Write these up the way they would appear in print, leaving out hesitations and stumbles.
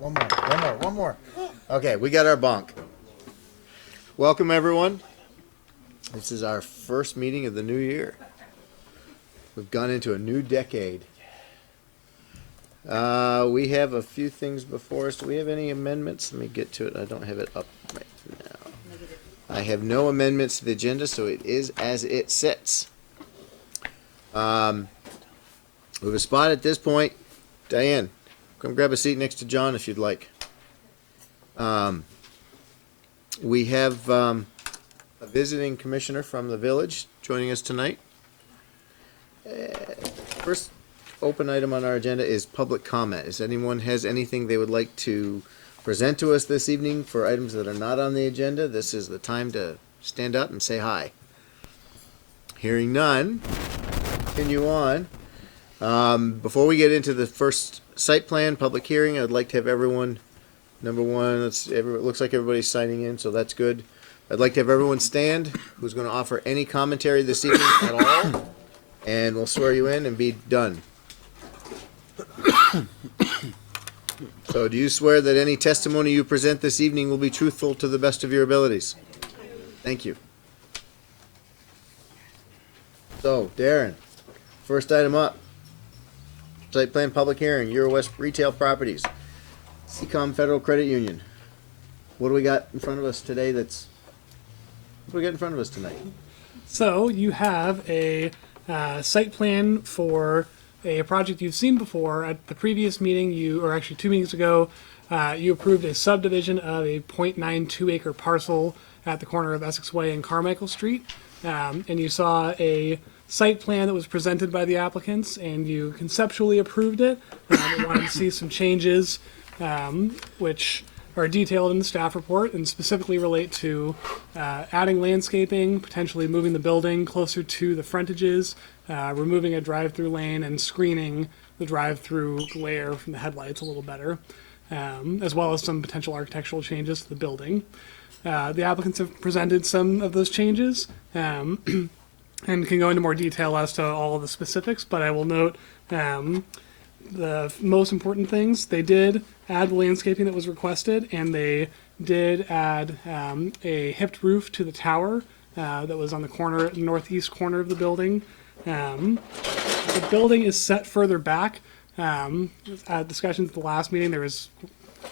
One more. Okay, we got our bonk. Welcome, everyone. This is our first meeting of the new year. We've gone into a new decade. We have a few things before us. Do we have any amendments? Let me get to it. I don't have it up right now. I have no amendments to the agenda, so it is as it sits. We have a spot at this point. Diane, come grab a seat next to John if you'd like. We have a visiting commissioner from the village joining us tonight. First open item on our agenda is public comment. If anyone has anything they would like to present to us this evening for items that are not on the agenda, this is the time to stand up and say hi. Hearing none, continue on. Before we get into the first site plan public hearing, I'd like to have everyone, number one, it looks like everybody's signing in, so that's good. I'd like to have everyone stand who's going to offer any commentary this evening at all, and we'll swear you in and be done. So do you swear that any testimony you present this evening will be truthful to the best of your abilities? Thank you. So, Darren, first item up. Site plan public hearing, Euro West Retail Properties, Seacom Federal Credit Union. What do we got in front of us today what do we got in front of us tonight? So you have a site plan for a project you've seen before. At the previous meeting, or actually 2 meetings ago, you approved a subdivision of a 0.92 acre parcel at the corner of Essex Way and Carmichael Street. And you saw a site plan that was presented by the applicants, and you conceptually approved it. You wanted to see some changes, which are detailed in the staff report and specifically relate to adding landscaping, potentially moving the building closer to the frontages, removing a drive-through lane, and screening the drive-through glare from the headlights a little better, as well as some potential architectural changes to the building. The applicants have presented some of those changes and can go into more detail as to all of the specifics, but I will note the most important things. They did add the landscaping that was requested, and they did add a hipped roof to the tower that was on the northeast corner of the building. The building is set further back. At discussions at the last meeting, there was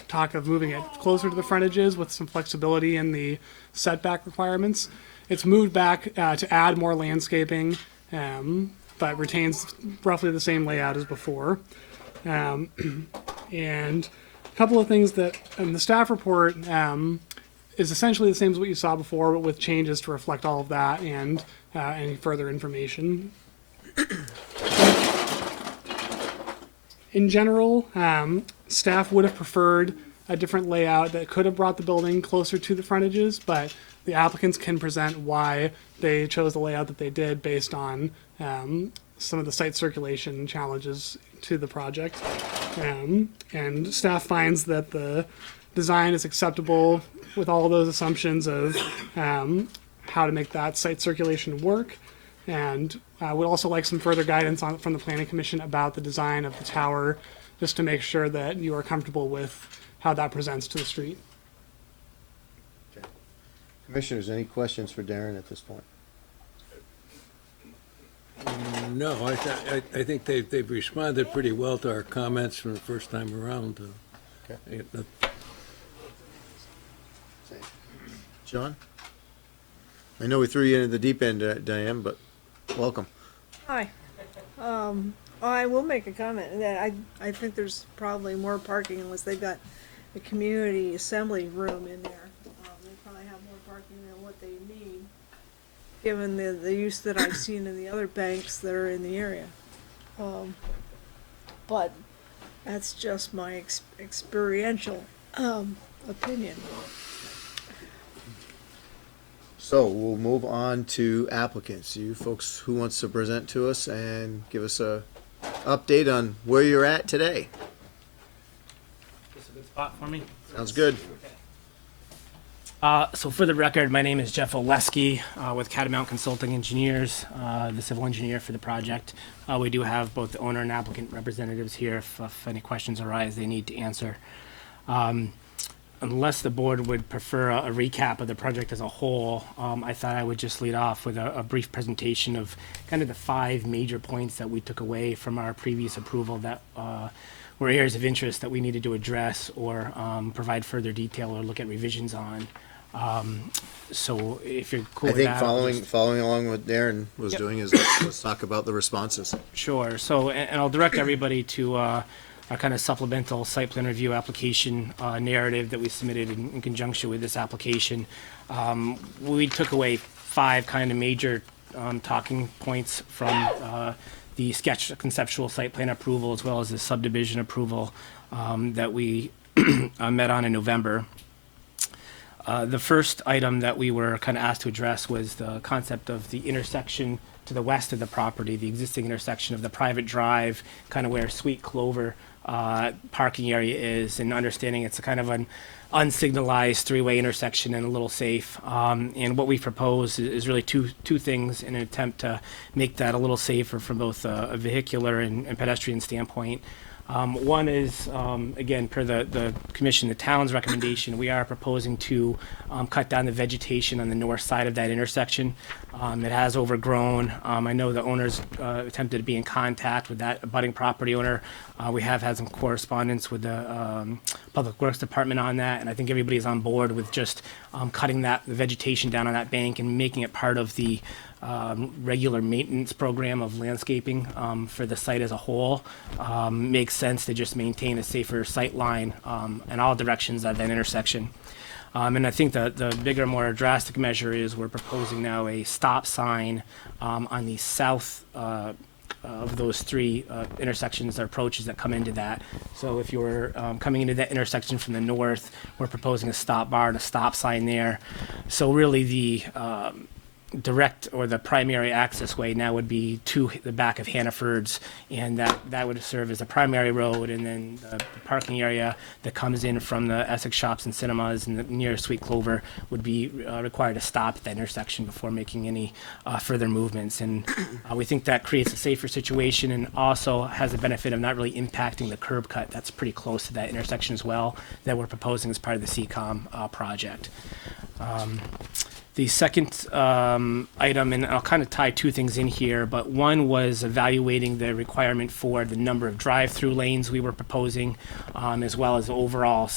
talk of moving it closer to the frontages with some flexibility in the setback requirements. It's moved back to add more landscaping, but retains roughly the same layout as before. And a couple of things that in the staff report is essentially the same as what you saw before, but with changes to reflect all of that and any further information. In general, staff would have preferred a different layout that could have brought the building closer to the frontages, but the applicants can present why they chose the layout that they did based on some of the site circulation challenges to the project. And staff finds that the design is acceptable with all those assumptions of how to make that site circulation work. And would also like some further guidance from the Planning Commission about the design of the tower, just to make sure that you are comfortable with how that presents to the street. Okay. Commissioners, any questions for Darren at this point? No, I think they've responded pretty well to our comments from the first time around. Okay. John? I know we threw you into the deep end, Diane, but welcome. Hi. I will make a comment that I think there's probably more parking unless they've got a community assembly room in there. They probably have more parking than what they need, given the use that I've seen in the other banks that are in the area. But that's just my experiential opinion. So we'll move on to applicants. You folks, who wants to present to us and give us a update on where you're at today? This is a good spot for me. Sounds good. So for the record, my name is Jeff Oleski with Catamount Consulting Engineers, the civil engineer for the project. We do have both the owner and applicant representatives here if any questions arise they need to answer. Unless the board would prefer a recap of the project as a whole, I thought I would just lead off with a brief presentation of kind of the 5 major points that we took away from our previous approval that were areas of interest that we needed to address or provide further detail or look at revisions on. So if you're cool I with think that, I'll just- following along what Darren was Yep. doing is let's talk about the responses. Sure. So, and I'll direct everybody to our kind of supplemental site plan review application narrative that we submitted in conjunction with this application. We took away 5 kind of major talking points from the sketch conceptual site plan approval as well as the subdivision approval that we met on in November. The first item that we were kind of asked to address was the concept of the intersection to the west of the property, the existing intersection of the private drive, kind of where Sweet Clover parking area is, and understanding it's a kind of an unsignalized 3-way intersection and a little safe. And what we propose is really two things in an attempt to make that a little safer from both a vehicular and pedestrian standpoint. One is, again, per the commission, the town's recommendation, we are proposing to cut down the vegetation on the north side of that intersection. It has overgrown. I know the owners attempted to be in contact with that abutting property owner. We have had some correspondence with the Public Works Department on that, and I think everybody's on board with just cutting the vegetation down on that bank and making it part of the regular maintenance program of landscaping for the site as a whole. Makes sense to just maintain a safer sight line in all directions of that intersection. And I think the bigger, more drastic measure is we're proposing now a stop sign on the south of those 3 intersections or approaches that come into that. So if you're coming into that intersection from the north, we're proposing a stop bar and a stop sign there. So really the direct or the primary access way now would be to the back of Hannaford's, and that would serve as a primary road, and then the parking area that comes in from the Essex shops and cinemas and the near Sweet Clover would be required to stop at that intersection before making any further movements. And we think that creates a safer situation and also has the benefit of not really impacting the curb cut that's pretty close to that intersection as well that we're proposing as part of the CCOM project. The second item, and I'll kind of tie 2 things in here, but one was evaluating the requirement for the number of drive-through lanes we were proposing, as well as overall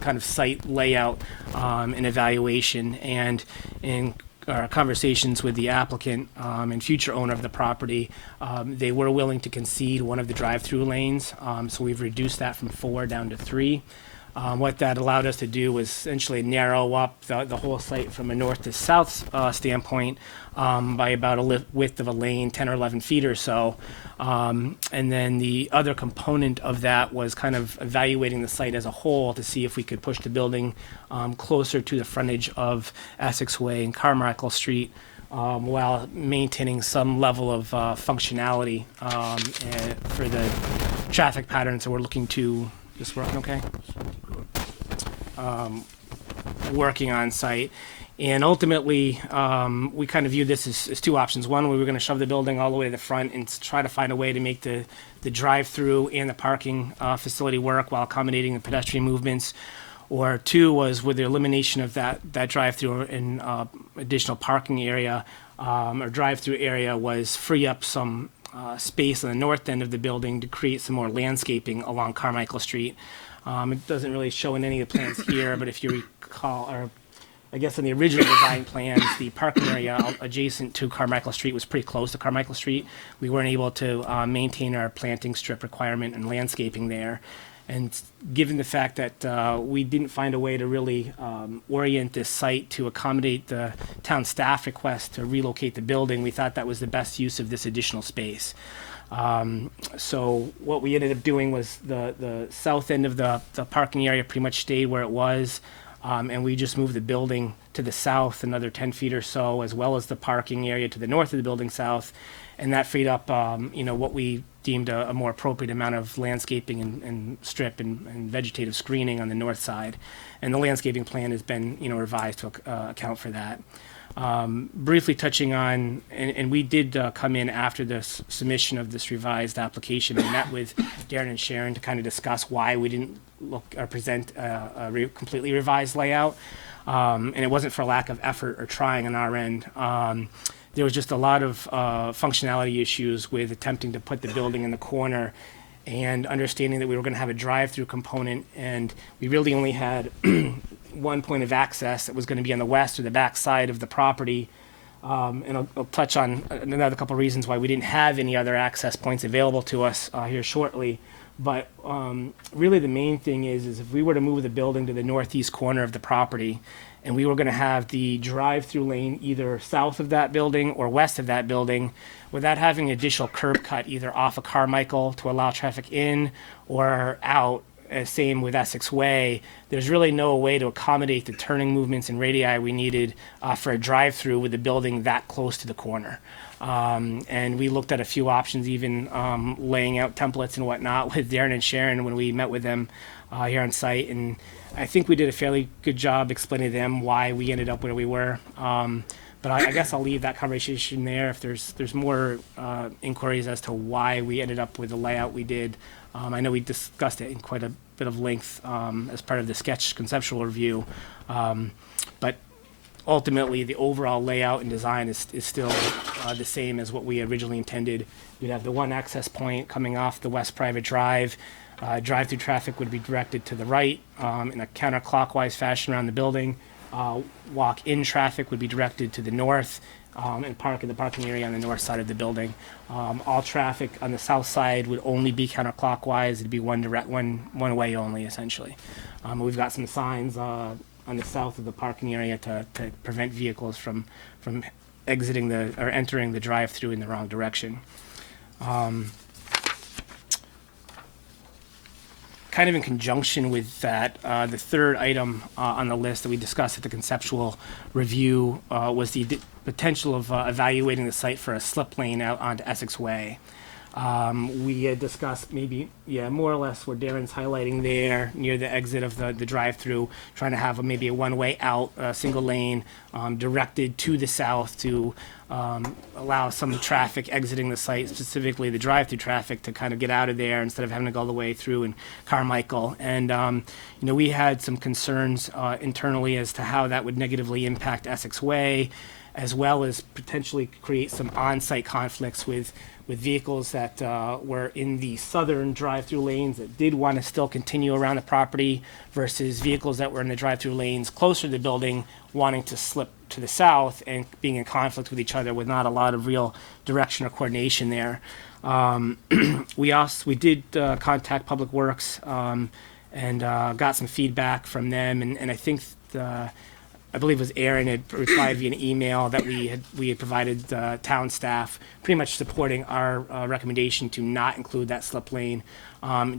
kind of site layout and evaluation. And in our conversations with the applicant and future owner of the property, they were willing to concede one of the drive-through lanes, so we've reduced that from 4 down to 3. What that allowed us to do was essentially narrow up the whole site from a north to south standpoint by about a width of a lane, 10 or 11 feet or so. And then the other component of that was kind of evaluating the site as a whole to see if we could push the building closer to the frontage of Essex Way and Carmichael Street while maintaining some level of functionality for the traffic patterns that we're looking to. This working okay? Working on site. And ultimately, we kind of view this as 2 options. One, we were going to shove the building all the way to the front and try to find a way to make the drive-through and the parking facility work while accommodating the pedestrian movements. Or 2 was with the elimination of that drive-through and additional parking area or drive-through area was free up some space on the north end of the building to create some more landscaping along Carmichael Street. It doesn't really show in any of the plans here, but if you recall, or I guess in the original design plans, the parking area adjacent to Carmichael Street was pretty close to Carmichael Street. We weren't able to maintain our planting strip requirement and landscaping there. And given the fact that we didn't find a way to really orient this site to accommodate the town staff request to relocate the building, we thought that was the best use of this additional space. So what we ended up doing was the south end of the parking area pretty much stayed where it was, and we just moved the building to the south another 10 feet or so, as well as the parking area to the north of the building south, and that freed up what we deemed a more appropriate amount of landscaping and strip and vegetative screening on the north side. And the landscaping plan has been revised to account for that. Briefly touching on, and we did come in after the submission of this revised application and met with Darren and Sharon to kind of discuss why we didn't look or present a completely revised layout. And it wasn't for lack of effort or trying on our end. There was just a lot of functionality issues with attempting to put the building in the corner and understanding that we were going to have a drive-through component, and we really only had one point of access that was going to be on the west or the back side of the property. And I'll touch on another couple of reasons why we didn't have any other access points available to us here shortly. But really the main thing is if we were to move the building to the northeast corner of the property, and we were going to have the drive-through lane either south of that building or west of that building, without having additional curb cut either off of Carmichael to allow traffic in or out, same with Essex Way, there's really no way to accommodate the turning movements and radii we needed for a drive-through with the building that close to the corner. And we looked at a few options, even laying out templates and whatnot with Darren and Sharon when we met with them here on site. And I think we did a fairly good job explaining to them why we ended up where we were. But I guess I'll leave that conversation there. If there's more inquiries as to why we ended up with the layout we did. I know we discussed it in quite a bit of length as part of the sketch conceptual review. But ultimately, the overall layout and design is still the same as what we originally intended. We'd have the one access point coming off the west private drive. Drive-through traffic would be directed to the right in a counterclockwise fashion around the building. Walk-in traffic would be directed to the north and park in the parking area on the north side of the building. All traffic on the south side would only be counterclockwise. It'd be one way only, essentially. We've got some signs on the south of the parking area to prevent vehicles from exiting or entering the drive-through in the wrong direction. Kind of in conjunction with that, the third item on the list that we discussed at the conceptual review was the potential of evaluating the site for a slip lane out onto Essex Way. We had discussed maybe, more or less where Darren's highlighting there near the exit of the drive-through, trying to have maybe a one-way out, single lane, directed to the south to allow some traffic exiting the site, specifically the drive-through traffic, to kind of get out of there instead of having to go all the way through in Carmichael. And, we had some concerns internally as to how that would negatively impact Essex Way, as well as potentially create some on-site conflicts with vehicles that were in the southern drive-through lanes that did want to still continue around the property versus vehicles that were in the drive-through lanes closer to the building wanting to slip to the south and being in conflict with each other with not a lot of real direction or coordination there. We did contact Public Works and got some feedback from them, and I think I believe it was Aaron had replied via an email that we had provided town staff pretty much supporting our recommendation to not include that slip lane,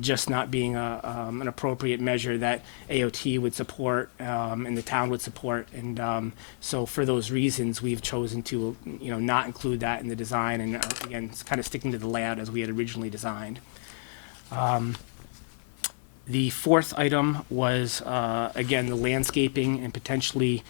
just not being an appropriate measure that AOT would support and the town would support. And so for those reasons, we've chosen to not include that in the design, and again, it's kind of sticking to the layout as we had originally designed. The fourth item was, again, the landscaping and potentially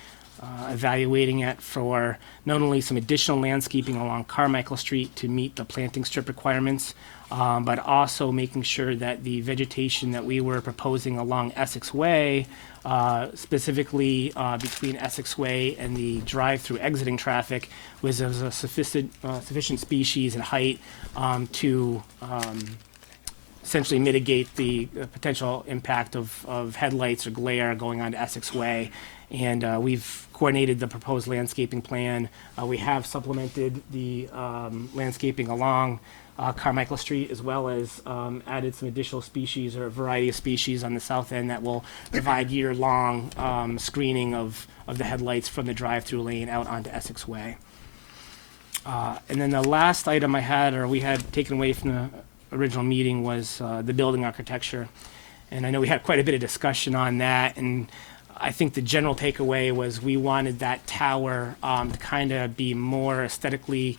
evaluating it for not only some additional landscaping along Carmichael Street to meet the planting strip requirements, but also making sure that the vegetation that we were proposing along Essex Way, specifically between Essex Way and the drive-through exiting traffic, was of a sufficient species and height to essentially mitigate the potential impact of headlights or glare going on to Essex Way. And we've coordinated the proposed landscaping plan. We have supplemented the landscaping along Carmichael Street, as well as added some additional species or a variety of species on the south end that will provide year-long screening of the headlights from the drive-through lane out onto Essex Way. And then the last item we had taken away from the original meeting was the building architecture. And I know we had quite a bit of discussion on that, and I think the general takeaway was we wanted that tower to kind of be more aesthetically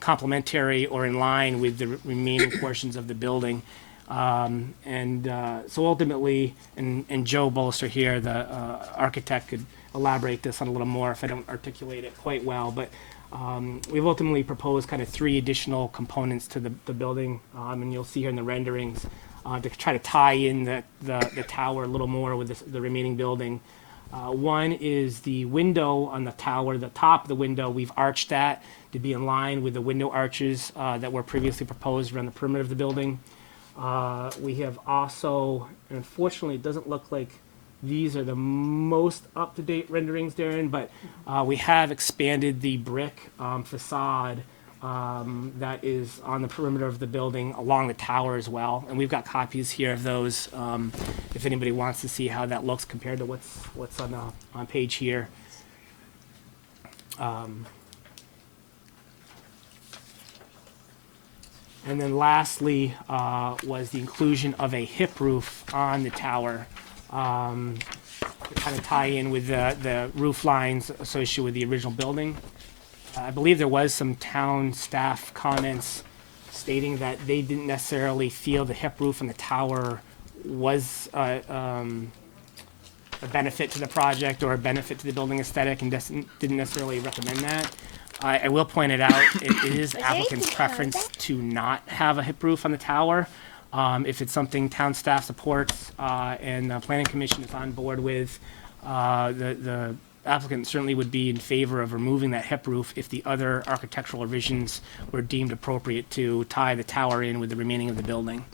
complementary or in line with the remaining portions of the building. So ultimately, and Joe Bolster here, the architect, could elaborate this on a little more if I don't articulate it quite well. But we've ultimately proposed kind of 3 additional components to the building, and you'll see here in the renderings to try to tie in the tower a little more with the remaining building. One is the window on the tower, the top of the window, we've arched that to be in line with the window arches that were previously proposed around the perimeter of the building. We have also, and unfortunately, it doesn't look like these are the most up-to-date renderings, Darren, but we have expanded the brick facade that is on the perimeter of the building along the tower as well. And we've got copies here of those if anybody wants to see how that looks compared to what's on page here. And then lastly was the inclusion of a hip roof on the tower to kind of tie in with the roof lines associated with the original building. I believe there was some town staff comments stating that they didn't necessarily feel the hip roof on the tower was a benefit to the project or a benefit to the building aesthetic and didn't necessarily recommend that. I will point it out, it is applicant's preference to not have a hip roof on the tower. If it's something town staff supports and the planning commission is on board with, the applicant certainly would be in favor of removing that hip roof if the other architectural revisions were deemed appropriate to tie the tower in with the remaining of the building.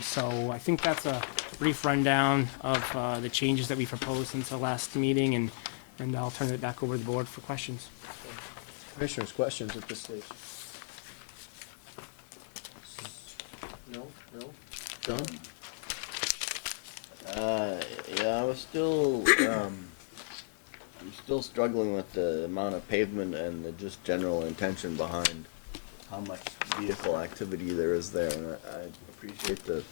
So I think that's a brief rundown of the changes that we proposed since the last meeting, and I'll turn it back over to the board for questions. Commissioners, questions at this stage? No? John? Yeah, I was still, I'm still struggling with the amount of pavement and the just general intention behind how much vehicle activity there is there. And I appreciate the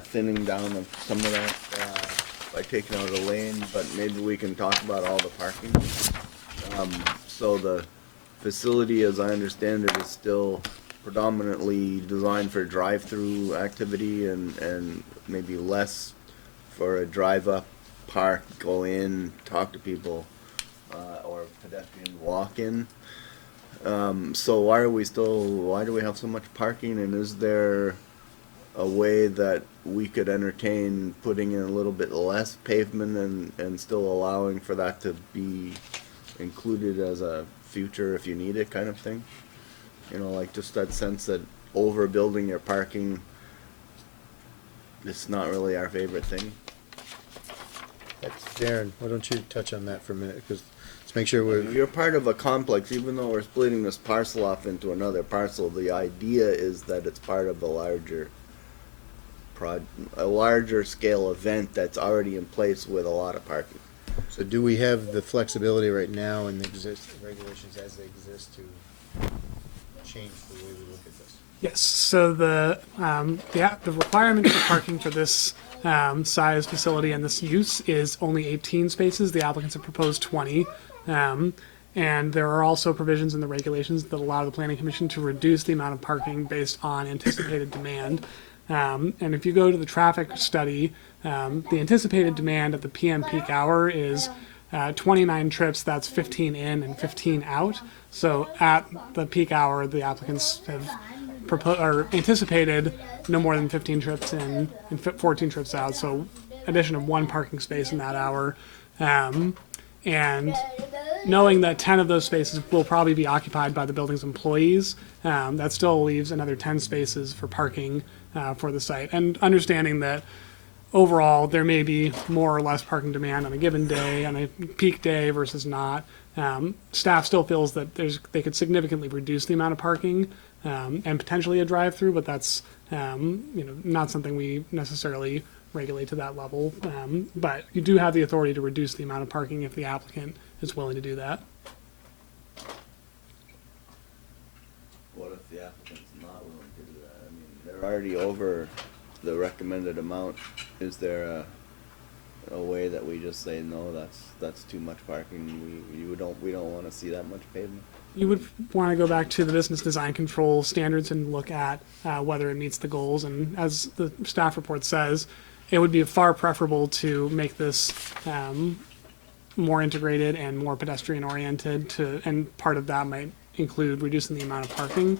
thinning down of some of that by taking out a lane, but maybe we can talk about all the parking. So the facility, as I understand it, is still predominantly designed for drive-through activity and maybe less for a drive-up, park, go in, talk to people, or pedestrian walk-in. So why do we have so much parking, and is there a way that we could entertain putting in a little bit less pavement and still allowing for that to be included as a future if you need it kind of thing? You know, like just that sense that overbuilding your parking is not really our favorite thing. Darren, why don't you touch on that for a minute, because let's make sure we're, You're part of a complex, even though we're splitting this parcel off into another parcel, the idea is that it's part of a larger scale event that's already in place with a lot of parking. so do we have the flexibility right now in the regulations as they exist to change the way we look at this? Yes, so the requirement for parking for this size facility and this use is only 18 spaces. The applicants have proposed 20. And there are also provisions in the regulations that allow the planning commission to reduce the amount of parking based on anticipated demand. And if you go to the traffic study, the anticipated demand at the PM peak hour is 29 trips, that's 15 in and 15 out. So at the peak hour, the applicants have anticipated no more than 15 trips in and 14 trips out, so addition of 1 parking space in that hour. And knowing that 10 of those spaces will probably be occupied by the building's employees, that still leaves another 10 spaces for parking for the site. And understanding that overall there may be more or less parking demand on a given day, on a peak day versus not. Staff still feels that they could significantly reduce the amount of parking and potentially a drive-through, but that's not something we necessarily regulate to that level. But you do have the authority to reduce the amount of parking if the applicant is willing to do that. What if the applicant's not willing to do that? I mean, they're already over the recommended amount. Is there a way that we just say, no, that's too much parking, we don't want to see that much pavement? You would want to go back to the business design control standards and look at whether it meets the goals. And as the staff report says, it would be far preferable to make this more integrated and more pedestrian oriented and part of that might include reducing the amount of parking.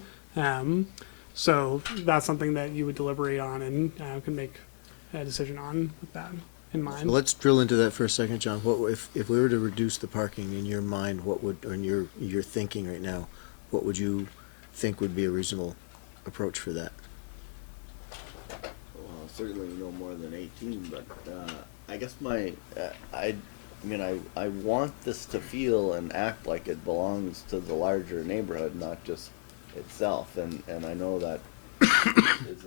So that's something that you would deliberate on and can make a decision on with that in mind. So let's drill into that for a second, John. What if we were to reduce the parking in your mind? What would, or in your thinking right now, what would you think would be a reasonable approach for that? Well, certainly no more than 18, but I guess I want this to feel and act like it belongs to the larger neighborhood, not just itself. And I know that is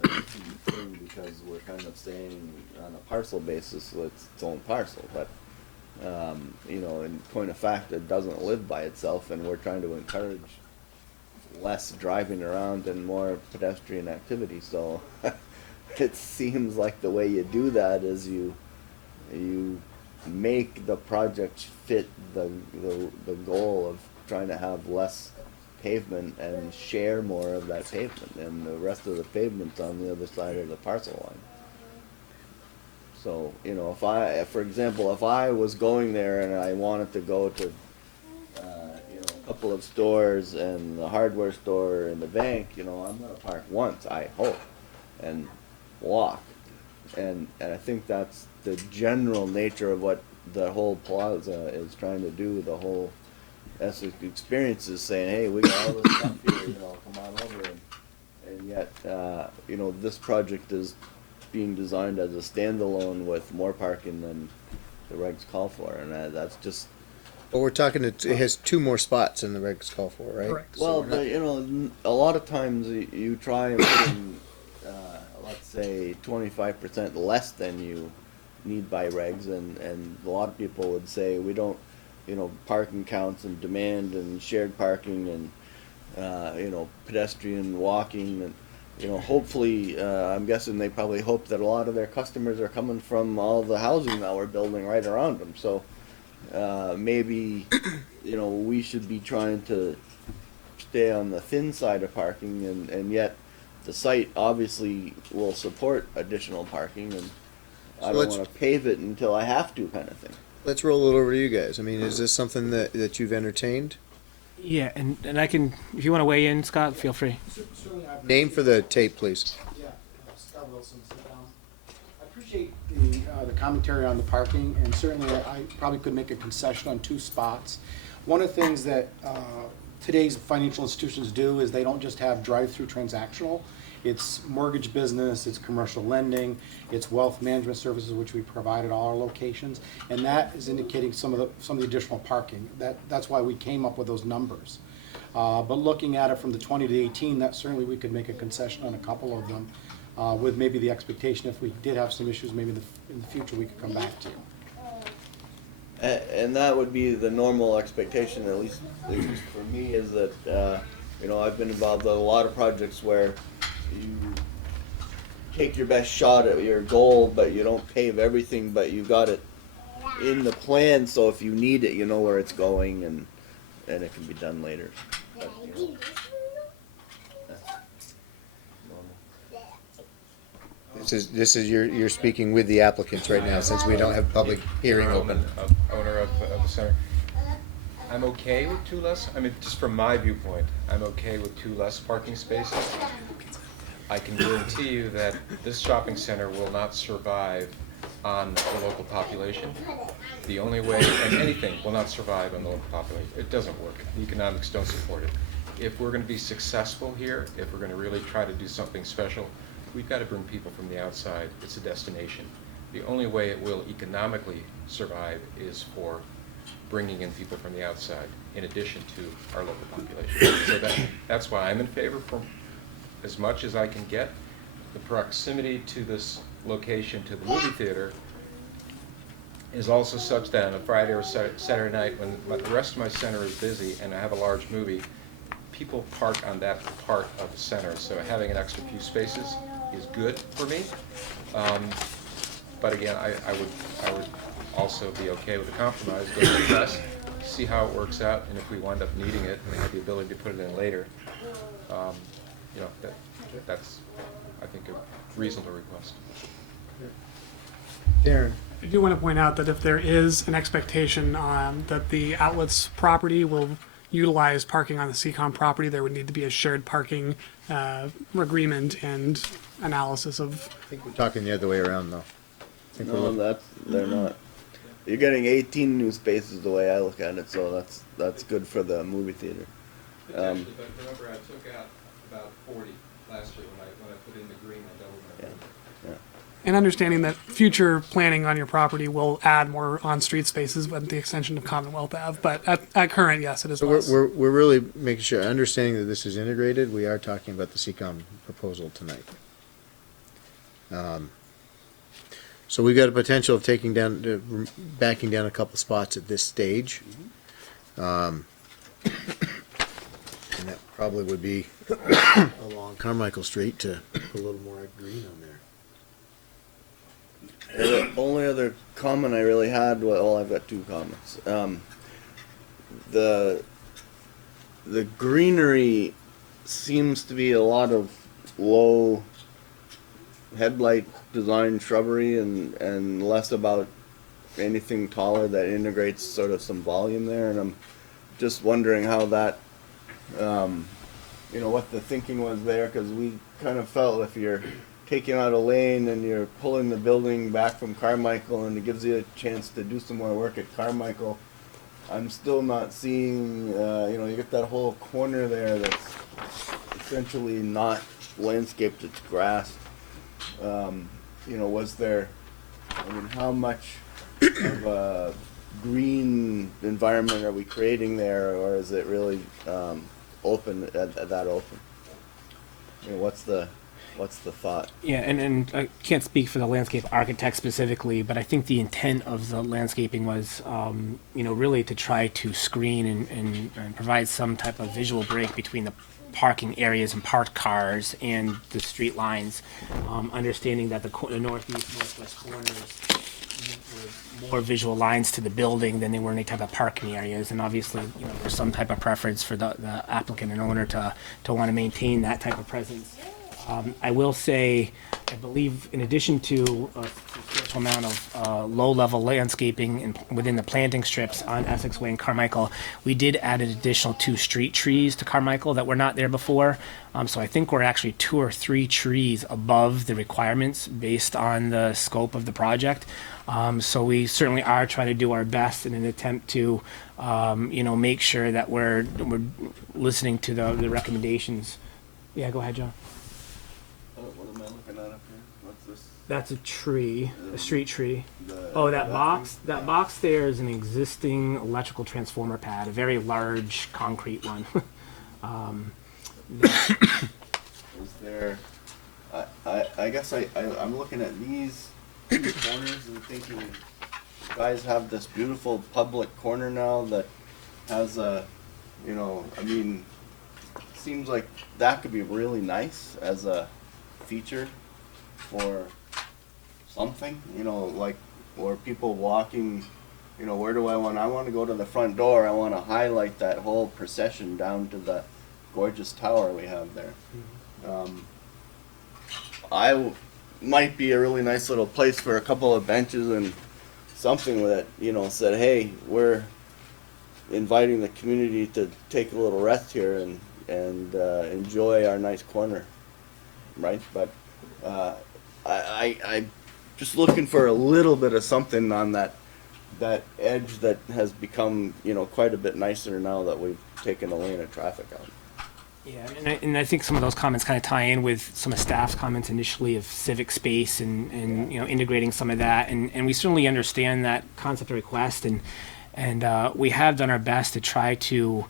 an easy thing because we're kind of saying on a parcel basis it's its own parcel, but in point of fact, it doesn't live by itself, and we're trying to encourage less driving around and more pedestrian activity. So it seems like the way you do that is you make the project fit the goal of trying to have less pavement and share more of that pavement, and the rest of the pavement's on the other side of the parcel line. So, for example, if I was going there and I wanted to go to, a couple of stores and the hardware store and the bank, I'm gonna park once, I hope, and walk. And I think that's the general nature of what the whole plaza is trying to do. The whole Essex experience is saying, hey, we got all this stuff here, come on over. And yet, this project is being designed as a standalone with more parking than the regs call for, and that's just. But we're talking, it has 2 more spots in the regs call for, right? Correct. Well, but, a lot of times you try and put in, let's say 25% less than you need by regs, and a lot of people would say we don't, parking counts and demand and shared parking and, pedestrian walking and, hopefully, I'm guessing they probably hope that a lot of their customers are coming from all the housing that we're building right around them. So maybe, we should be trying to stay on the thin side of parking, and yet the site obviously will support additional parking, and I don't want to pave it until I have to, kind of thing. Let's roll it over to you guys. I mean, is this something that you've entertained? Yeah, and I can, if you want to weigh in, Scott, feel free. Name for the tape, please. Yeah, Scott Wilson, sit down. I appreciate the commentary on the parking, and certainly I probably could make a concession on 2 spots. One of the things that today's financial institutions do is they don't just have drive-through transactional. It's mortgage business, it's commercial lending, it's wealth management services, which we provide at all our locations, and that is indicating some of the additional parking. That's why we came up with those numbers. But looking at it from the 20 to 18, that certainly we could make a concession on a couple of them, with maybe the expectation if we did have some issues, maybe in the future we could come back to you. And that would be the normal expectation, at least for me, is that, I've been involved in a lot of projects where you take your best shot at your goal, but you don't pave everything, but you got it in the plan, so if you need it, you know where it's going, and it can be done later. But, that's normal. This is you're speaking with the applicants right now, since we don't have public hearing open. Owner of the center. I'm okay with 2 less, just from my viewpoint, I'm okay with 2 less parking spaces. I can guarantee you that this shopping center will not survive on the local population. The only way, and anything will not survive on the local population. It doesn't work. The economics don't support it. If we're going to be successful here, if we're going to really try to do something special, we've got to bring people from the outside. It's a destination. The only way it will economically survive is for bringing in people from the outside, in addition to our local population. So that's why I'm in favor for as much as I can get. The proximity to this location, to the movie theater, is also such that on a Friday or Saturday night, when the rest of my center is busy and I have a large movie, people park on that part of the center. So having an extra few spaces is good for me. But again, I would also be okay with a compromise, go to the press, see how it works out, and if we wind up needing it and we have the ability to put it in later, that's, I think, a reasonable request. Darren. I do want to point out that if there is an expectation that the outlets property will utilize parking on the CCOM property, there would need to be a shared parking agreement and analysis of. I think we're talking the other way around, though. I think we're No, looking- they're not. You're getting 18 new spaces the way I look at it, so that's good for the movie theater. Potentially, but remember, I took out about 40 last year when I put in the green, I doubled my green. And understanding that future planning on your property will add more on-street spaces with the extension of Commonwealth Ave, but at current, yes, it is So less. we're really making sure, understanding that this is integrated, we are talking about the CCOM proposal tonight. So we've got a potential of taking down, backing down a couple spots at this stage. And that probably would be along Carmichael Street to put a little more green on there. The only other comment I really had, well, I've got two comments. The greenery seems to be a lot of low headlight design shrubbery and less about anything taller that integrates sort of some volume there. And I'm just wondering how that, what the thinking was there, because we kind of felt if you're taking out a lane and you're pulling the building back from Carmichael and it gives you a chance to do some more work at Carmichael, I'm still not seeing, you get that whole corner there that's essentially not landscaped, it's grass. Was there, how much of a green environment are we creating there, or is it really open, that open? What's the thought? Yeah, and I can't speak for the landscape architect specifically, but I think the intent of the landscaping was, really to try to screen and provide some type of visual break between the parking areas and parked cars and the street lines, understanding that the northeast, northwest corners were more visual lines to the building than they were any type of parking areas. And obviously, there's some type of preference for the applicant and owner to want to maintain that type of presence. I will say, I believe in addition to a substantial amount of low-level landscaping within the planting strips on Essex Way and Carmichael, we did add an additional 2 street trees to Carmichael that were not there before. So I think we're actually 2 or 3 trees above the requirements based on the scope of the project. So we certainly are trying to do our best in an attempt to, make sure that we're listening to the recommendations. Yeah, go ahead, John. What am I looking at up here? What's this? That's a tree, a street tree. The- Oh, that box there is an existing electrical transformer pad, a very large concrete one. Is there, I guess I'm looking at these two corners and thinking, you guys have this beautiful public corner now that has seems like that could be really nice as a feature for something, like, or people walking, where do I want to go to the front door, I want to highlight that whole procession down to the gorgeous tower we have there. Might be a really nice little place for a couple of benches and something that, said, hey, we're inviting the community to take a little rest here and enjoy our nice corner, right? But I just looking for a little bit of something on that edge that has become, quite a bit nicer now that we've taken a lane of traffic out. Yeah, and I think some of those comments kind of tie in with some of staff's comments initially of civic space and integrating some of that, and we certainly understand that concept or request, and we have done our best to try to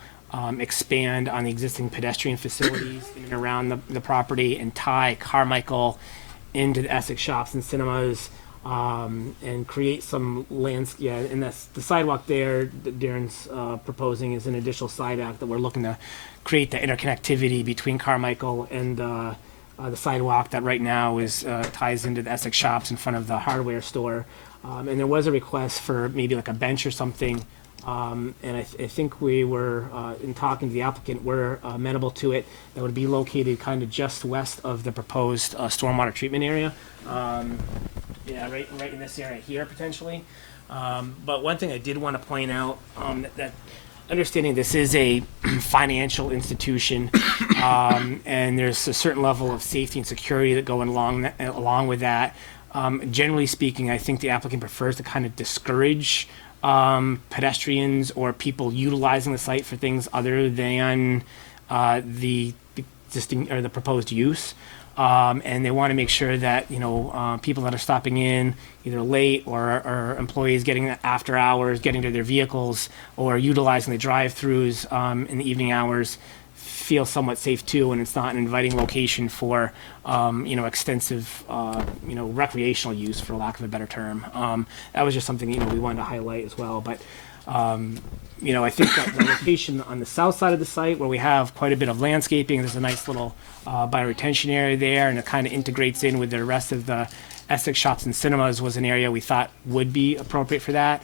expand on the existing pedestrian facilities in and around the property and tie Carmichael into the Essex shops and cinemas, and create some landscape. Yeah, and that's the sidewalk there that Darren's proposing is an additional sidewalk that we're looking to create the interconnectivity between Carmichael and the sidewalk that right now is ties into the Essex shops in front of the hardware store. And there was a request for maybe like a bench or something. And I think we were, in talking to the applicant, we're amenable to it. That would be located kind of just west of the proposed stormwater treatment area. Yeah, right in this area here potentially. But one thing I did want to point out, that understanding this is a financial institution, and there's a certain level of safety and security that go along with that. Generally speaking, I think the applicant prefers to kind of discourage pedestrians or people utilizing the site for things other than the existing or the proposed use. And they want to make sure that, people that are stopping in either late or employees getting after hours, getting to their vehicles or utilizing the drive-throughs in the evening hours feel somewhat safe too, and it's not an inviting location for, extensive, recreational use, for lack of a better term. That was just something, we wanted to highlight as well. But, I think that the location on the south side of the site where we have quite a bit of landscaping, there's a nice little bioretention area there, and it kind of integrates in with the rest of the Essex Shops and Cinemas was an area we thought would be appropriate for that.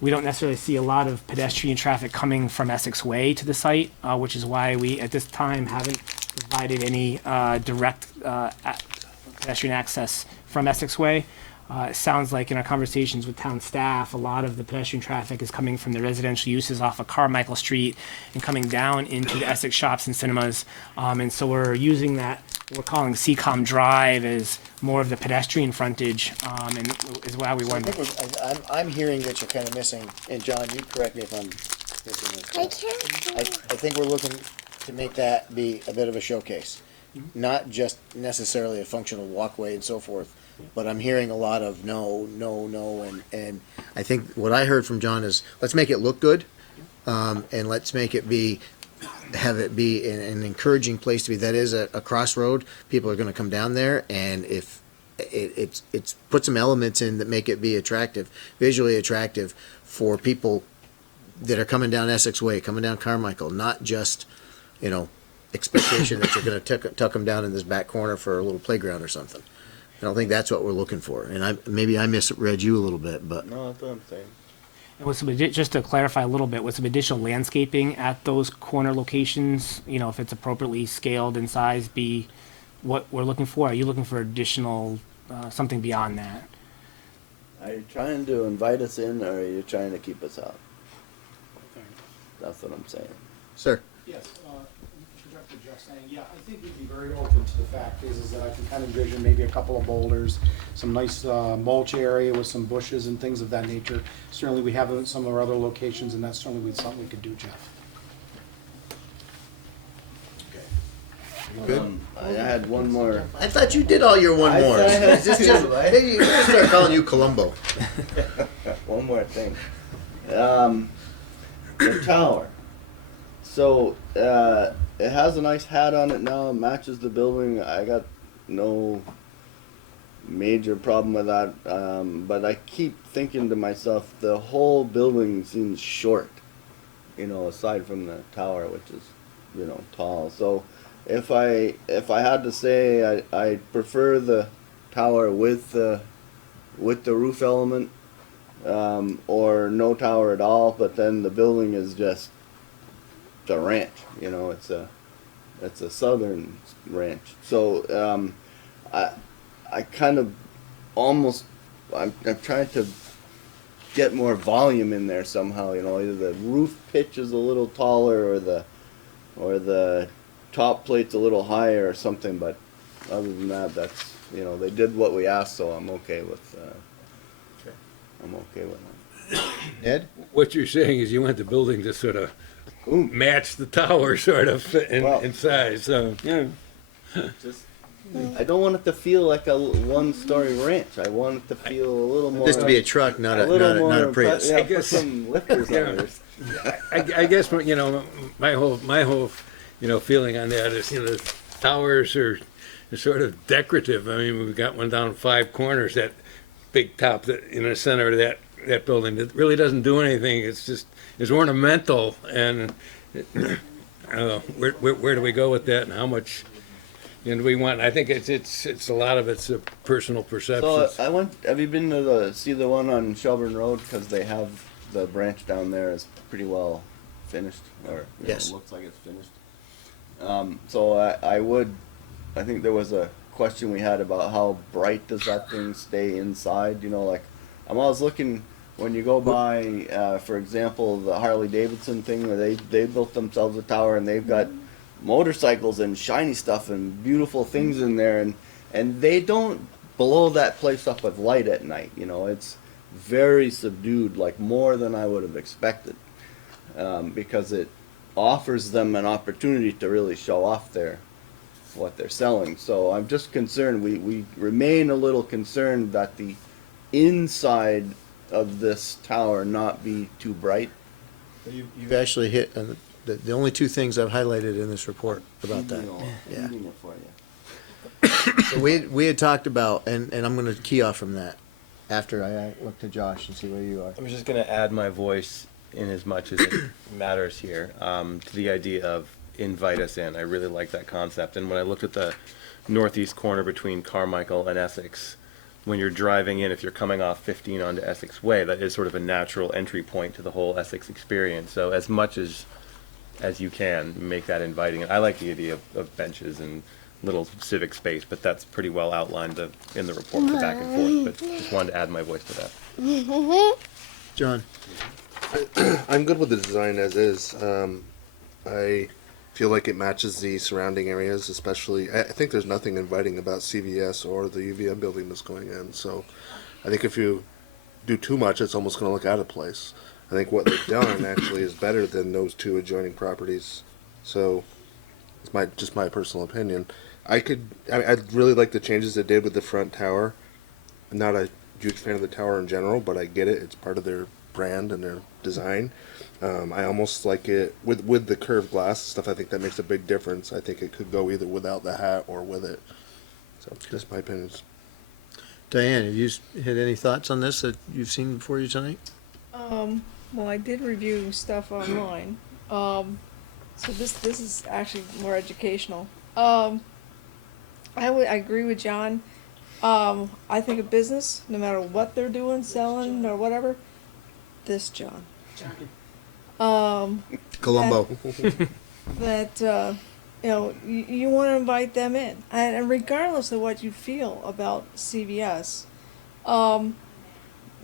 We don't necessarily see a lot of pedestrian traffic coming from Essex Way to the site, which is why we, at this time, haven't provided any direct pedestrian access from Essex Way. It sounds like in our conversations with town staff, a lot of the pedestrian traffic is coming from the residential uses off of Carmichael Street and coming down into the Essex Shops and Cinemas. And so we're using that, we're calling CCOM Drive as more of the pedestrian frontage, and is why we I wanted. think I'm hearing that you're kind of missing, and John, you correct me if I'm missing this. I think we're looking to make that be a bit of a showcase, not just necessarily a functional walkway and so forth. But I'm hearing a lot of no, and I think what I heard from John is, let's make it look good, and let's make it have it be an encouraging place to be. That is a crossroad. People are going to come down there, and if it's put some elements in that make it be attractive, visually attractive for people that are coming down Essex Way, coming down Carmichael, not just, expectation that you're going to tuck them down in this back corner for a little playground or something. I don't think that's what we're looking for, and maybe I misread you a little bit, but No, that's what I'm saying. And with some just to clarify a little bit, with some additional landscaping at those corner locations, if it's appropriately scaled in size, be what we're looking for. Are you looking for additional something beyond that? Are you trying to invite us in, or are you trying to keep us out? That's what I'm saying. sir. Yes, Director Jeff saying, yeah, I think we'd be very open to the fact is that I can kind of envision maybe a couple of boulders, some nice mulch area with some bushes and things of that nature. Certainly, we have it in some of our other locations, and that's certainly something we could do, Jeff. Good. I had one more. I thought you did all your one I mores. thought I had Is this two, just, right? maybe we're gonna start calling you Columbo. One more thing. The tower. So, it has a nice hat on it now, it matches the building. I got no major problem with that. But I keep thinking to myself, the whole building seems short, aside from the tower, which is, tall. So, if I had to say, I prefer the tower with the roof element, or no tower at all. But then the building is just a ranch. It's a southern ranch. So I kind of almost I'm trying to get more volume in there somehow. Either the roof pitch is a little taller or the top plate's a little higher or something. But other than that, that's they did what we asked, so I'm okay with that. Ed? What you're saying is you want the building to sort of match the tower sort of in size, so, yeah. Just, I don't want it to feel like a one-story ranch. I want it to feel a little more. This to be a truck, not a Prius. Yeah, I put guess- some lifters on there. I guess, my whole, feeling on that is, the towers are sort of decorative. I mean, we've got one down 5 corners, that big top that in the center of that building that really doesn't do anything. It's ornamental, and I don't know, where do we go with that, and how much do we want? I think it's a lot of it's a personal perception. So have you been to see the one on Shelburne Road? Because they have the branch down there is pretty well finished, or Yes. looks like it's finished. So I think there was a question we had about how bright does that thing stay inside, you know, like, I'm always looking, when you go by, for example, the Harley Davidson thing, where they built themselves a tower and they've got motorcycles and shiny stuff and beautiful things in there, and they don't blow that place up with light at night, you know, it's very subdued, like more than I would have expected, because it offers them an opportunity to really show off what they're selling. So I'm just concerned, we remain a little concerned that the inside of this tower not be too bright. You've actually hit the only two things I've highlighted in this report about that. Yeah. Reading it for you. So we had talked about, and I'm going to key off from that after I look to Josh and see where you are. I'm just going to add my voice in as much as it matters here to the idea of invite us in. I really like that concept. And when I looked at the northeast corner between Carmichael and Essex, when you're driving in, if you're coming off 15 onto Essex Way, that is sort of a natural entry point to the whole Essex experience. So as much as you can, make that inviting. And I like the idea of benches and little civic space, but that's pretty well outlined in the report, the back and forth. But just wanted to add my voice to that. John. I'm good with the design as is. I feel like it matches the surrounding areas, especially. I think there's nothing inviting about CVS or the UVM building that's going in. So I think if you do too much, it's almost going to look out of place. I think what they've done actually is better than those two adjoining properties. So it's just my personal opinion. I really like the changes they did with the front tower. I'm not a huge fan of the tower in general, but I get it. It's part of their brand and their design. I almost like it with the curved glass stuff. I think that makes a big difference. I think it could go either without the hat or with it. So just my opinions. Diane, have you had any thoughts on this that you've seen before you tonight? Well, I did review stuff online. So this is actually more educational. I agree with John. I think a business, no matter what they're doing, selling or whatever, this John. Columbo. That you know, you want to invite them in, and regardless of what you feel about CVS,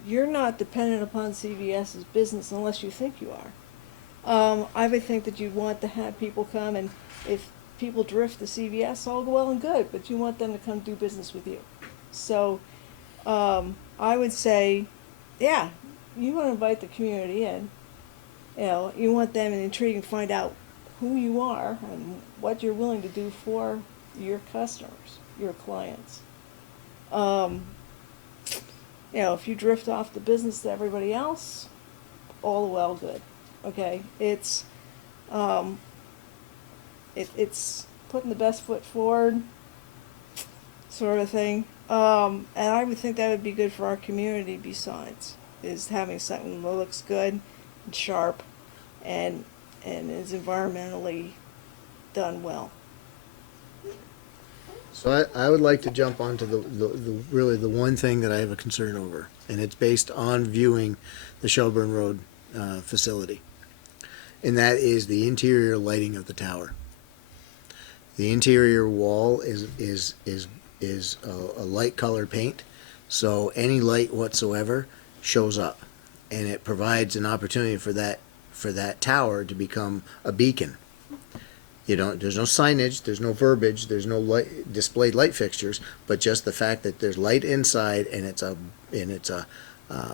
you're not dependent upon CVS's business unless you think you are. I would think that you'd want to have people come, and if people drift to CVS, all well and good, but you want them to come do business with you. So I would say, yeah, you want to invite the community in. You know, you want them intrigued and find out who you are and what you're willing to do for your customers, your clients. You know, if you drift off the business to everybody else, all well good. Okay, it's putting the best foot forward, sort of thing. And I would think that would be good for our community. Besides, is having something that looks good and sharp, and is environmentally done well. So I would like to jump onto the really the one thing that I have a concern over, and it's based on viewing the Shelburne Road facility, and that is the interior lighting of the tower. The interior wall is a light colored paint, so any light whatsoever shows up, and it provides an opportunity for that tower to become a beacon. You know, there's no signage, there's no verbiage, there's no displayed light fixtures, but just the fact that there's light inside and it's a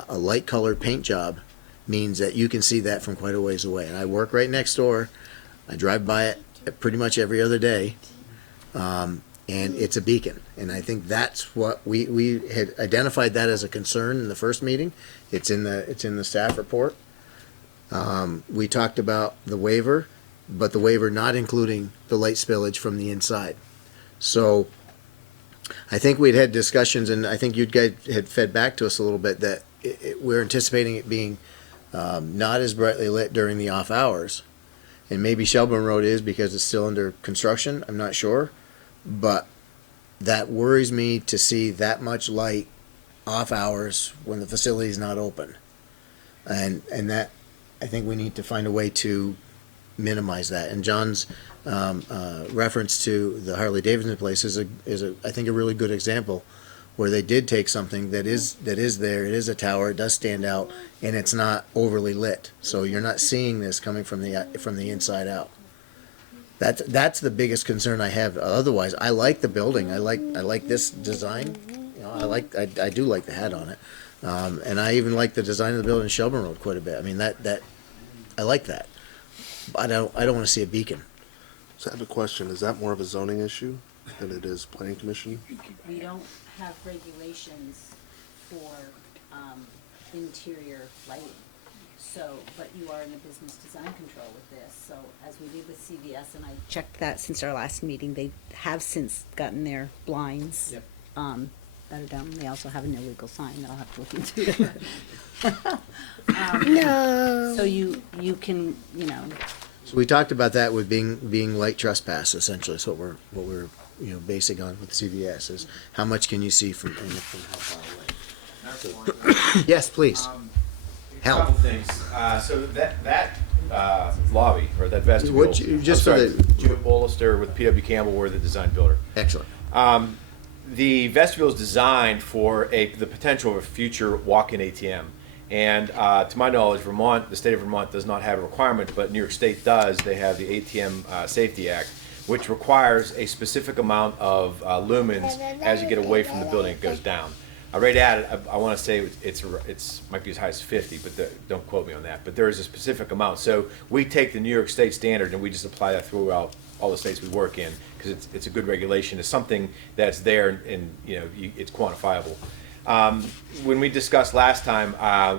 light colored paint job means that you can see that from quite a ways away. And I work right next door. I drive by it pretty much every other day, and it's a beacon. And I think that's what we had identified that as a concern in the first meeting. It's in the staff report. We talked about the waiver, but the waiver not including the light spillage from the inside. So I think we'd had discussions, and I think you guys had fed back to us a little bit that we're anticipating it being not as brightly lit during the off hours. And maybe Shelburne Road is because it's still under construction, I'm not sure. But that worries me to see that much light off hours when the facility is not open. And that, I think we need to find a way to minimize that. And John's reference to the Harley Davidson place is I think a really good example where they did take something that is there. It is a tower. It does stand out, and it's not overly lit. So you're not seeing this coming from the inside out. That's the biggest concern I have. Otherwise, I like the building. I like this design. You know, I do like the hat on it, and I even like the design of the building in Shelburne Road quite a bit. I mean that I like that. But I don't want to see a beacon. So I have a question. Is that more of a zoning issue than it is planning commission? We don't have regulations for interior lighting. So, but you are in the business design control with this. So as we did with CVS, and I checked that since our last meeting, they have since gotten their blinds better down. They also have an illegal sign that I'll have to look into. No. So you can, you know, So we talked about that with being light trespass, essentially. So what we're basing on with CVS is how much can you see from how far away. Yes, please. Help. Couple things. So that lobby or that vestibule. Just for the Joe Bollister with PW Campbell, we're the design builder. excellent. The vestibule is designed for the potential of a future walk-in ATM. And to my knowledge, Vermont, the state of Vermont does not have a requirement, but New York State does. They have the ATM Safety Act, which requires a specific amount of lumens as you get away from the building. It goes down. Right at it, I want to say it's might be as high as 50, but don't quote me on that. But there is a specific amount. So we take the New York State standard and we just apply that throughout all the states we work in because it's a good regulation. It's something that's there and it's quantifiable. When we discussed last time,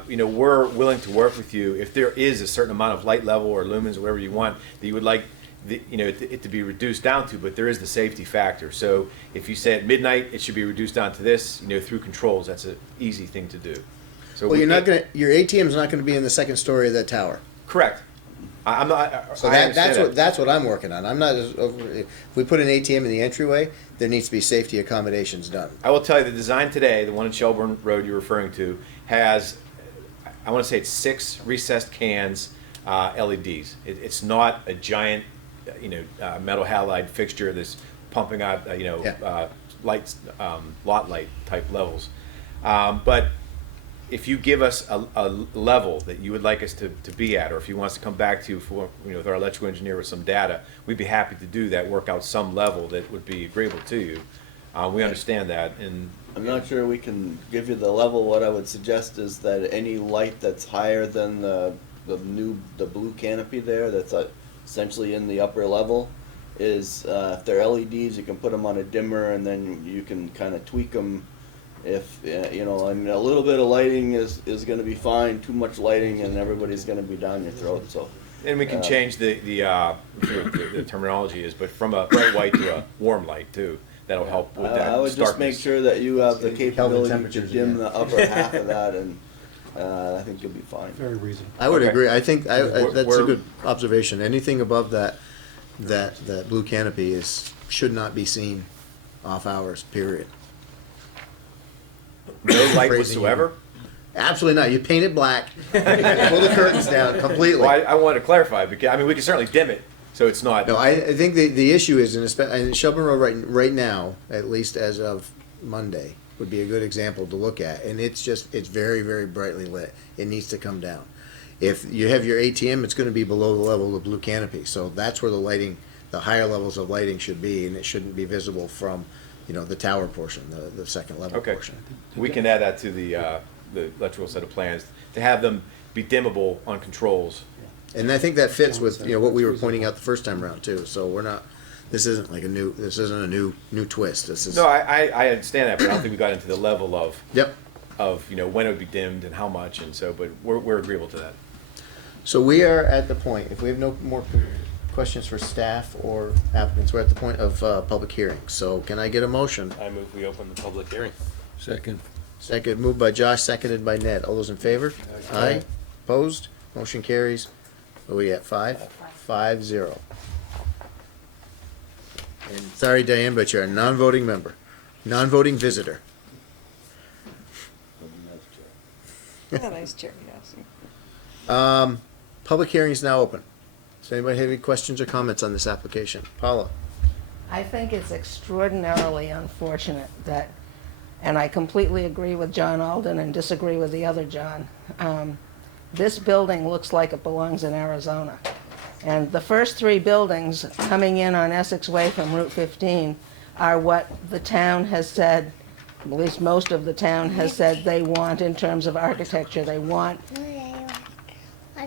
we're willing to work with you if there is a certain amount of light level or lumens or whatever you want that you would like it to be reduced down to, but there is the safety factor. So if you say at midnight it should be reduced down to this, through controls, that's an easy thing to do. So Well, your ATM is not going to be in the second story of that tower. correct. I'm not. So I understand that's what I'm working on. I'm not. If we put an ATM in the entryway, there needs to be safety accommodations done. I will tell you the design today, the one in Shelburne Road you're referring to, has, I want to say it's 6 recessed cans, LEDs. It's not a giant, metal halide fixture that's pumping out, lights, lot light type levels. But if you give us a level that you would like us to be at, or if you want us to come back to you for, with our electrical engineer with some data, we'd be happy to do that, work out some level that would be agreeable to you. We understand that, and I'm not sure we can give you the level. What I would suggest is that any light that's higher than the blue canopy there, that's essentially in the upper level, is if they're LEDs, you can put them on a dimmer, and then you can kind of tweak them. If a little bit of lighting is going to be fine. Too much lighting, and everybody's going to be down your throat. So. and we can change the terminology is, but from a bright white to a warm light too. That'll help with that. I would just make sure that you have the capability to temperatures dim again. the upper half of that, and I think you'll be fine. Very reasonable. I would Okay. agree. I think that's a We're- good observation. Anything above that blue canopy should not be seen off hours. Period. No light Crazy. whatsoever. Absolutely not. You paint it black. Pull the curtains down completely. Well, I want to clarify because we can certainly dim it so it's not. No, I think the issue is in Shelburne Road right now, at least as of Monday, would be a good example to look at. And it's very, very brightly lit. It needs to come down. If you have your ATM, it's going to be below the level of the blue canopy. So that's where the higher levels of lighting should be, and it shouldn't be visible from, the tower portion, the second level Okay. portion. We can add that to the electrical set of plans to have them be dimmable on controls. And I think that fits with what we were pointing out the first time around too. So we're not. This isn't a new twist. This is No, I understand that, but I don't think we got into the level of Yep. when it would be dimmed and how much, and so. But we're agreeable to that. So we are at the point. If we have no more questions for staff or applicants, we're at the point of public hearing. So can I get a motion? I move we open the public hearing. Second. Second, moved by Josh, seconded by Ned. All those in favor? Aye. Opposed? Motion carries. What are we at, 5-0. And sorry, Diane, but you're a non-voting member, non-voting visitor. Yeah, nice chair, yes. Public hearing is now open. Does anybody have any questions or comments on this application? Paula? I think it's extraordinarily unfortunate that, and I completely agree with John Alden and disagree with the other John. This building looks like it belongs in Arizona. And the first three buildings coming in on Essex Way from Route 15 are what the town has said, at least most of the town has said they want in terms of architecture. They want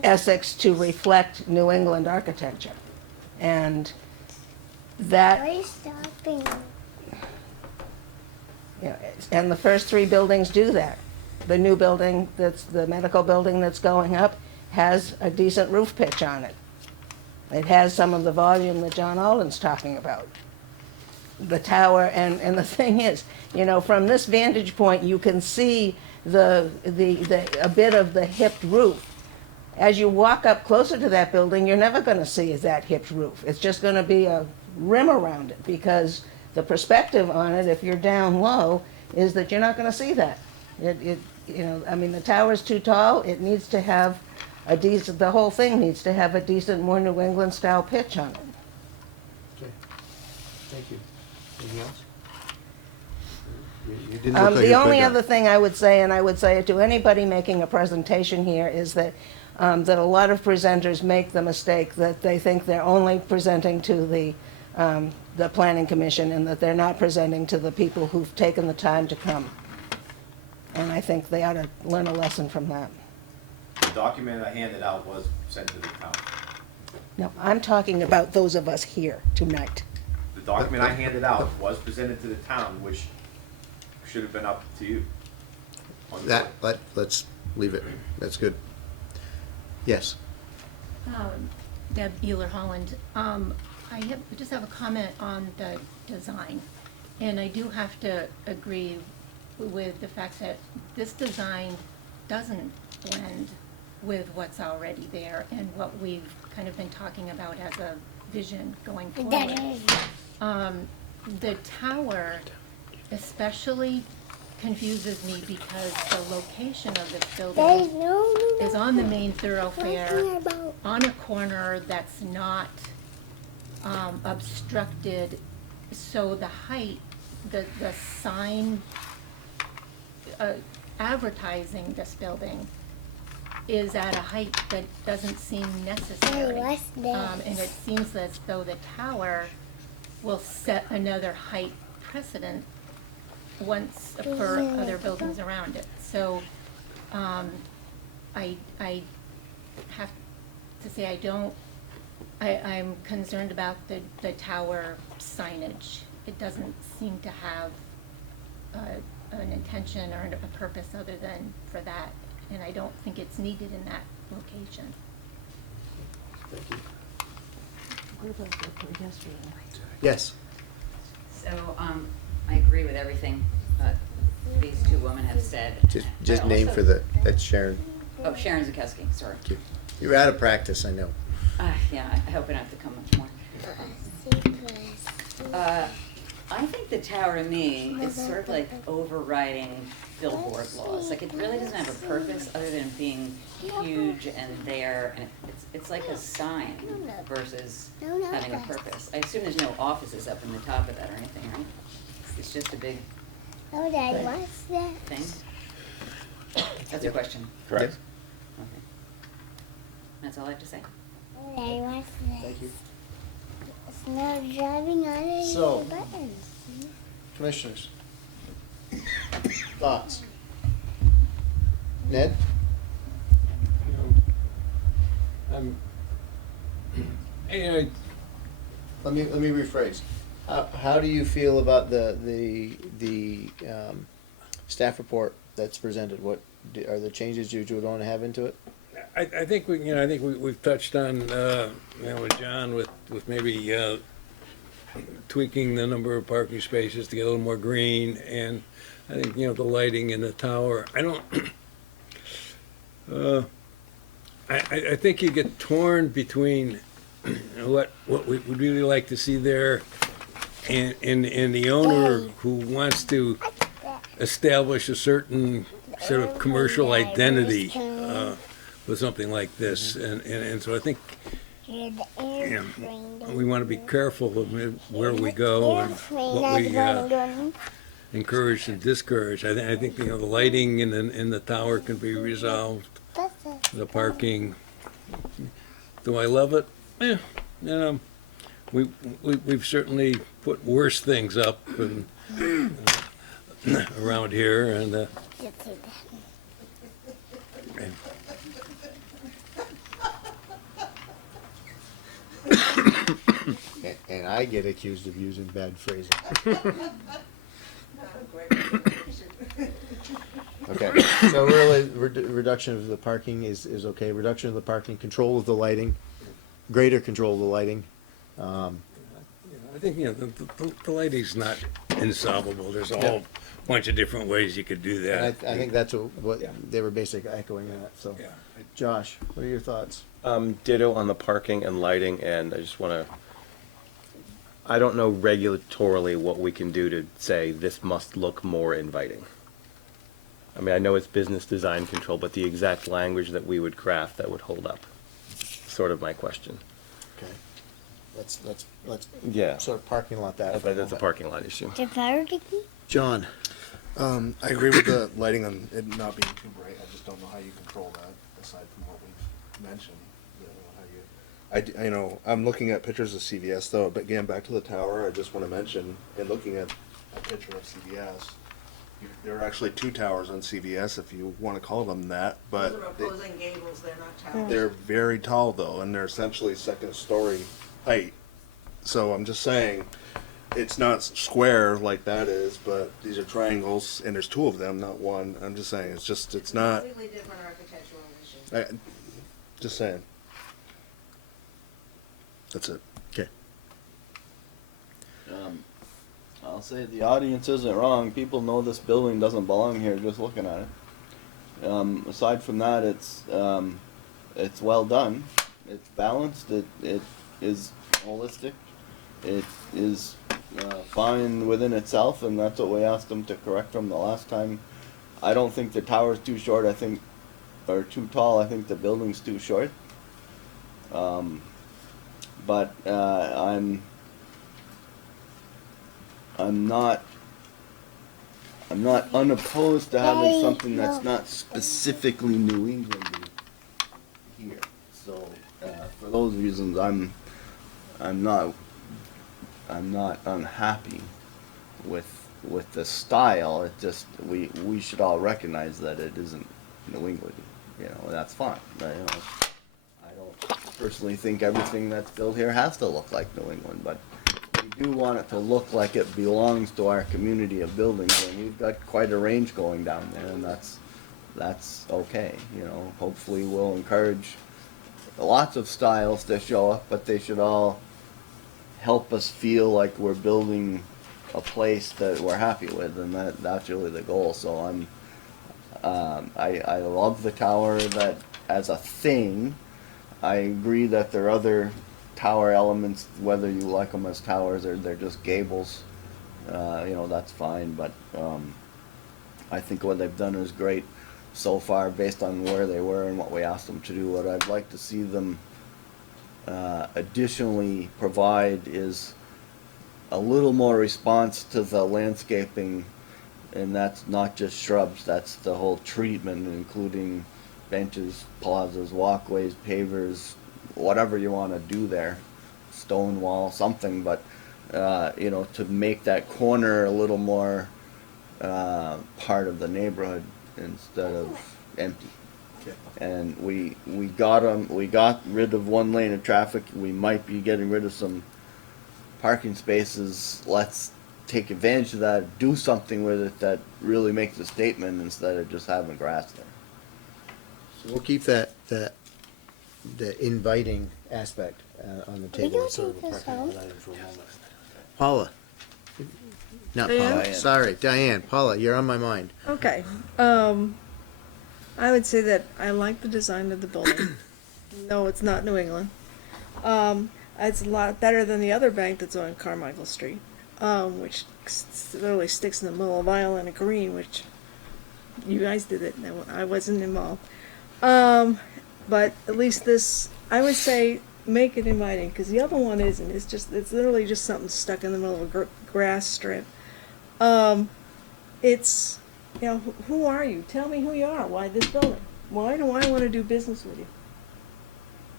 Essex to reflect New England architecture. And that, yeah, and the first three buildings do that. The new building, that's the medical building that's going up, has a decent roof pitch on it. It has some of the volume that John Alden's talking about. The tower, and the thing is, you know, from this vantage point, you can see a bit of the hipped roof. As you walk up closer to that building, you're never gonna see that hipped roof. It's just gonna be a rim around it, because the perspective on it, if you're down low, is that you're not gonna see that. You know, I mean, the tower's too tall, it needs to have a decent, the whole thing needs to have a decent, more New England style pitch on it. Okay. Thank you. Anything else? You didn't look like The you only put other thing I would say, and I would say it to anybody making a presentation here, is that that a lot of presenters make the mistake that they think they're only presenting to the planning commission, and that they're not presenting to the people who've taken the time to come. And I think they ought to learn a lesson from that. The document I handed out was sent to the town. No, I'm talking about those of us here tonight. The document I handed out was presented to the town, which should have been up to you. on the board. Let's leave it. That's good. Yes. Deb Euler Holland. Just have a comment on the design. And I do have to agree with the fact that this design doesn't blend with what's already there and what we've kind of been talking about as a vision going forward. The tower especially confuses me because the location of this building is on the main thoroughfare, on a corner that's not obstructed, so the height, the sign advertising this building is at a height that doesn't seem necessary. And it seems as though the tower will set another height precedent once for other buildings around it. So I have to say I'm concerned about the tower signage. It doesn't seem to have an intention or a purpose other than for that, and I don't think it's needed in that location. Thank you. What about the pedestrian? Yes. So, I agree with everything these two women have said. Just I name also- for that's Sharon. Oh, Sharon Zukowski, sorry. Thank you. You're out of practice, I know. Yeah, I hope I don't have to come much more. I think the tower to me is sort of like overriding billboard laws. Like, it really doesn't have a purpose other than being huge and there, and it's like a sign versus having a purpose. I assume there's no offices up in the top of that or anything, right? It's just a big thing? That's a question. Correct. Okay. That's all I have to say. Thank you. It's not driving on any So- buttons. Commissioners, thoughts? Ned? Let me rephrase. How do you feel about the staff report that's presented? What are the changes you would want to have into it? I think we've touched on, with John, with maybe tweaking the number of parking spaces to get a little more green, and I think, the lighting in the tower. I think you get torn between what we'd really like to see there and the owner who wants to establish a certain sort of commercial identity with something like this. And so I think, hear the airplane. we want to be careful of where we go and what we encourage and discourage. I think the lighting in the tower can be resolved. The parking. Do I love it? Yeah, we've certainly put worse things up around here, and And I get accused of using bad phrasing. Okay, so really, reduction of the parking is okay. Reduction of the parking, control of the lighting, greater control of the lighting. I think the lighting's not insolvable. There's a whole bunch of different ways you could do And that. I think that's what they were basically echoing that. So, Josh, what are your thoughts? Ditto on the parking and lighting, and I just want to, I don't know regulatorily what we can do to say this must look more inviting. I mean, I know it's business design control, but the exact language that we would craft that would hold up, sort of my question. Okay, let's Yeah. sort of parking lot that. But that's a parking lot issue. John. I agree with the lighting on it not being too bright. I just don't know how you control that aside from what we've mentioned. I'm looking at pictures of CVS though, but again, back to the tower, I just want to mention, in looking at a picture of CVS, there are actually two towers on CVS, if you want to call them that, but Those are opposing gables, they're not towers. they're very tall though, and they're essentially second story height. So I'm just saying, it's not square like that is, but these are triangles, and there's two of them, not one. I'm just saying, it's not. Completely different architectural issues. Just saying. That's it. Okay. I'll say the audience isn't wrong. People know this building doesn't belong here just looking at it. Aside from that, it's well done. It's balanced. It is holistic. It is fine within itself, and that's what we asked them to correct from the last time. I don't think the tower's too short. I think, or too tall. I think the building's too short. But I'm not unopposed to having something that's not specifically New England here. So for those reasons, I'm not unhappy with the style. It just we should all recognize that it isn't New England. That's fine. I don't personally think everything that's built here has to look like New England, but we do want it to look like it belongs to our community of buildings, and we've got quite a range going down there, and that's okay. Hopefully we'll encourage lots of styles to show up, but they should all help us feel like we're building a place that we're happy with, and that's really the goal. So I love the tower that as a thing. I agree that there are other tower elements, whether you like them as towers or they're just gables, that's fine, but I think what they've done is great so far based on where they were and what we asked them to do. What I'd like to see them additionally provide is a little more response to the landscaping, and that's not just shrubs, that's the whole treatment, including benches, plazas, walkways, pavers, whatever you want to do there, stone wall, something, but to make that corner a little more part of the neighborhood instead of empty. And we got rid of one lane of traffic. We might be getting rid of some parking spaces. Let's take advantage of that, do something with it that really makes a statement instead of just having grass there. So we'll keep the inviting aspect on the table. Sort of a parking lot item for a moment. Paula. Not Diane? Paula. Sorry, Diane. Paula, you're on my mind. Okay. I would say that I like the design of the building. No, it's not New England. It's a lot better than the other bank that's on Carmichael Street, which literally sticks in the middle of Island and Green, which you guys did it. I wasn't involved. But at least this, I would say, make it inviting, because the other one isn't. It's literally just something stuck in the middle of a grass strip. It's, who are you? Tell me who you are. Why this building? Why do I want to do business with you?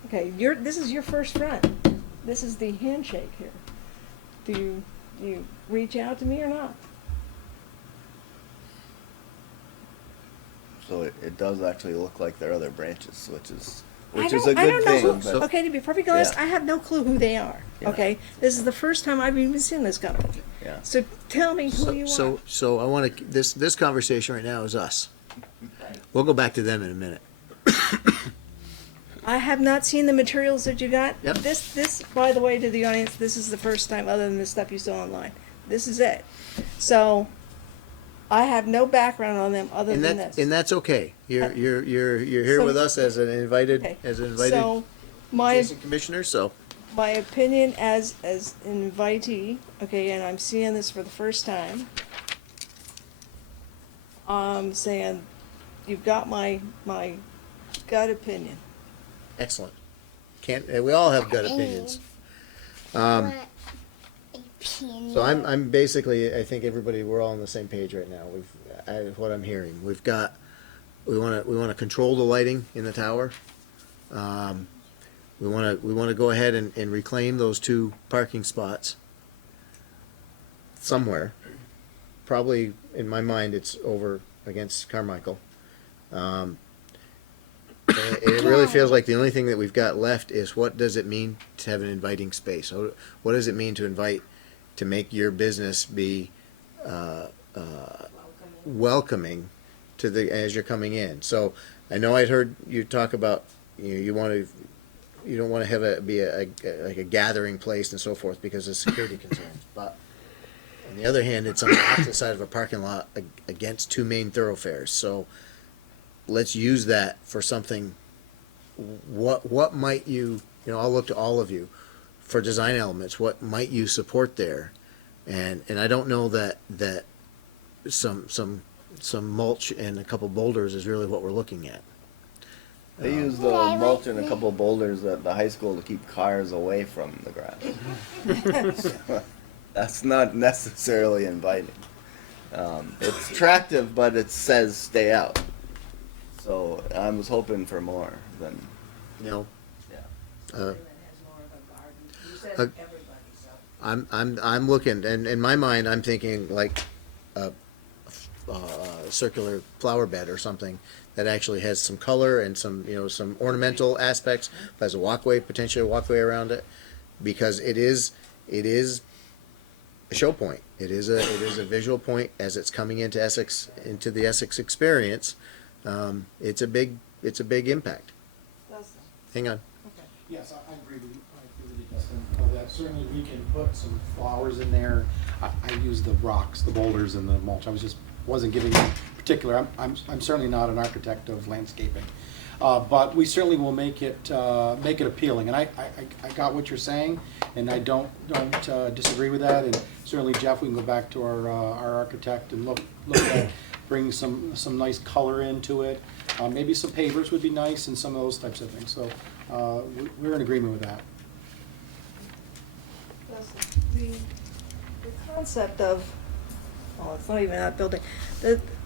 Okay, this is your first friend. This is the handshake here. Do you reach out to me or not? So it does actually look like there are other branches, which is I a don't good know thing. who, but- okay, to be perfectly honest, Yeah. I have no clue who they are. Yeah. Okay, this is the first time I've even seen this company. Yeah. So tell me who you are. So I want to, this conversation right now is us. We'll go back to them in a minute. I have not seen the materials that you got. Yep. This, by the way, to the audience, this is the first time, other than the stuff you saw online. This is it. So, I have no background on them other And than that, this. and that's okay. You're here So- with us as an invited, Okay. as an invited So, my adjacent commissioner, so. my opinion as an invitee, okay, and I'm seeing this for the first time. I'm saying, you've got my gut opinion. Excellent. We all have gut opinions. What So I'm basically, I think everybody, we're all on the same page right now. What I'm hearing, we want to control the lighting in the tower. We want to go ahead and reclaim those 2 parking spots somewhere. Probably, in my mind, it's over against Carmichael. It really feels like the only thing that we've got left is, what does it mean to have an inviting space? So what does it mean to invite, to make your business be welcoming to as you're coming in? So I know I'd heard you talk about, you don't want to have like a gathering place and so forth because of security concerns. But on the other hand, it's on the opposite side of a parking lot against 2 main thoroughfares. So let's use that for something. What might you, I'll look to all of you for design elements. What might you support there? And I don't know that some mulch and a couple boulders is really what we're looking at. They use the mulch and a couple of boulders at the high school to keep cars away from the grass. So, that's not necessarily inviting. It's attractive, but it says stay out. So I was hoping for more than. No. Yeah. I'm looking, and in my mind, I'm thinking like a circular flower bed or something that actually has some color and some ornamental aspects, has a walkway, potentially a walkway around it, because it is a show point. It is a visual point as it's coming into Essex, into the Essex experience. It's a big impact. Hang on. Yes, I agree with you, Justin, that certainly we can put some flowers in there. I use the rocks, the boulders, and the mulch. Wasn't giving you particular. I'm certainly not an architect of landscaping, but we certainly will make it appealing. And I got what you're saying, and I don't disagree with that. And certainly, Jeff, we can go back to our architect and look at bringing some nice color into it. Maybe some pavers would be nice, and some of those types of things. So we're in agreement with that. The concept of, it's not even that building,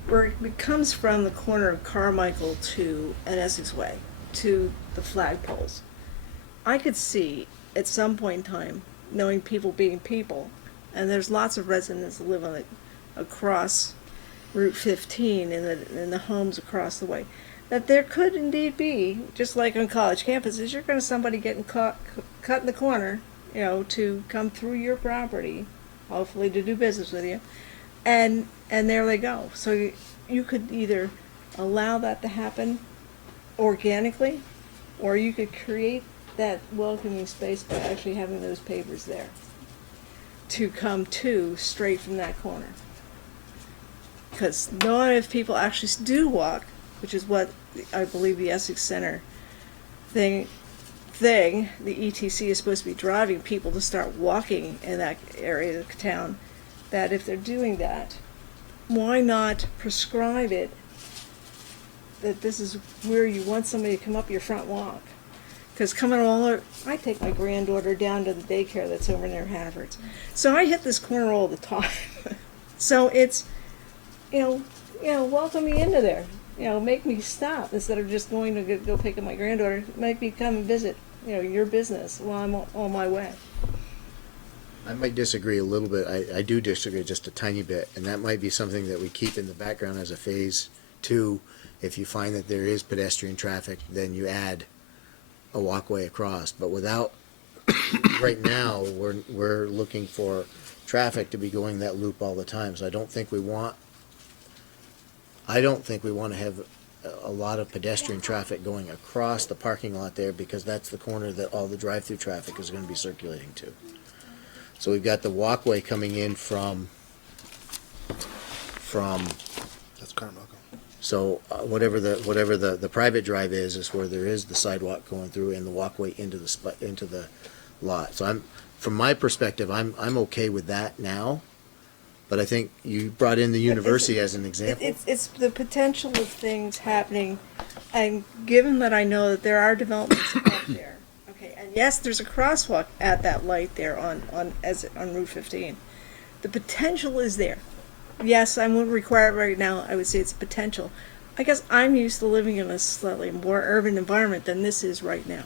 where it comes from the corner of Carmichael to an Essex Way, to the flagpoles. I could see at some point in time, knowing people being people, and there's lots of residents that live on across Route 15 in the homes across the way, that there could indeed be, just like on college campuses, you're going to somebody getting cut in the corner, to come through your property, hopefully to do business with you, and there they go. So you could either allow that to happen organically, or you could create that welcoming space by actually having those pavers there to come to straight from that corner. Because not if people actually do walk, which is what I believe the Essex Center thing, the ETC is supposed to be driving people to start walking in that area of town, that if they're doing that, why not prescribe it that this is where you want somebody to come up your front walk? Because coming I take my granddaughter down to the daycare that's over near Havertz. So I hit this corner all the time. So it's, welcome me into there. Make me stop instead of just going to go pick up my granddaughter. Make me come and visit, your business while I'm on my way. I might disagree a little bit. I do disagree just a tiny bit, and that might be something that we keep in the background as a phase two. If you find that there is pedestrian traffic, then you add a walkway across. But without, right now, we're looking for traffic to be going that loop all the time. So I don't think we want to have a lot of pedestrian traffic going across the parking lot there, because that's the corner that all the drive-through traffic is going to be circulating to. So we've got the walkway coming in from That's Carmichael. so whatever the private drive is where there is the sidewalk going through and the walkway into the lot. So from my perspective, I'm okay with that now. But I think you brought in the university as an example. It's the potential of things happening, and given that I know that there are developments up there, okay, and yes, there's a crosswalk at that light there on Route 15. The potential is there. Yes, I wouldn't require it right now. I would say it's potential. I guess I'm used to living in a slightly more urban environment than this is right now.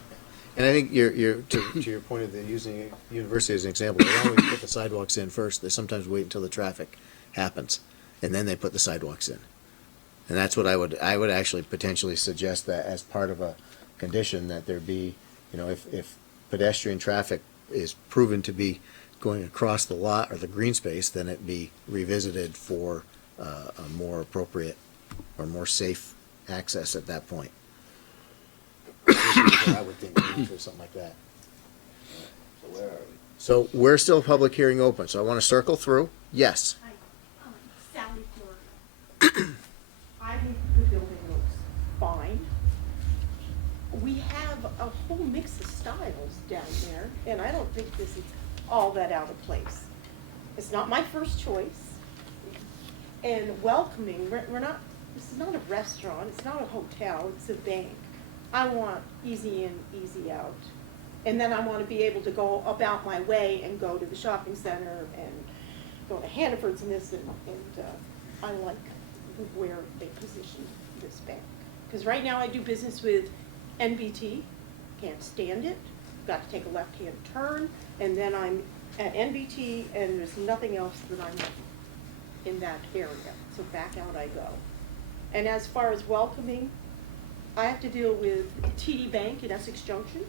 And I think to your point of using university as an example, they always put the sidewalks in first. They sometimes wait until the traffic happens, and then they put the sidewalks in. And that's what I would actually potentially suggest, that as part of a condition, that there be, if pedestrian traffic is proven to be going across the lot or the green space, then it be revisited for a more appropriate or more safe access at that point. I would think for something like that. So where are we? So we're still public hearing open, so I want to circle through. Yes. Hi, Sally Florida. I think the building looks fine. We have a whole mix of styles down there, and I don't think this is all that out of place. It's not my first choice. And welcoming, this is not a restaurant, it's not a hotel, it's a bank. I want easy in, easy out. And then I want to be able to go about my way and go to the shopping center and go to Hannaford's and this, and I like where they position this bank. Because right now I do business with NBT, can't stand it, got to take a left-hand turn, and then I'm at NBT and there's nothing else that I'm in that area. So back out I go. And as far as welcoming, I have to deal with TD Bank in Essex Junction,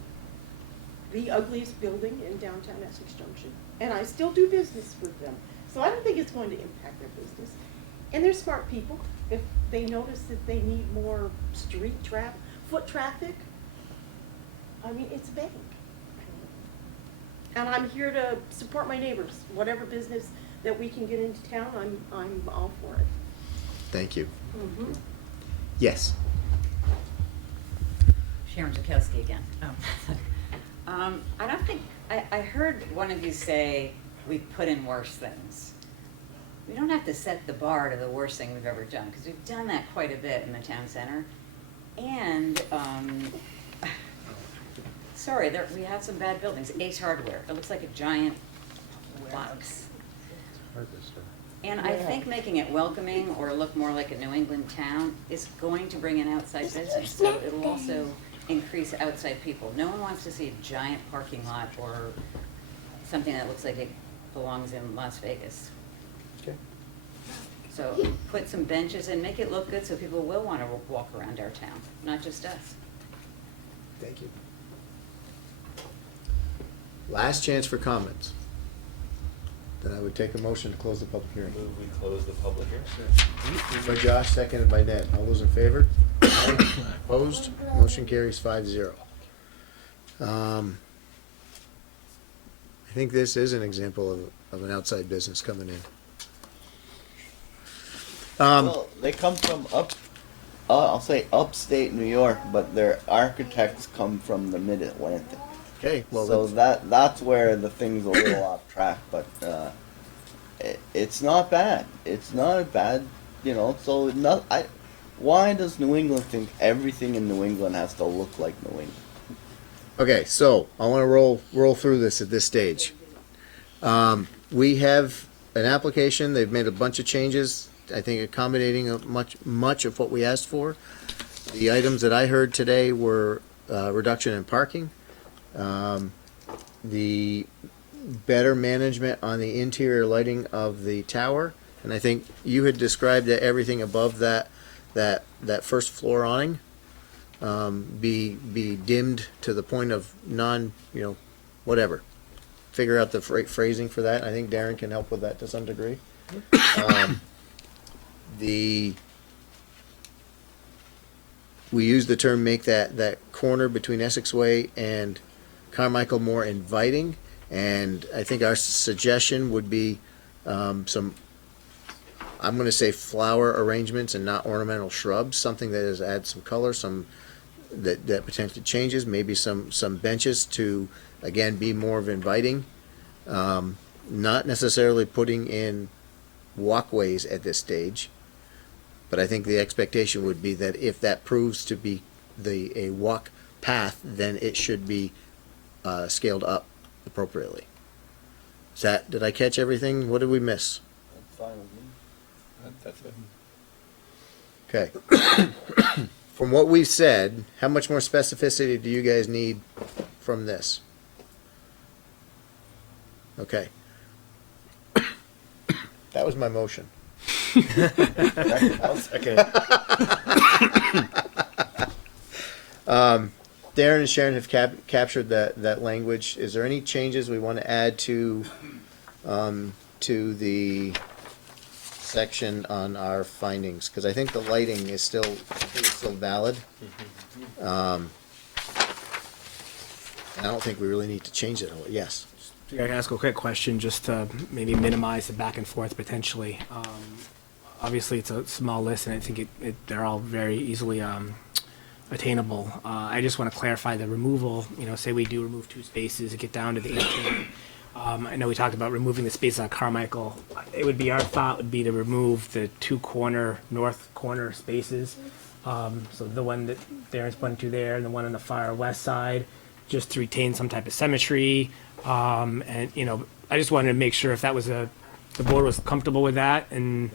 the ugliest building in downtown Essex Junction, and I still do business with them. So I don't think it's going to impact their business. And they're smart people. If they notice that they need more foot traffic, I mean, it's a bank. And I'm here to support my neighbors. Whatever business that we can get into town, I'm all for it. Thank you. Mm-hmm. Yes. Sharon Zakowski again. I don't think, I heard one of you say we've put in worse things. We don't have to set the bar to the worst thing we've ever done, because we've done that quite a bit in the town center. And, we had some bad buildings. Ace Hardware, it looks like a giant box. And I think making it welcoming or look more like a New England town is going to bring in outside business. So it'll also increase outside people. No one wants to see a giant parking lot or something that looks like it belongs in Las Vegas. Okay. So put some benches and make it look good so people will want to walk around our town, not just us. Thank you. Last chance for comments. Then I would take a motion to close the public hearing. Move we close the public hearing. Moved by Josh, seconded by Ned. All those in favor? Aye. Opposed? Motion carries 5-0. I think this is an example of an outside business coming in. Well, they come from I'll say upstate New York, but their architects come from the Mid-Atlantic. Okay, well, so that's where the thing's a little off track, but it's not bad. It's not bad, So why does New England think everything in New England has to look like New England? Okay, so I want to roll through this at this stage. We have an application. They've made a bunch of changes. I think accommodating much of what we asked for. The items that I heard today were reduction in parking, the better management on the interior lighting of the tower, and I think you had described that everything above that first floor awning be dimmed to the point of whatever. Figure out the phrasing for that. I think Darren can help with that to some degree. We use the term make that corner between Essex Way and Carmichael more inviting, and I think our suggestion would be some, I'm going to say flower arrangements and not ornamental shrubs, something that is add some color, some that potentially changes, maybe some benches to again be more of inviting, not necessarily putting in walkways at this stage. But I think the expectation would be that if that proves to be a walk path, then it should be scaled up appropriately. Did I catch everything? What did we miss? That's fine with me. Okay. From what we've said, how much more specificity do you guys need from this? Okay. That was my motion. I'll second it. Darren and Sharon have captured that language. Is there any changes we want to add to the section on our findings? Because I think the lighting is still valid. And I don't think we really need to change it. Yes. I can ask a quick question just to maybe minimize the back and forth potentially. Obviously, it's a small list, and I think they're all very easily attainable. I just want to clarify the removal. Say we do remove 2 spaces to get down to the 18. I know we talked about removing the space on Carmichael. It would be our thought would be to remove the 2 north corner spaces. So the one that Darren's pointing to there, and the one on the far west side, just to retain some type of symmetry. And I just wanted to make sure if that was the board was comfortable with that, and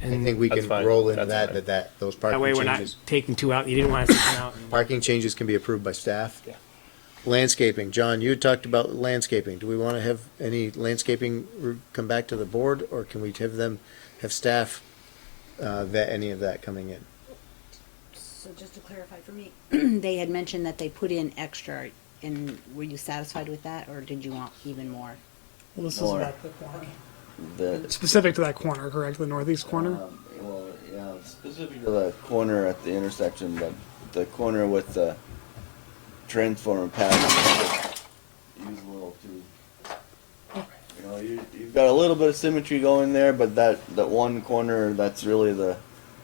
I think we That's can fine. roll into That's fine. that those that parking way we're not changes. taking 2 out. You didn't want us to come out. Parking changes can be approved by staff. Yeah. Landscaping, John, you had talked about landscaping. Do we want to have any landscaping come back to the board, or can we have staff vet any of that coming in? So just to clarify for me, they had mentioned that they put in extra, and were you satisfied with that, or did you want even more? Well, this is Or- about the corner. The, Specific to that corner, correct? The northeast corner? well, yeah, specific to the corner at the intersection, the corner with the transformer pattern, use a little too. You've got a little bit of symmetry going there, but that one corner that's really the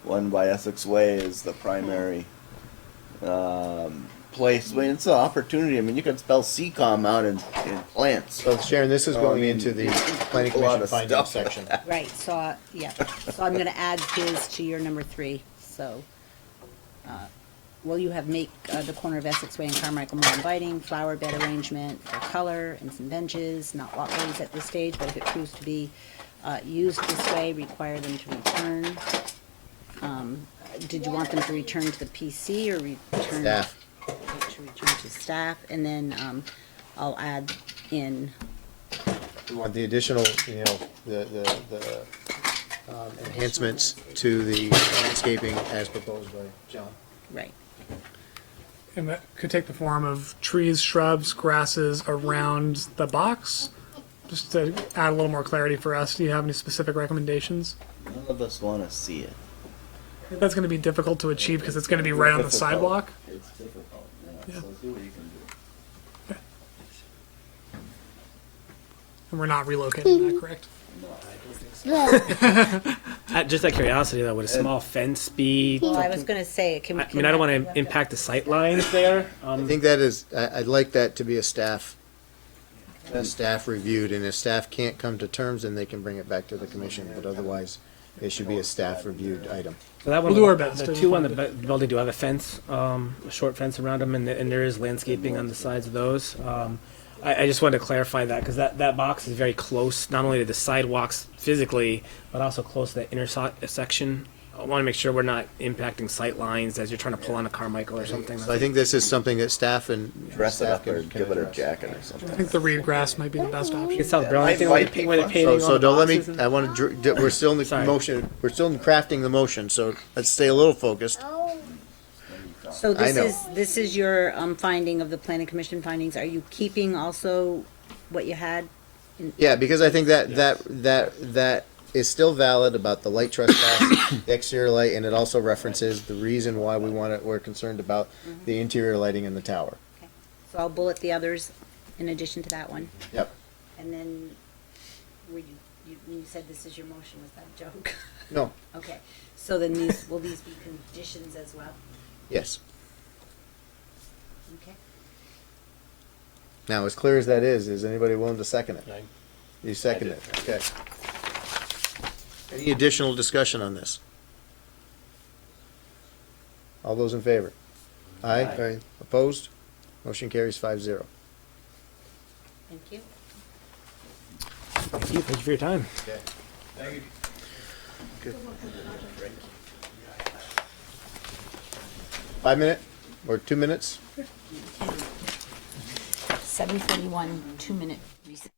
one by Essex Way is the primary place. I mean, it's an opportunity. I mean, you can spell CCOM out in plants. So Sharon, this is Oh, I going mean, into the you- planning a lot commission of findings stuff. section. Right, so, yeah, so I'm gonna add his to your number 3, so. Will you have make the corner of Essex Way and Carmichael more inviting, flower bed arrangement for color and some benches, not walkways at this stage, but if it proves to be used this way, require them to return. Did you want them to return to the PC or return? Staff. To return to staff, and then I'll add in, We want the additional, the enhancements to the landscaping as proposed by John. right. And that could take the form of trees, shrubs, grasses around the box. Just to add a little more clarity for us, do you have any specific recommendations? None of us want to see it. I think that's going to be difficult to achieve because it's going to be right on the Difficult. sidewalk. It's difficult, Yeah. so see what you can do. And we're not relocating that, correct? Just out of curiosity, though, would a small fence be? Well, I was gonna say, can we? I mean, I don't want to impact the sight lines there. I think that is, I'd like that to be a staff reviewed, and if staff can't come to terms, then they can bring it back to the commission, but otherwise, It should be a staff reviewed item. So that one, We'll do our best the to two on the find building do have a fence, a short fence around them, and there is landscaping on the sides of those. I just wanted to clarify that, because that box is very close, not only to the sidewalks physically, but also close to the intersection. I want to make sure we're not impacting sight lines as you're trying to pull on a Carmichael or something. So I think this is something that staff and Dress it staff up or can give it a address. jacket or I something. think the reed grass might be the best option. It's South Burlington Might- where might they be where they fun. painting So, on so the don't let me, boxes and- I want to, we're still in the Sorry. motion, we're still crafting the motion, so let's stay a little focused. So I know. this is your, finding of the planning commission findings. Are you keeping also what you had? Yeah, because I think that is still valid about the light trespass, the exterior light, and it also references the reason why we're concerned about the interior lighting in the tower. Okay. So I'll bullet the others in addition to that one. Yep. And then, you said this is your motion, was that a joke? No, Okay, so then will these be conditions as well? yes. Okay. Now, as clear as that is anybody willing to second it? You second it, okay. Any additional discussion on this? All those in favor? Aye? Aye. Opposed? Motion carries 5-0. Thank you. Thank you for your time. Good. 5 minute or 2 minutes? 7:41, 2-minute recess.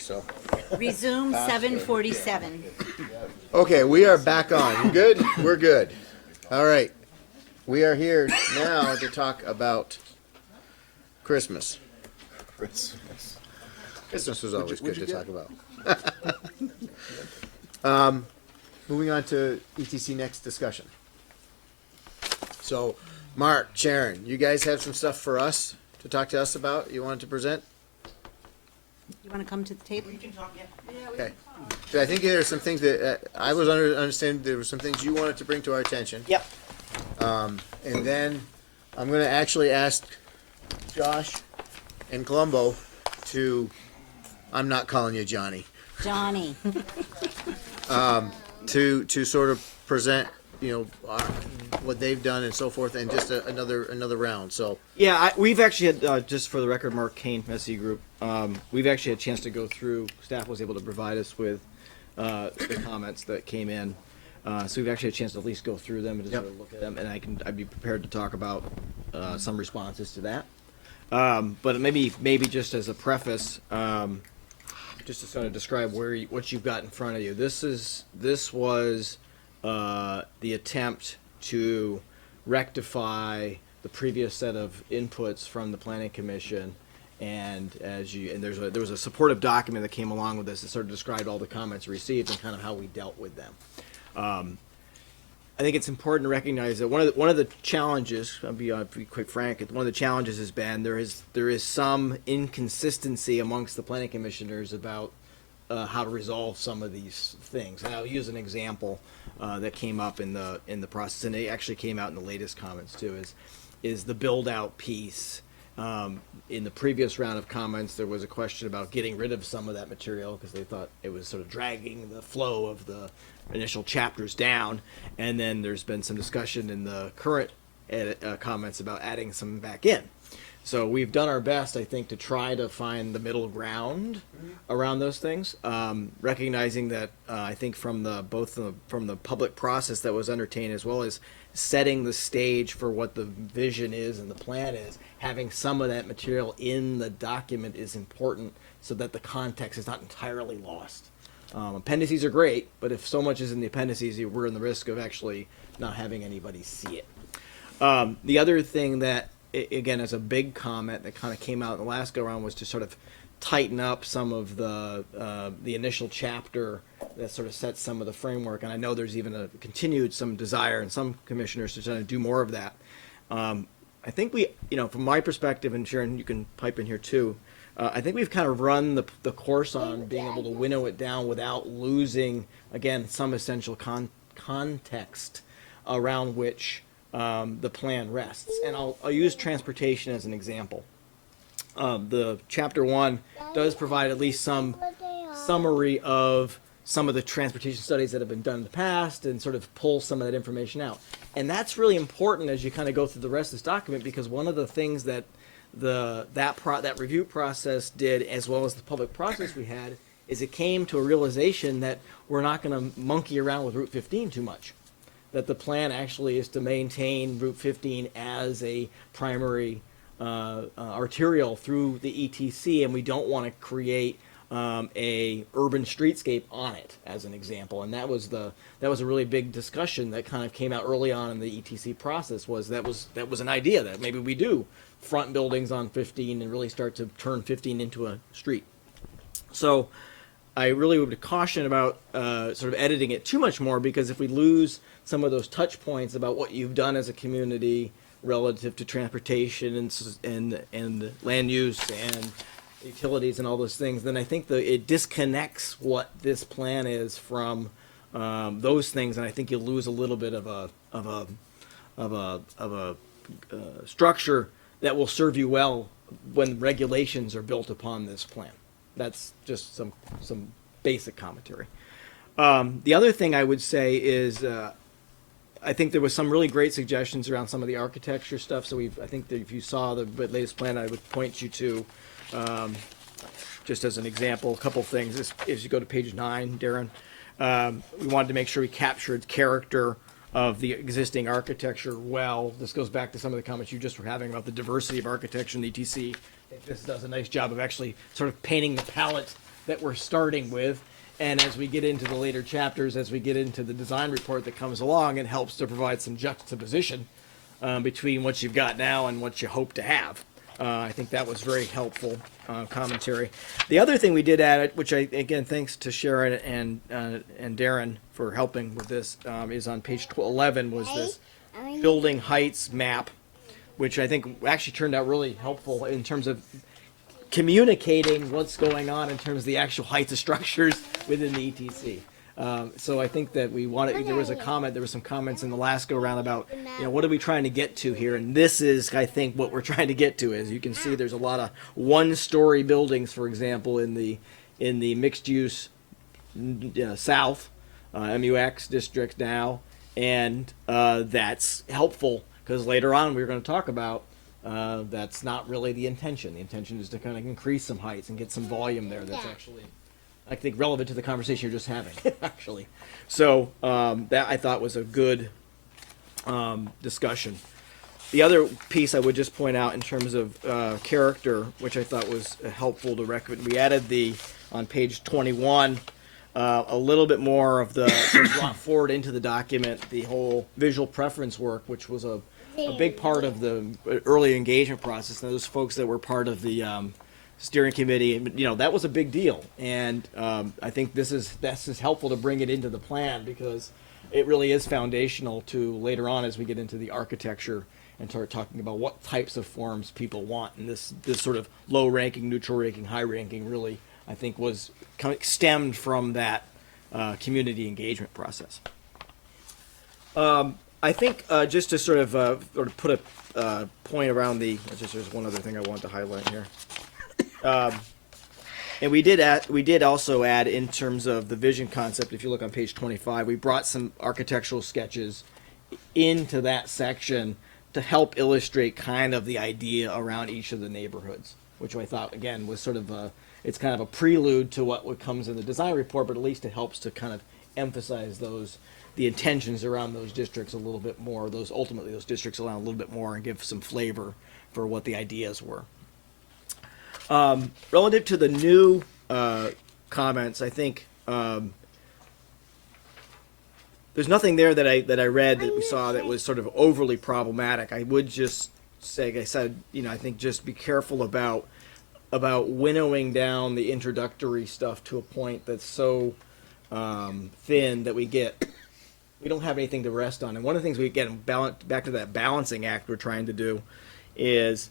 so. Resume 7:47. Okay, we are back on. You good? We're good. All right. We are here now to talk about Christmas. Christmas. Christmas was always good to talk about. Moving on to ETC next discussion. So, Mark, Sharon, you guys have some stuff for us to talk to us about? You wanted to present? You want to come to the table? Okay. So I think there are some things that I was understanding there were some things you wanted to bring to our attention. Yep. And then I'm going to actually ask Josh and Columbo to, I'm not calling you Johnny, Johnny. to sort of present, what they've done and so forth, and just another round. So Yeah, we've actually had, just for the record, Mark Kane from SE Group, we've actually had a chance to go through, staff was able to provide us with the comments that came in. So we've actually had a chance to at least go through them and just sort of look at them, and I'd be prepared to talk about some responses to that. But maybe just as a preface, just to sort of describe what you've got in front of you. This was the attempt to rectify the previous set of inputs from the Planning Commission, and there was a supportive document that came along with this that sort of described all the comments received and kind of how we dealt with them. I think it's important to recognize that one of the challenges, I'll be quite frank, one of the challenges has been there is some inconsistency amongst the planning commissioners about how to resolve some of these things. And I'll use an example that came up in the process, and it actually came out in the latest comments too. Is the build out piece. In the previous round of comments, there was a question about getting rid of some of that material because they thought it was sort of dragging the flow of the initial chapters down. And then there's been some discussion in the current comments about adding some back in. So we've done our best, I think, to try to find the middle ground around those things, recognizing that I think from the public process that was entertained, as well as setting the stage for what the vision is and the plan is, having some of that material in the document is important so that the context is not entirely lost. Appendices are great, but if so much is in the appendices, we're in the risk of actually not having anybody see it. The other thing that, again, as a big comment that kind of came out in the last go around, was to sort of tighten up some of the initial chapter that sort of sets some of the framework. And I know there's even a continued some desire in some commissioners to try to do more of that. I think we, from my perspective, and Sharon, you can pipe in here too, I think we've kind of run the course on being able to winnow it down without losing, again, some essential context around which the plan rests. And I'll use transportation as an example. The chapter 1 does provide at least some summary of some of the transportation studies that have been done in the past and sort of pull some of that information out. And that's really important as you kind of go through the rest of this document, because one of the things that that review process did, as well as the public process we had, is it came to a realization that we're not going to monkey around with Route 15 too much. That the plan actually is to maintain Route 15 as a primary arterial through the ETC, and we don't want to create a urban streetscape on it, as an example. And that was a really big discussion that kind of came out early on in the ETC process. That was an idea that maybe we do front buildings on 15 and really start to turn 15 into a street. So I really would caution about sort of editing it too much more, because if we lose some of those touch points about what you've done as a community relative to transportation and land use and utilities and all those things, then I think it disconnects what this plan is from those things, and I think you'll lose a little bit of a structure that will serve you well when regulations are built upon this plan. That's just some basic commentary. The other thing I would say is I think there was some really great suggestions around some of the architecture stuff. So I think that if you saw the latest plan, I would point you to, just as an example, a couple things. As you go to page 9, Darren, we wanted to make sure we captured character of the existing architecture well. This goes back to some of the comments you just were having about the diversity of architecture in the ETC. I think this does a nice job of actually sort of painting the palette that we're starting with. And as we get into the later chapters, as we get into the design report that comes along, it helps to provide some juxtaposition between what you've got now and what you hope to have. I think that was very helpful commentary. The other thing we did add, which I, again, thanks to Sharon and Darren for helping with this, is on page 11 was this building heights map, which I think actually turned out really helpful in terms of communicating what's going on in terms of the actual heights of structures within the ETC. So I think that we wanted, there was some comments in the last go around about, what are we trying to get to here? And this is, I think, what we're trying to get to. As you can see, there's a lot of one-story buildings, for example, in the mixed use south, MUX district now. And that's helpful because later on we're going to talk about that's not really the intention. The intention is to kind of increase some heights and get some volume there. That's actually, I think, relevant to the conversation you're just having, actually. So that I thought was a good discussion. The other piece I would just point out in terms of character, which I thought was helpful to recommend, we added on page 21, a little bit more of the sort of brought forward into the document the whole visual preference work, which was a big part of the early engagement process. And those folks that were part of the steering committee, that was a big deal. And I think this is helpful to bring it into the plan because it really is foundational to later on as we get into the architecture and start talking about what types of forms people want. And this sort of low ranking, neutral ranking, high ranking really, I think, was stemmed from that community engagement process. I think just to sort of put a point around there's one other thing I want to highlight here. And we did also add in terms of the vision concept. If you look on page 25, we brought some architectural sketches into that section to help illustrate kind of the idea around each of the neighborhoods, which I thought again was sort of it's kind of a prelude to what comes in the design report, but at least it helps to kind of emphasize the intentions around those districts a little bit more, those districts around a little bit more, and give some flavor for what the ideas were. Relative to the new comments, I think there's nothing there that I read that we saw that was sort of overly problematic. I would just say, like I said, I think just be careful about winnowing down the introductory stuff to a point that's so thin that we don't have anything to rest on. And one of the things we get back to that balancing act we're trying to do is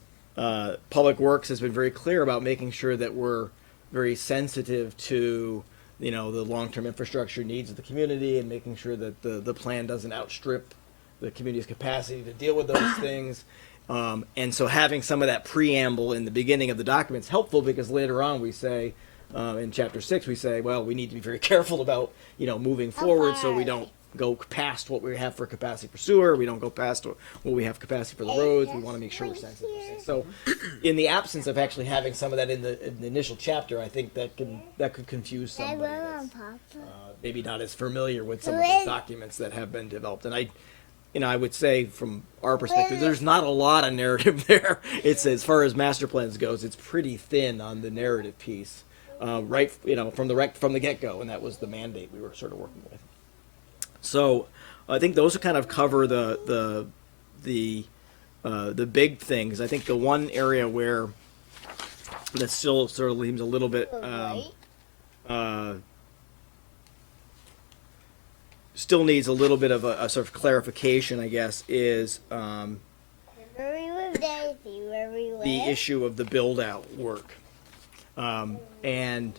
Public Works has been very clear about making sure that we're very sensitive to the long-term infrastructure needs of the community and making sure that the plan doesn't outstrip the community's capacity to deal with those things. And so having some of that preamble in the beginning of the document is helpful because later on we say, in chapter 6, we say, well, we need to be very careful about, moving forward so we don't go past what we have for capacity for sewer. We don't go past what we have capacity for the roads. We want to make sure we're sensitive to things. So in the absence of actually having some of that in the initial chapter, I think that could confuse somebody that's maybe not as familiar with some of those documents that have been developed. And I would say from our perspective, there's not a lot of narrative there. It's, as far as master plans goes, it's pretty thin on the narrative piece, right? From the get-go, and that was the mandate we were sort of working with. So I think those kind of cover the big things. I think the one area where that still sort of leaves a little bit still needs a little bit of a sort of clarification, I guess, is the issue of the build-out work. And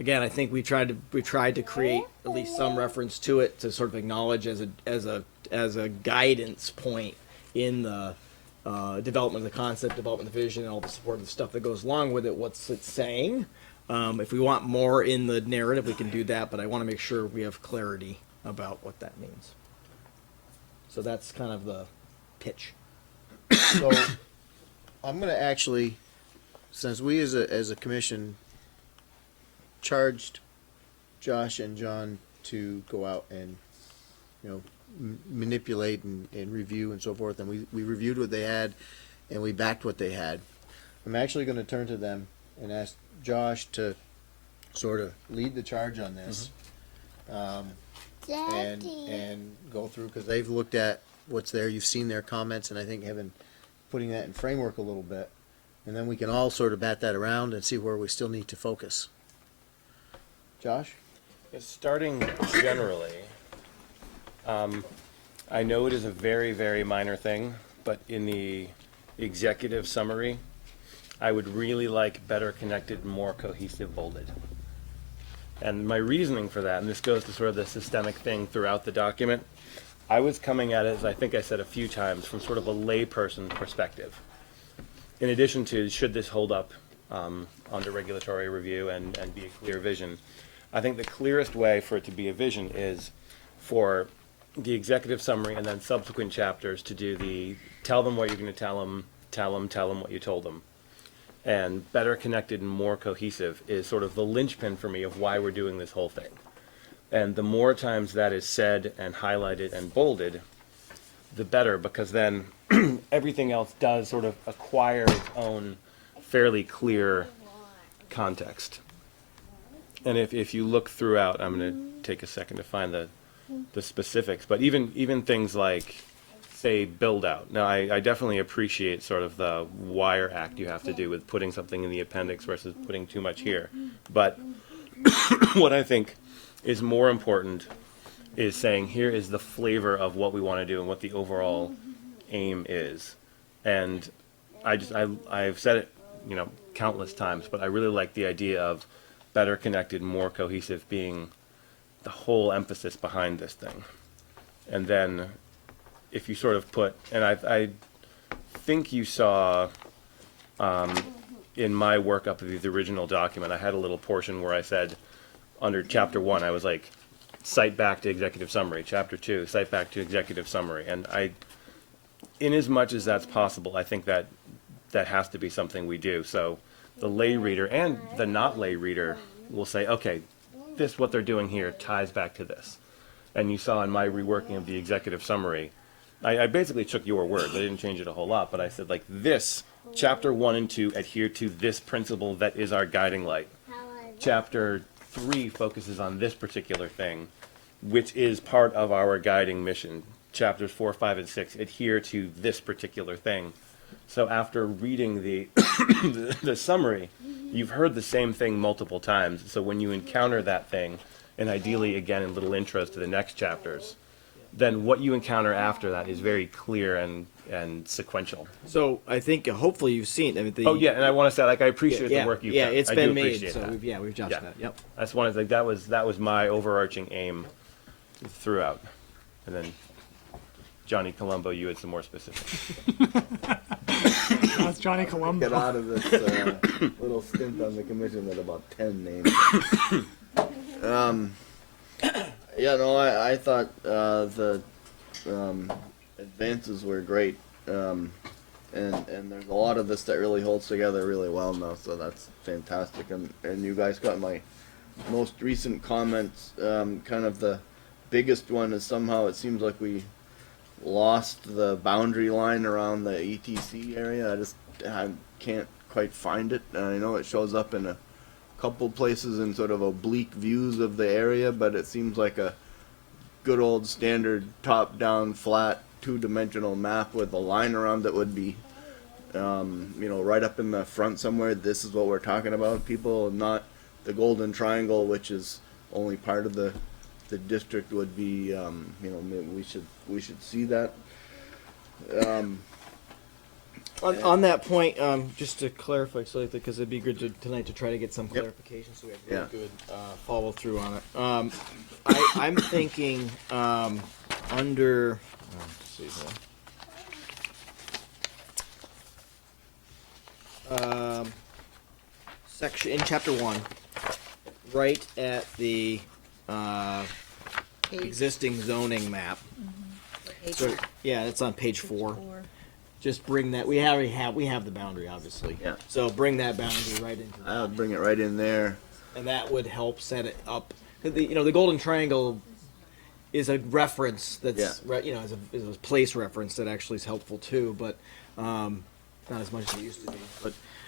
again, I think we tried to create at least some reference to it to sort of acknowledge as a guidance point in the development of the concept, development of the vision, and all the support of the stuff that goes along with it. What's it saying? If we want more in the narrative, we can do that, but I want to make sure we have clarity about what that means. So that's kind of the pitch. So I'm going to actually, since we as a commission charged Josh and John to go out and manipulate and review and so forth, and we reviewed what they had and we backed what they had, I'm actually going to turn to them and ask Josh to sort of lead the charge on this. And go through, because they've looked at what's there, you've seen their comments, and I think have been putting that in framework a little bit. And then we can all sort of bat that around and see where we still need to focus. Josh? Starting generally, I know it is a very, very minor thing, but in the executive summary, I would really like better connected, more cohesive bolded. And my reasoning for that, and this goes to sort of the systemic thing throughout the document, I was coming at it, as I think I said a few times, from sort of a layperson perspective. In addition to, should this hold up under regulatory review and be a clear vision, I think the clearest way for it to be a vision is for the executive summary and then subsequent chapters to do the tell them what you're going to tell them what you told them. And better connected and more cohesive is sort of the linchpin for me of why we're doing this whole thing. And the more times that is said and highlighted and bolded, the better, because then everything else does sort of acquire its own fairly clear context. And if you look throughout, I'm going to take a second to find the specifics, but even things like, say, build out. Now, I definitely appreciate sort of the wire act you have to do with putting something in the appendix versus putting too much here. But what I think is more important is saying here is the flavor of what we want to do and what the overall aim is. And I've said it, countless times, but I really like the idea of better connected, more cohesive being the whole emphasis behind this thing. And then if you sort of put, and I think you saw in my workup of the original document, I had a little portion where I said, under chapter 1, I was like, cite back to executive summary. Chapter 2, cite back to executive summary. And in as much as that's possible, I think that has to be something we do. So the lay reader and the not lay reader will say, okay, this, what they're doing here, ties back to this. And you saw in my reworking of the executive summary, I basically took your words. I didn't change it a whole lot, but I said, like, this, chapter 1 and 2 adhere to this principle that is our guiding light. Chapter 3 focuses on this particular thing, which is part of our guiding mission. Chapters 4, 5, and 6 adhere to this particular thing. So after reading the the summary, you've heard the same thing multiple times. So when you encounter that thing, and ideally again in little intros to the next chapters, then what you encounter after that is very clear and sequential. So I think hopefully you've seen. I mean, Oh yeah, and I want to say, like, I appreciate yeah, the work you've yeah, done. it's I been do made. appreciate So that. we've judged that. Yep. I just wanted to, like, that was my overarching aim throughout, and then Johnny Colombo, you had some more specifics. That's Johnny Colombo. Get out of this little stint on the commission with about 10 names. Yeah, no, I thought the advances were great, and there's a lot of this that really holds together really well now, so that's fantastic. And you guys got my most recent comments. Kind of the biggest one is somehow it seems like we lost the boundary line around the ETC area. I can't quite find it. I know it shows up in a couple places in sort of oblique views of the area, but it seems like a good old standard top-down flat two-dimensional map with a line around it would be right up in the front somewhere. This is what we're talking about, people, not the golden triangle, which is only part of the district. Would be maybe we should see that. On that point, just to clarify slightly, because it'd be good tonight to try to get some clarification, so we have really good follow through on it. I'm thinking under. Let's see here. Section in chapter 1, right at the existing zoning map. So yeah, it's on page 4. Just bring that. We have the boundary, obviously. Yeah. So bring that boundary right into. I would bring it right in there. And that would help set it up. The golden triangle is a reference that's is a place reference that actually is helpful too, but not as much as it used to be.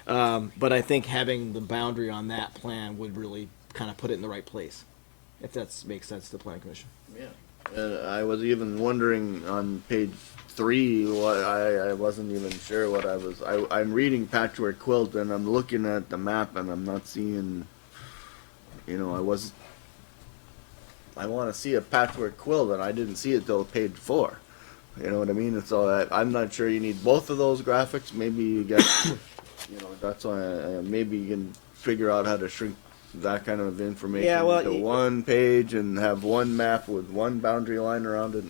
But I think having the boundary on that plan would really kind of put it in the right place, if that makes sense to the planning commission. Yeah. I was even wondering on page 3 what I wasn't even sure what I'm reading patchwork quilt and I'm looking at the map and I'm not seeing, I want to see a patchwork quilt and I didn't see it till page 4. You know what I mean? And so I'm not sure you need both of those graphics. Maybe you get, that's why maybe you can figure out how to shrink that kind of information Yeah, well, to one page and have one map with one boundary line around it.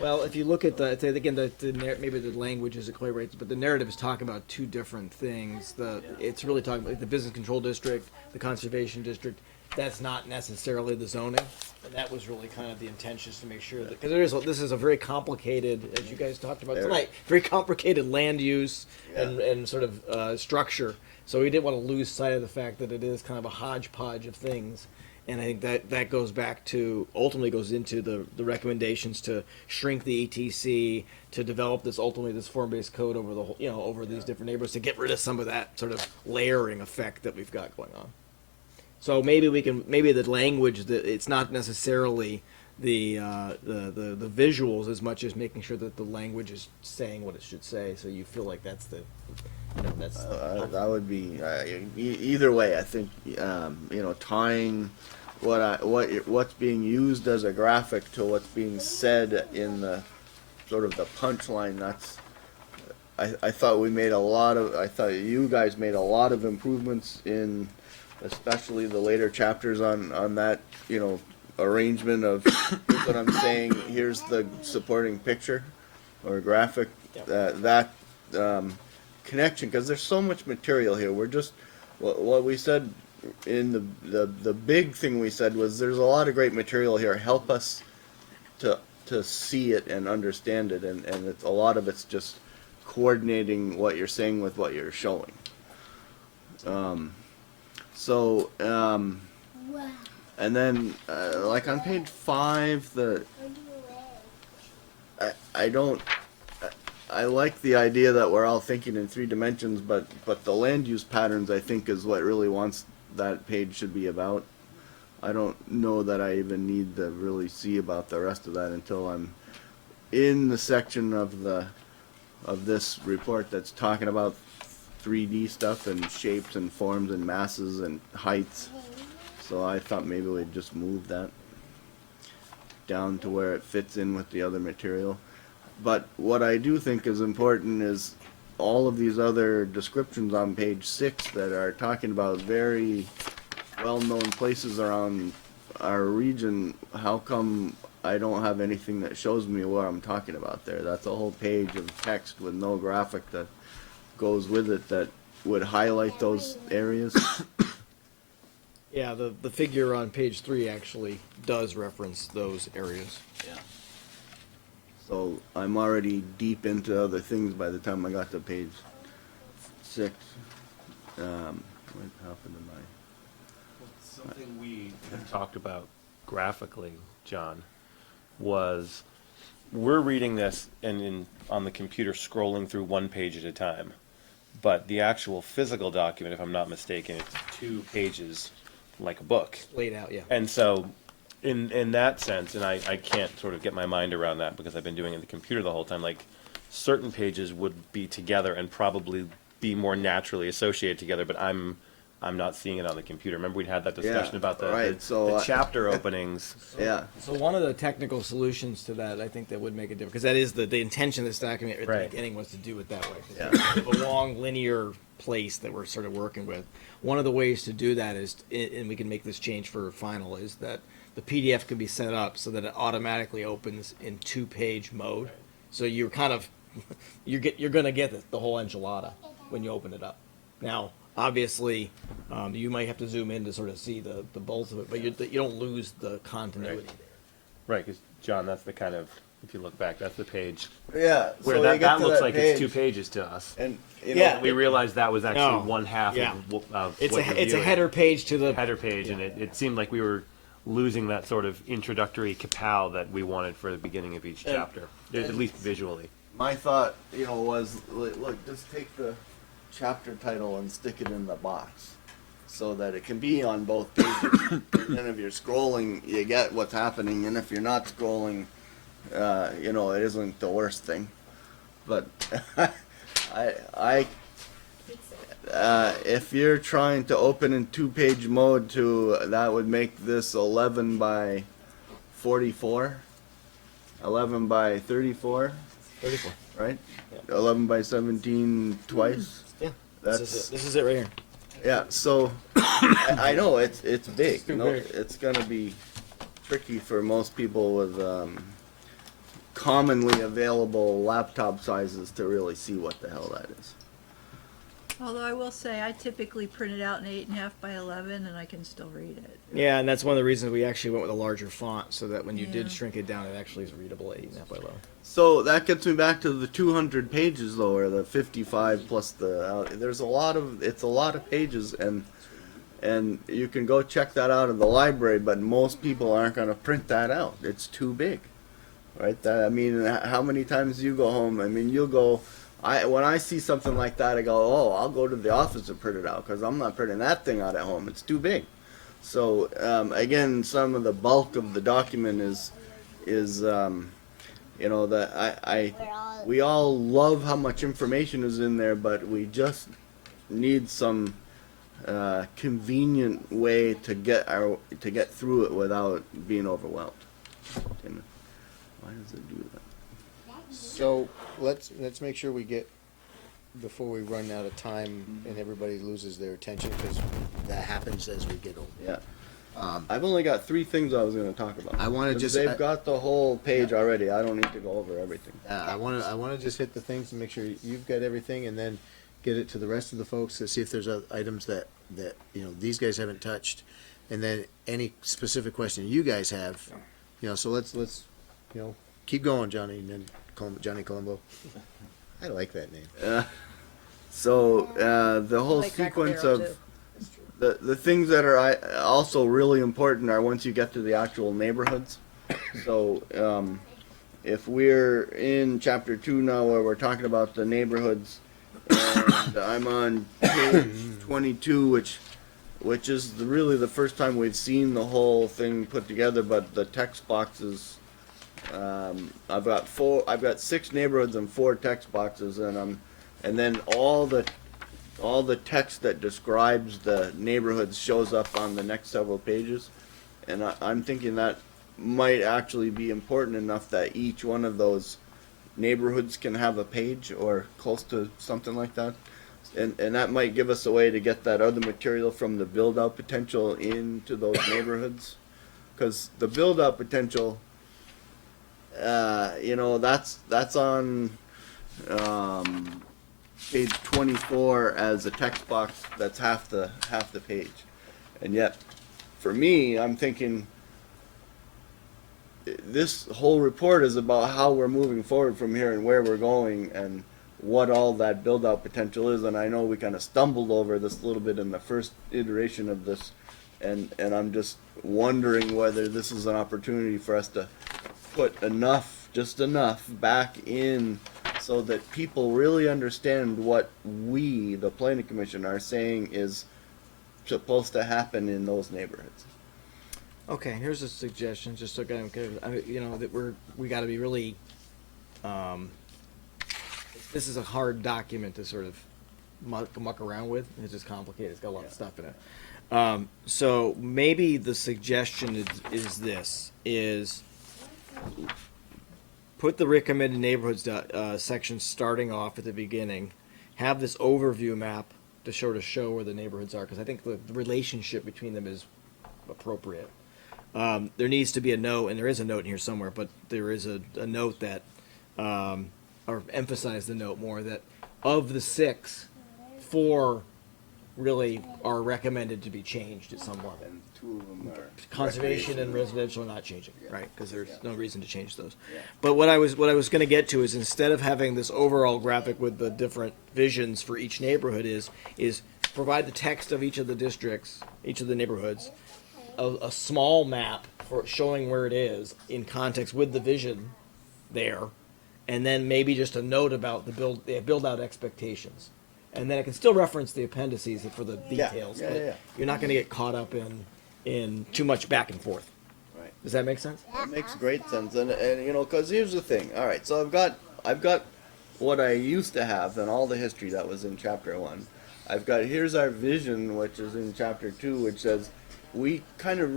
Well, if you look at again, maybe the language isn't quite right, but the narrative is talking about two different things. It's really talking about the business control district, the conservation district. That's not necessarily the zoning, and that was really kind of the intention, is to make sure that, because this is a very complicated, as you guys talked about tonight, very complicated land use and sort of structure. So we didn't want to lose sight of the fact that it is kind of a hodgepodge of things. And I think that goes back to, ultimately goes into the recommendations to shrink the ETC, to develop this form-based code over the whole, over these different neighborhoods, to get rid of some of that sort of layering effect that we've got going on. So maybe the language, that it's not necessarily the visuals as much as making sure that the language is saying what it should say. So you feel like that's the, that would be either way. I think tying what's being used as a graphic to what's being said in the sort of the punchline. I thought you guys made a lot of improvements in, especially the later chapters on that, arrangement of here's what I'm saying, here's the supporting picture or graphic, that connection, because there's so much material here. We're just, what we said in the big thing we said was there's a lot of great material here. Help us to see it and understand it, and it's a lot of it's just coordinating what you're saying with what you're showing. And then like on page 5, I like the idea that we're all thinking in 3 dimensions, but the land use patterns, I think, is what really that page should be about. I don't know that I even need to really see about the rest of that until I'm in the section of this report that's talking about 3D stuff and shapes and forms and masses and heights. So I thought maybe we'd just move that down to where it fits in with the other material. But what I do think is important is all of these other descriptions on page 6 that are talking about very well-known places around our region. How come I don't have anything that shows me what I'm talking about there? That's a whole page of text with no graphic that goes with it that would highlight those areas. Yeah, the figure on page 3 actually does reference those areas. Yeah. So I'm already deep into other things by the time I got to page 6. What happened to my... Something we had talked about graphically, John, was we're reading this and on the computer scrolling through one page at a time. But the actual physical document, if I'm not mistaken, it's 2 pages like a book. Laid out, yeah. And so in that sense, and I can't sort of get my mind around that because I've been doing it in the computer the whole time, like certain pages would be together and probably be more naturally associated together, but I'm not seeing it on the computer. Remember we'd had that discussion about the chapter openings. Yeah. So one of the technical solutions to that, I think that would make a difference, because that is the intention of this document at the beginning was to do it that way. Yeah. We have a long linear place that we're sort of working with. One of the ways to do that is, and we can make this change for final, is that the PDF can be set up so that it automatically opens in 2-page mode. So you're kind of, you're going to get the whole enchilada when you open it up. Now, obviously, you might have to zoom in to sort of see the both of it, but you don't lose the continuity there. Right, because John, that's the kind of, if you look back, that's the page. Yeah. Where so that looks that like page, it's 2 pages to us. And we realized that was actually one half of it's what it's a header page to the header page, and it seemed like we were losing that sort of introductory kapow that we wanted for the beginning of each chapter, at least visually. My thought, was, look, just take the chapter title and stick it in the box. so that it can be on both pages. And then if you're scrolling, you get what's happening, and if you're not scrolling, you know, it isn't the worst thing. But if you're trying to open in 2-page mode that would make this 11 by 44, 11 by 34, 34. right? 11 by 17 twice. Yeah. That's This is it right here. yeah. So I know it's big. too No, big. it's gonna be tricky for most people with commonly available laptop sizes to really see what the hell that is. Although I will say, I typically print it out in 8.5 by 11, and I can still read it. Yeah, and that's one of the reasons we actually went with a larger font, so that when you Yeah. did shrink it down, it actually is readable at 8.5 by 11. So that gets me back to the 200 pages though, or the 55 plus the. There's a lot of pages, and you can go check that out in the library, but most people aren't going to print that out. It's too big, right? That I mean, how many times do you go home? I mean, you'll go. When I see something like that, I go, oh, I'll go to the office and print it out because I'm not printing that thing out at home. It's too big. So again, some of the bulk of the document is you know, that we all love how much information is in there, but we just need some convenient way to get through it without being overwhelmed. Why does it do that? So let's make sure we get, before we run out of time and everybody loses their attention, because that happens as we get older. Yeah. I've only got 3 things I was going to talk about. I want to just. They've got the whole page already. I don't need to go over everything. I want to just hit the things to make sure you've got everything, and then get it to the rest of the folks to see if there's items that you know these guys haven't touched, and then any specific question you guys have, you know. So let's you know keep going, Johnny, and then Johnny Colombo. I like that name. So the whole Like Cracker sequence Barrel, of too. the things that are also really important are once you get to the actual neighborhoods. So if we're in chapter 2 now, where we're talking about the neighborhoods, and I'm on page 22, which is really the first time we've seen the whole thing put together, but the text boxes. I've got 6 neighborhoods and 4 text boxes, and then all the text that describes the neighborhoods shows up on the next several pages, and I'm thinking that might actually be important enough that each one of those neighborhoods can have a page or close to something like that, and that might give us a way to get that other material from the build-out potential into those neighborhoods, because the build-out potential. You know, that's on page 24 as a text box. That's half the page, and yet, for me, I'm thinking this whole report is about how we're moving forward from here and where we're going and what all that build-out potential is. And I know we kind of stumbled over this a little bit in the first iteration of this, and I'm just wondering whether this is an opportunity for us to put just enough back in so that people really understand what we, the planning commission, are saying is supposed to happen in those neighborhoods. Okay, here's a suggestion, just so you know that we got to be really. This is a hard document to sort of muck around with. It's just complicated. It's got a lot of stuff in it. So maybe the suggestion is put the recommended neighborhoods section starting off at the beginning, have this overview map to sort of show where the neighborhoods are, because I think the relationship between them is appropriate. There needs to be a note, and there is a note in here somewhere, but there is a note that, or emphasize the note more, that of the 6, 4 really are recommended to be changed at some level. And 2 of them are Conservation and residential are not changing, right? Because there's Yeah. no reason to change those. Yeah. But what I was going to get to is, instead of having this overall graphic with the different visions for each neighborhood, is provide the text of each of the districts, each of the neighborhoods, a small map for showing where it is in context with the vision there, and then maybe just a note about the build out expectations. and then it can still reference the appendices for the Yeah, details. yeah, but yeah. You're not going to get caught up in too much back and forth. Right. Does that make sense? That makes great sense, and you know, because here's the thing. All right, so I've got what I used to have and all the history that was in chapter 1. I've got here's our vision, which is in chapter 2, which says we kind of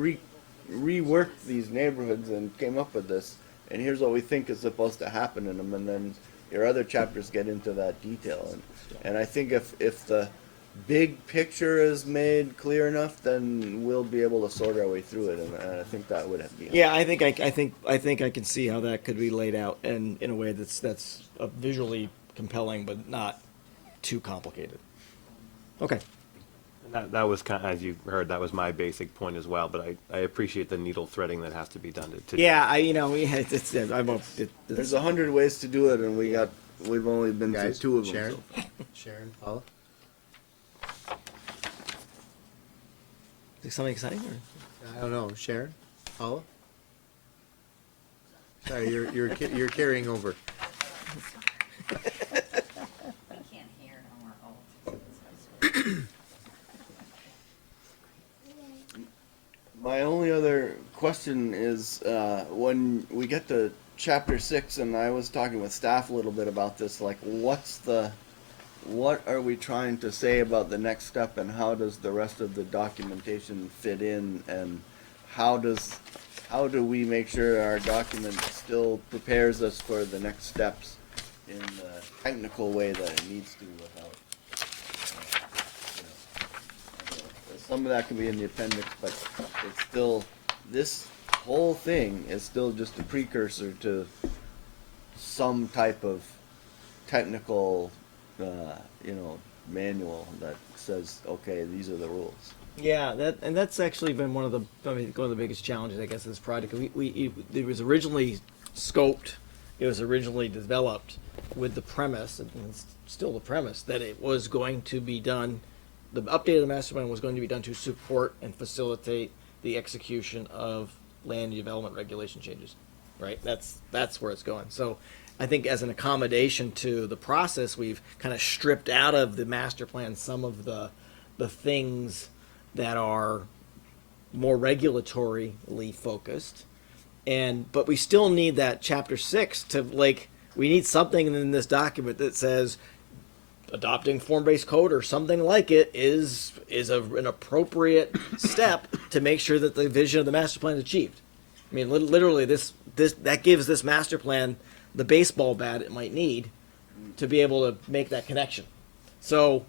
reworked these neighborhoods and came up with this, and here's what we think is supposed to happen in them, and then your other chapters get into that detail, and I think if the big picture is made clear enough, then we'll be able to sort our way through it, and I think that would be. Yeah, I think I can see how that could be laid out and in a way that's visually compelling but not too complicated. Okay. That was kind of, as you heard, that was my basic point as well. But I appreciate the needle threading that has to be done to Yeah, There's 100 ways to do it, and we've only been Guys, through 2 of them. Sharon? So far. Sharon, Paula? Is there something exciting? Or? I don't know. Sharon? Paula? Sorry, you're carrying over. I can't hear no more. My only other question is when we get to chapter 6, and I was talking with staff a little bit about this, like what are we trying to say about the next step, and how does the rest of the documentation fit in, and how do we make sure our document still prepares us for the next steps in the technical way that it needs to without, some of that can be in the appendix, but it's still, this whole thing is still just a precursor to some type of technical, manual that says, okay, these are the rules. Yeah, that's actually been one of the biggest challenges, I guess, of this project. It was originally scoped, it was originally developed with the premise, and it's still the premise, that it was going to be done. The update of the master plan was going to be done to support and facilitate the execution of land development regulation changes, right? That's where it's going. So I think as an accommodation to the process, we've kind of stripped out of the master plan some of the things that are more regulatorily focused, but we still need that chapter 6 to, like, we need something in this document that says adopting form-based code or something like it is an appropriate step to make sure that the vision of the master plan is achieved. I mean, literally, this that gives this master plan the baseball bat it might need to be able to make that connection. So,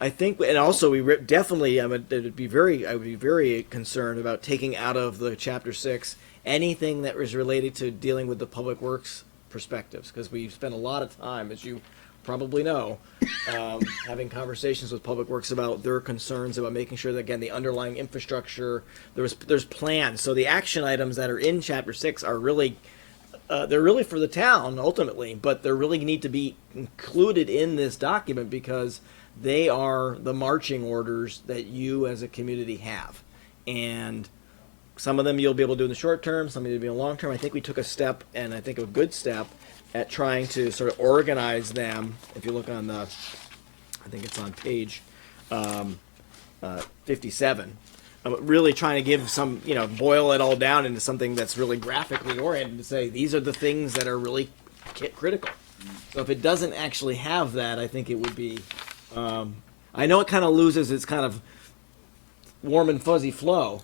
I think, and also definitely, I would be very concerned about taking out of the chapter 6 anything that was related to dealing with the public works perspectives, because we've spent a lot of time, as you probably know, having conversations with Public Works about their concerns about making sure that, again, the underlying infrastructure, there's plans. So the action items that are in Chapter 6 are really, they're really for the town ultimately, but they really need to be included in this document because they are the marching orders that you as a community have. And some of them you'll be able to do in the short term, some of them you'll be in the long term. I think we took a step, and I think a good step, at trying to sort of organize them. If you look on I think it's on page 57, really trying to give some, boil it all down into something that's really graphically oriented to say these are the things that are really critical. So if it doesn't actually have that, I think it would be, I know it kind of loses its kind of warm and fuzzy flow,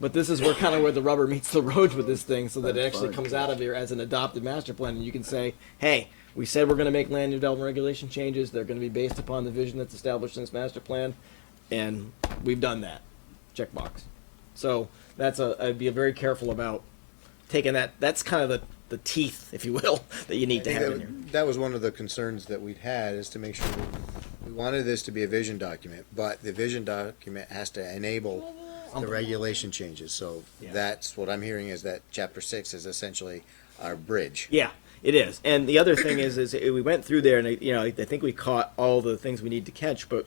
but this is where the rubber meets the road with this thing, so that it actually comes out of here as an adopted master plan, and you can say, hey, we said we're going to make land development regulation changes. They're going to be based upon the vision that's established in this master plan, and we've done that. Checkbox. So I'd be very careful about taking that. That's kind of the teeth, if you will, that you need to have in here. That was one of the concerns that we'd had, is to make sure we wanted this to be a vision document, but the vision document has to enable the regulation changes. So that's what I'm hearing, is that chapter 6 is essentially our bridge. Yeah, it is. And the other thing is we went through there, and I think we caught all the things we need to catch, but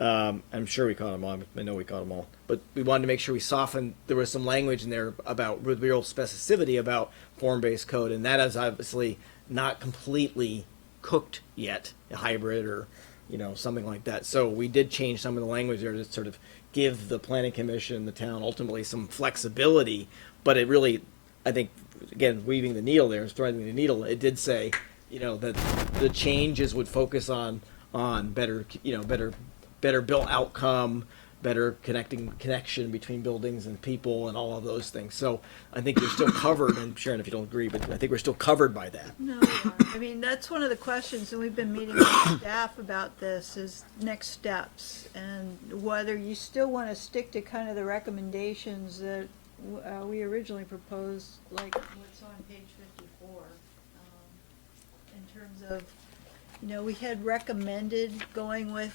I'm sure we caught them all. I know we caught them all. But we wanted to make sure we softened. There was some language in there about with real specificity about form-based code, and that is obviously not completely cooked yet, a hybrid or something like that. So we did change some of the language there to sort of give the planning commission, the town, ultimately some flexibility. But it really, I think, again, weaving the needle there, threading the needle, it did say, that the changes would focus on better, better built outcome, better connection between buildings and people and all of those things. So I think you're still covered, and Sharon, if you don't agree, but I think we're still covered by that. No, we are. I mean, that's one of the questions, and we've been meeting with staff about this, is next steps, and whether you still want to stick to kind of the recommendations that we originally proposed, like what's on page 54, in terms of, we had recommended going with,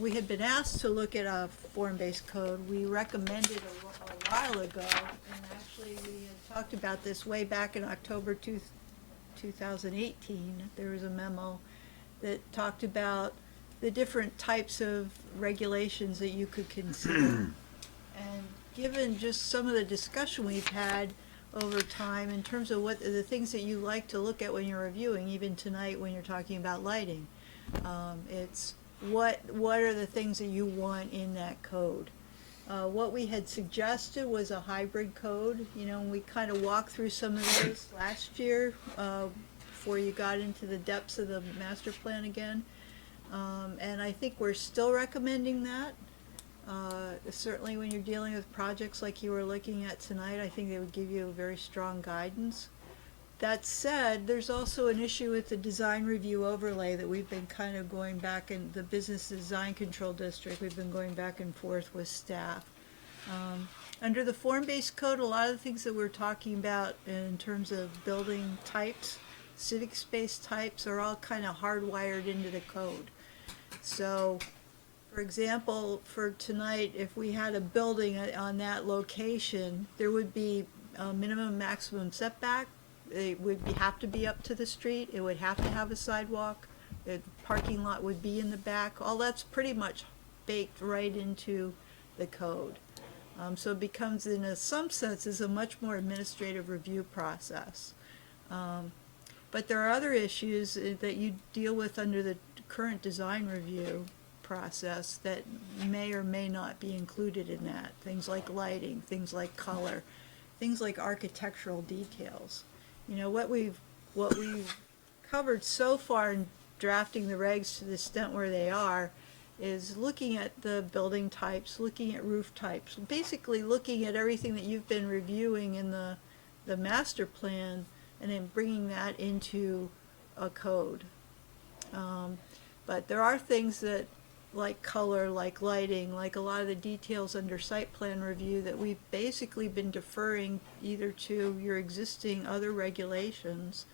we had been asked to look at a form-based code. We recommended a while ago, and actually we had talked about this way back in October 2018. There was a memo that talked about the different types of regulations that you could consider. And given just some of the discussion we've had over time in terms of what the things that you like to look at when you're reviewing, even tonight when you're talking about lighting. It's what are the things that you want in that code. What we had suggested was a hybrid code, and we kind of walked through some of those last year before you got into the depths of the master plan again. And I think we're still recommending that. Certainly when you're dealing with projects like you were looking at tonight, I think they would give you very strong guidance. That said, there's also an issue with the design review overlay that we've been kind of going back in the business design control district. We've been going back and forth with staff. Under the form-based code, a lot of the things that we're talking about in terms of building types, civic space types, are all kind of hardwired into the code. So, for example, for tonight, if we had a building on that location, there would be a minimum maximum setback. It would have to be up to the street. It would have to have a sidewalk. The parking lot would be in the back. All that's pretty much baked right into the code. So it becomes, in some senses, a much more administrative review process. But there are other issues that you deal with under the current design review process that may or may not be included in that. Things like lighting, things like color, things like architectural details. What we've covered so far in drafting the regs to the extent where they are is looking at the building types, looking at roof types, basically looking at everything that you've been reviewing in the master plan and then bringing that into a code. But there are things that, like color, like lighting, like a lot of the details under site plan review, that we've basically been deferring either to your existing other regulations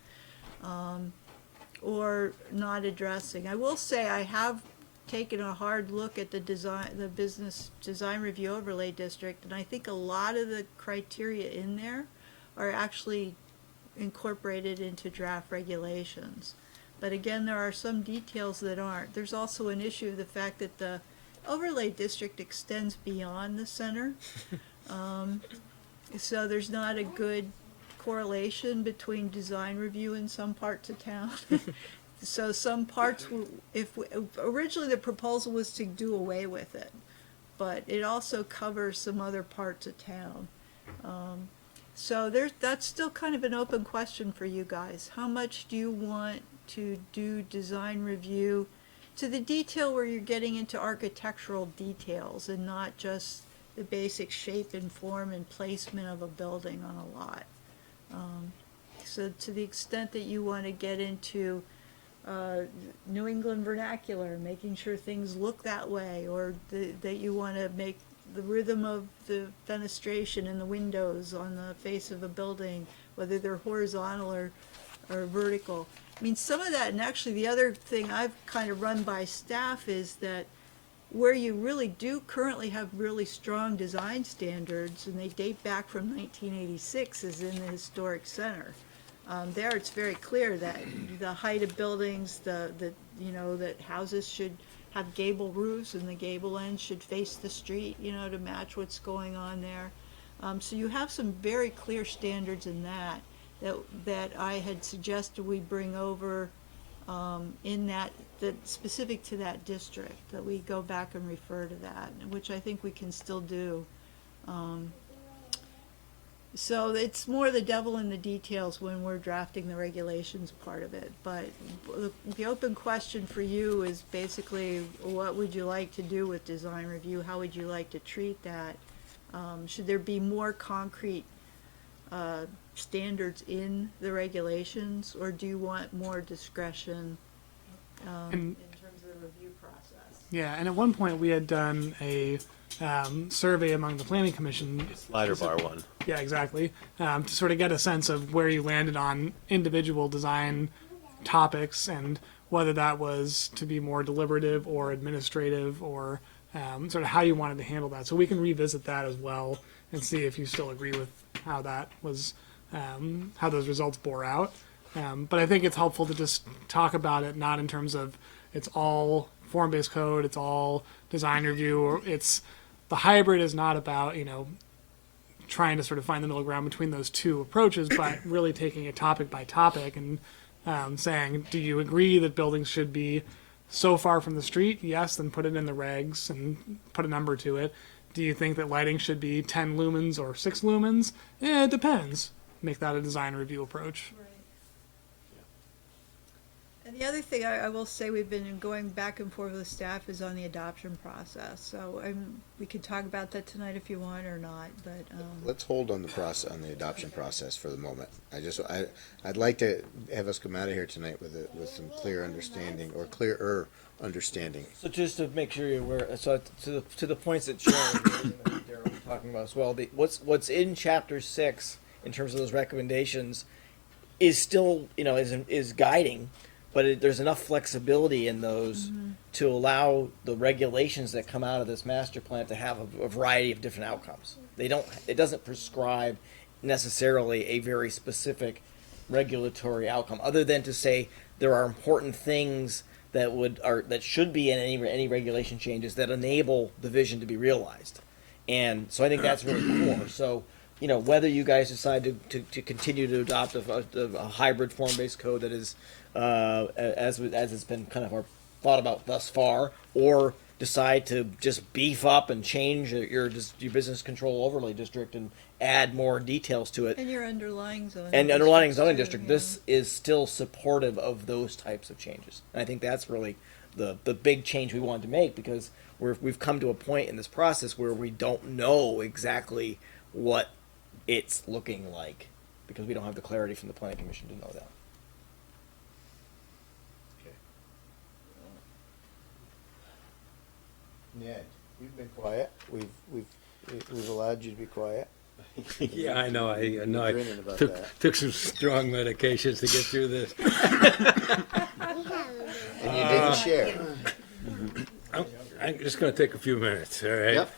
or not addressing. I will say I have taken a hard look at the business design review overlay district, and I think a lot of the criteria in there are actually incorporated into draft regulations. But again, there are some details that aren't. There's also an issue of the fact that the overlay district extends beyond the center. So there's not a good correlation between design review in some parts of town. So some parts, originally the proposal was to do away with it, but it also covers some other parts of town. So that's still kind of an open question for you guys. How much do you want to do design review to the detail where you're getting into architectural details and not just the basic shape and form and placement of a building on a lot? So to the extent that you want to get into New England vernacular, making sure things look that way, or that you want to make the rhythm of the fenestration in the windows on the face of a building, whether they're horizontal or vertical. I mean, some of that, and actually the other thing I've kind of run by staff is that where you really do currently have really strong design standards, and they date back from 1986, is in the historic center. There it's very clear that the height of buildings, that houses should have gable roofs and the gable ends should face the street, to match what's going on there. So you have some very clear standards in that I had suggested we bring over in that specific to that district, that we go back and refer to that, which I think we can still do. So it's more the devil in the details when we're drafting the regulations part of it. But the open question for you is basically, what would you like to do with design review? How would you like to treat that? Should there be more concrete standards in the regulations, or do you want more discretion in terms of the review process? Yeah, and at one point we had done a survey among the planning commission. Slider bar one. Yeah, exactly. To sort of get a sense of where you landed on individual design topics and whether that was to be more deliberative or administrative, or sort of how you wanted to handle that. So we can revisit that as well and see if you still agree with how that was, how those results bore out. But I think it's helpful to just talk about it not in terms of it's all form-based code, it's all design review, or it's the hybrid is not about, trying to sort of find the middle ground between those two approaches, but really taking it topic by topic and saying, do you agree that buildings should be so far from the street? Yes, then put it in the regs and put a number to it. Do you think that lighting should be 10 lumens or 6 lumens? It depends. Make that a design review approach. And the other thing I will say, we've been going back and forth with staff, is on the adoption process. So we could talk about that tonight if you want or not, but. Let's hold on the adoption process for the moment. I'd like to have us come out of here tonight with some clear understanding, or clearer understanding. So just to make sure you're aware, so to the points that Sharon and Darryl were talking about as well, what's in chapter 6 in terms of those recommendations is still, is guiding, but there's enough flexibility in those to allow the regulations that come out of this master plan to have a variety of different outcomes. It doesn't prescribe necessarily a very specific regulatory outcome, other than to say there are important things that should be in any regulation changes that enable the vision to be realized. And so I think that's really core. So, whether you guys decide to continue to adopt a hybrid form-based code that is, as it's been kind of thought about thus far, or decide to just beef up and change your business control overlay district and add more details to it. And your underlying zoning. And underlying zoning too, district, yeah. this is still supportive of those types of changes. And I think that's really the big change we wanted to make, because we've come to a point in this process where we don't know exactly what it's looking like, because we don't have the clarity from the planning commission to know that. Ned, you've been quiet. We've allowed you to be quiet. Yeah, I know. I Grinning about took that. took some strong medications to get through this. And you didn't share. I'm just going to take a few minutes. All right. Yep.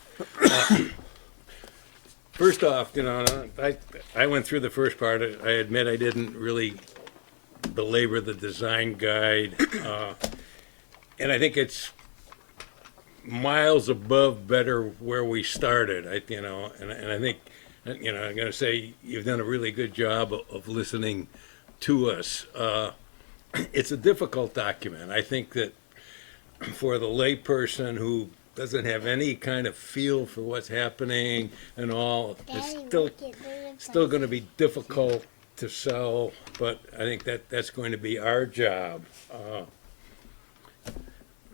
First off, I went through the first part. I admit I didn't really belabor the design guide, and I think it's miles above better where we started. And I think, I'm going to say you've done a really good job of listening to us. It's a difficult document. I think that for the layperson who doesn't have any kind of feel for what's happening and all, it's still going to be difficult to sell, but I think that's going to be our job.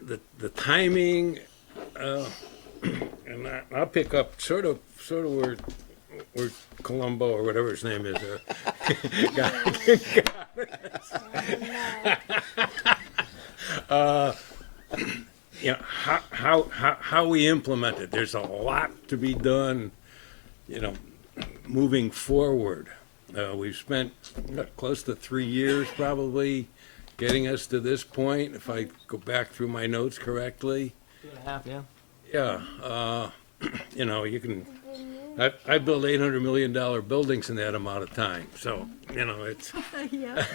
The timing, and I'll pick up sort of where Columbo or whatever his name is got how we implement it. There's a lot to be done, moving forward. We've spent close to 3 years probably getting us to this point, if I go back through my notes correctly. 2.5, yeah. Yeah, you can. I built $800 million buildings in that amount of time, so it's Yeah.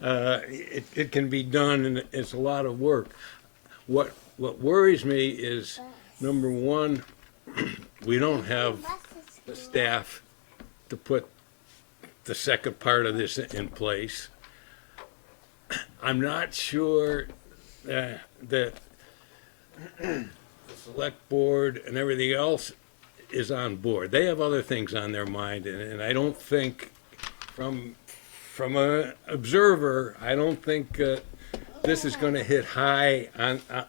it can be done, and it's a lot of work. What worries me is, number one, we don't have the staff to put the second part of this in place. I'm not sure that the select board and everything else is on board. They have other things on their mind, and I don't think, from a observer, I don't think this is going to hit high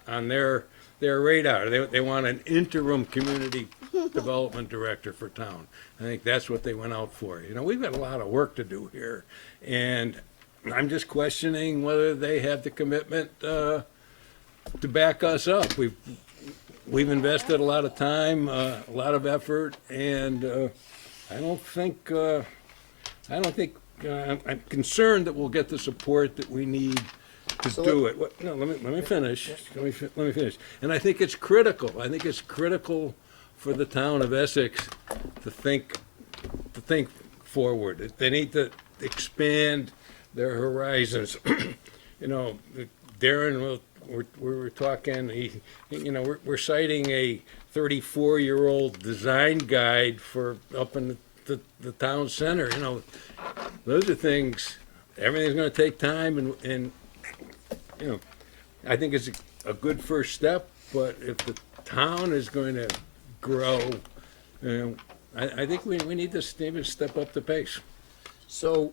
on their radar. They want an interim community development director for town. I think that's what they went out for. You know, we've got a lot of work to do here, and I'm just questioning whether they have the commitment to back us up. We've invested a lot of time, a lot of effort, and I don't think I'm concerned that we'll get the support that we need to do it. No, let me finish. Let me finish. And I think it's critical. I think it's critical for the town of Essex to think forward. They need to expand their horizons. You know, Darren, we're talking. We're citing a 34-year-old design guide for up in the town center. You know, those are things. Everything's going to take time, and you know, I think it's a good first step. But if the town is going to grow, I think we need to step up the pace. So,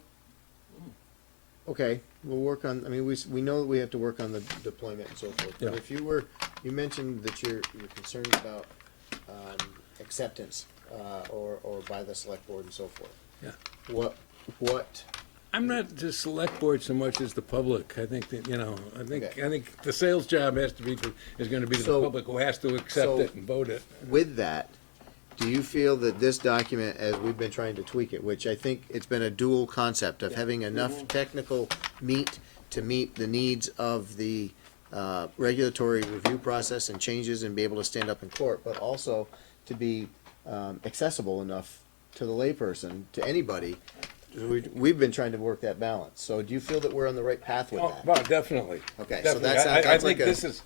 okay, we'll work on, I mean, we know that we have to work on the deployment and so forth. But Yeah. if you mentioned that you're concerned about acceptance, or by the select board and so forth. Yeah. What, I'm not the select board so much as the public. I think that, I think Okay. the sales job is going to be to the So- public who has to accept so- it and vote it. with that, do you feel that this document, as we've been trying to tweak it, which I think it's been a dual concept of having enough technical meat to meet the needs of the regulatory review process and changes and be able to stand up in court, but also to be accessible enough to the layperson, to anybody. We've been trying to work that balance. So do you feel that we're on the right path with that? Well, definitely. Okay, so Definitely. that's I like think a- this is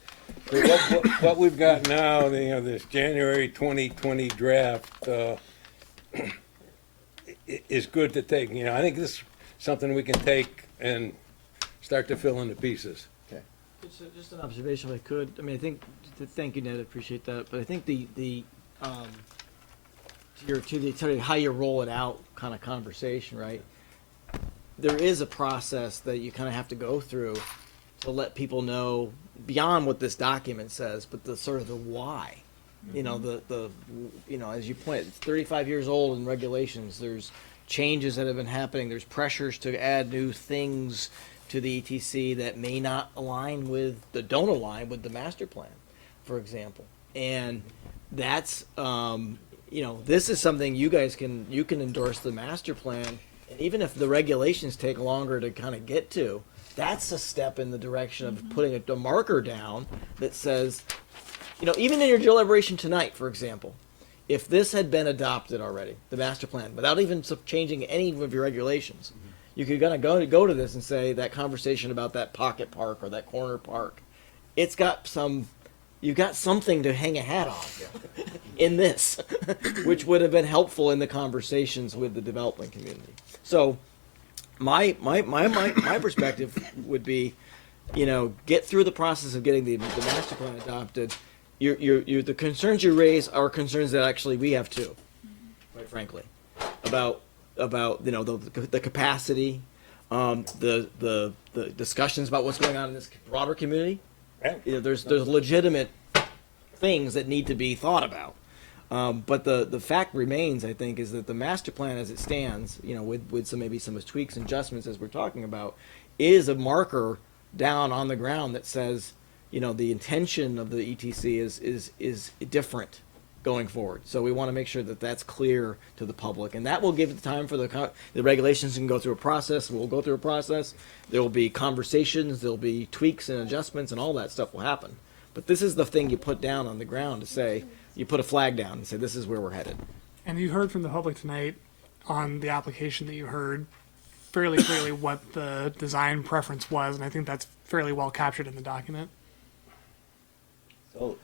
what we've got now. This January 2020 draft is good to take. I think this is something we can take and start to fill into pieces. Okay. Just an observation, if I could. I mean, I think. Thank you, Ned. I appreciate that. But I think to the how you roll it out kind of conversation, right? There is a process that you kind of have to go through to let people know beyond what this document says, but the sort of the why. You know, as you point, it's 35 years old in regulations. There's changes that have been happening. There's pressures to add new things to the ETC that may not don't align with the master plan, for example. And that's, this is something you can endorse the master plan. And even if the regulations take longer to kind of get to, that's a step in the direction of putting a marker down that says, even in your deliberation tonight, for example, if this had been adopted already, the master plan, without even changing any of your regulations, you could go to this and say that conversation about that pocket park or that corner park, you've got something to hang a hat on in this, which would have been helpful in the conversations with the development community. So my perspective would be, get through the process of getting the master plan adopted. The concerns you raise are concerns that actually we have too, quite frankly, about the capacity, the discussions about what's going on in this broader community. There's legitimate things that need to be thought about. But the fact remains, I think, is that the master plan as it stands, with some tweaks and adjustments as we're talking about, is a marker down on the ground that says, the intention of the ETC is different going forward. So we want to make sure that that's clear to the public, and that will give the time for the regulations can go through a process. We'll go through a process. There will be conversations. There'll be tweaks and adjustments, and all that stuff will happen. But this is the thing you put down on the ground to say, you put a flag down and say, this is where we're headed. And you heard from the public tonight on the application that you heard fairly clearly what the design preference was, and I think that's fairly well captured in the document. So,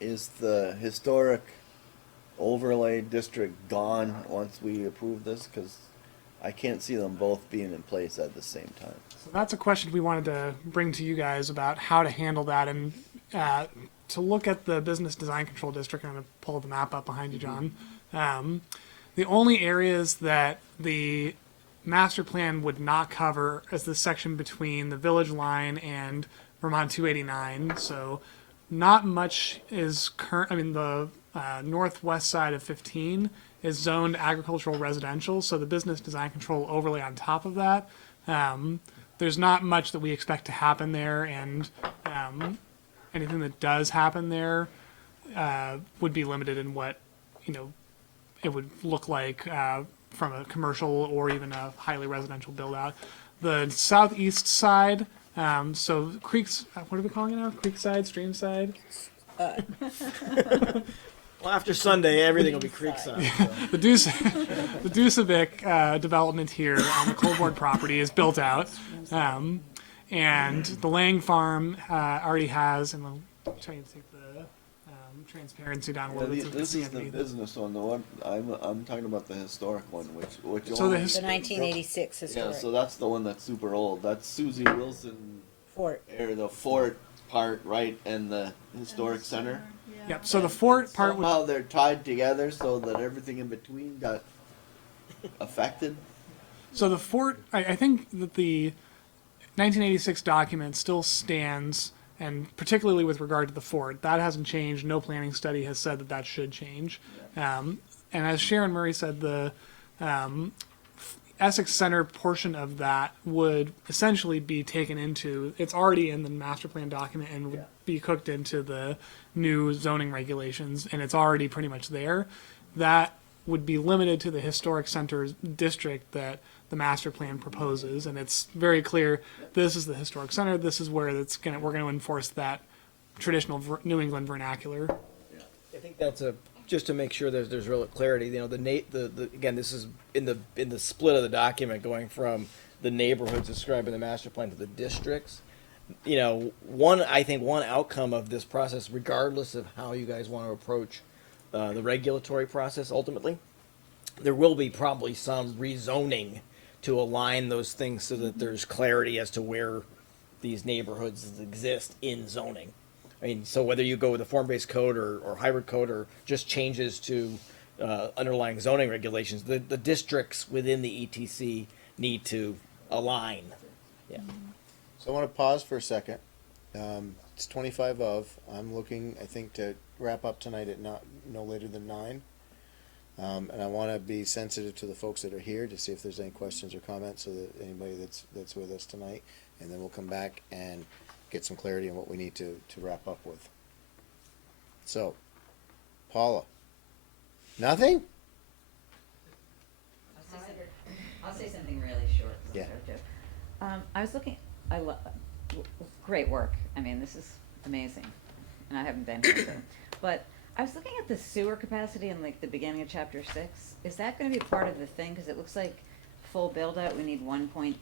is the historic overlay district gone once we approve this? Because I can't see them both being in place at the same time. So that's a question we wanted to bring to you guys about how to handle that, and to look at the business design control district. I'm going to pull the map up behind you, John. The only areas that the master plan would not cover is the section between the village line and Vermont 289. So not much is current. I mean, the northwest side of 15 is zoned agricultural residential. So the business design control overlay on top of that. There's not much that we expect to happen there, and anything that does happen there would be limited in what it would look like from a commercial or even a highly residential build out. The southeast side, so creeks, what are we calling it now? Creekside, streamside? Well, after Sunday, everything will be creekside. So. The Dusovic development here on the Coldboard property is built out. And the Lang farm already has, and I'll try to take the transparency down a little bit. This is the business one. The one I'm talking about the historic one, which So only, The 1986 yeah. historic. So that's the one that's super old. That's Susie Wilson Fort. or the fort part, right, and the historic center. Yep. So the fort part would, Somehow they're tied together so that everything in between got affected. so the fort, I think that the 1986 document still stands, and particularly with regard to the fort, that hasn't changed. No planning study has said that that should change. And as Sharon Murray said, the Essex Center portion of that would essentially be taken into, it's already in the master plan document and would be cooked into the new zoning regulations, and it's already pretty much there. That would be limited to the historic center district that the master plan proposes, and it's very clear this is the historic center, this is where we're going to enforce that traditional New England vernacular. I think that's just to make sure there's real clarity. The again, this is in the split of the document going from the neighborhoods described in the master plan to the districts. One outcome of this process, regardless of how you guys want to approach the regulatory process, ultimately, there will be probably some rezoning to align those things so that there's clarity as to where these neighborhoods exist in zoning. I mean, so whether you go with a form-based code or hybrid code or just changes to underlying zoning regulations, the districts within the ETC need to align. Yeah. So I want to pause for a second. It's 25 of. I'm looking, I think, to wrap up tonight at not no later than 9. And I want to be sensitive to the folks that are here to see if there's any questions or comments, so that anybody that's with us tonight, and then we'll come back and get some clarity on what we need to wrap up with. So, Paula, nothing? I'll say something really short. Yeah. I was looking. Great work. I mean, this is amazing, and I haven't been here, so. But I was looking at the sewer capacity in like the beginning of chapter 6. Is that going to be part of the thing? Because it looks like full build out we need 1.2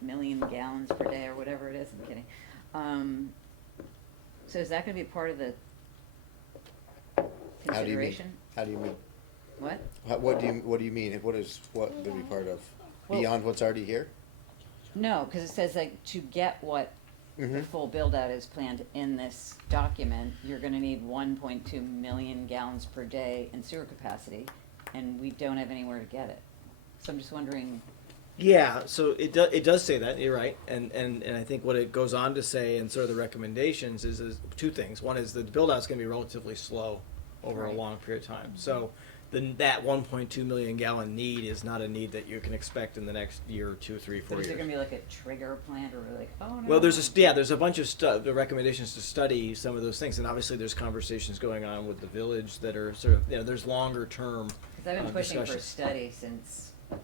million gallons per day or whatever it is. I'm kidding. So is that going to be part of the consideration? How do you mean? What? What do you mean? What going to be part of beyond what's already here? No, because it says like to get what the full build out is planned in this document, you're going to need 1.2 million gallons per day in sewer capacity, and we don't have anywhere to get it. So I'm just wondering. Yeah, so it does say that, you're right, and I think what it goes on to say in sort of the recommendations is two things. One is the build out's going to be relatively slow over a long period of time. So that 1.2 million gallon need is not a need that you can expect in the next year, 2, 3, 4 But is years. there going to be like a trigger plant, or like, oh no? Well, there's a bunch of the recommendations to study some of those things, and obviously there's conversations going on with the village that are sort of, there's longer term. Because I've been pushing for a discussions. study since I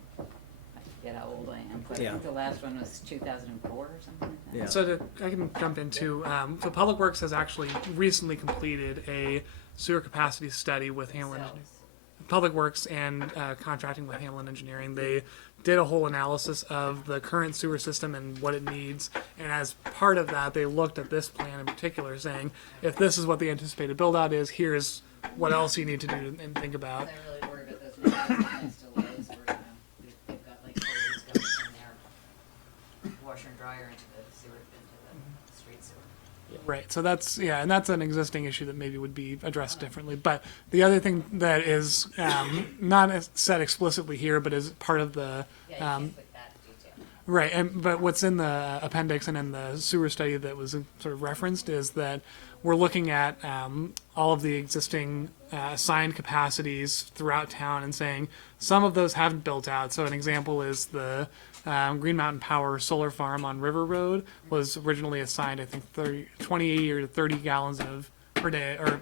forget how old I am, but I think the last one was 2004 or something like that. Yeah. So I can jump into, so Public Works has actually recently completed a sewer capacity study with Hamlin Engineering. Public Works and contracting with Hamlin Engineering. They did a whole analysis of the current sewer system and what it needs, and as part of that, they looked at this plan in particular, saying, if this is what the anticipated build-out is, here's what else you need to do and think about. I really worry about those next to Lowe's where, they've got like hoses going from their washer and dryer into the sewer, into the street sewer. Right. So that's and that's an existing issue that maybe would be addressed differently. But the other thing that is not said explicitly here, but is part of the Yeah, you can't put that detail. right. But what's in the appendix and in the sewer study that was sort of referenced is that we're looking at all of the existing assigned capacities throughout town and saying some of those haven't built out. So an example is the Green Mountain Power solar farm on River Road was originally assigned, I think, 28 or 30 gallons of per day, or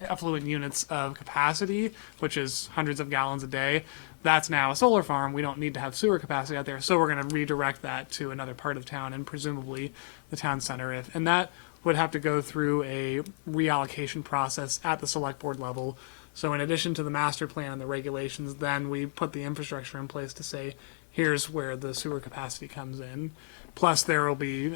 effluent units of capacity, which is hundreds of gallons a day. That's now a solar farm. We don't need to have sewer capacity out there, so we're going to redirect that to another part of town and presumably the town center. And that would have to go through a reallocation process at the select board level. So in addition to the master plan and the regulations, then we put the infrastructure in place to say, here's where the sewer capacity comes in. Plus there will be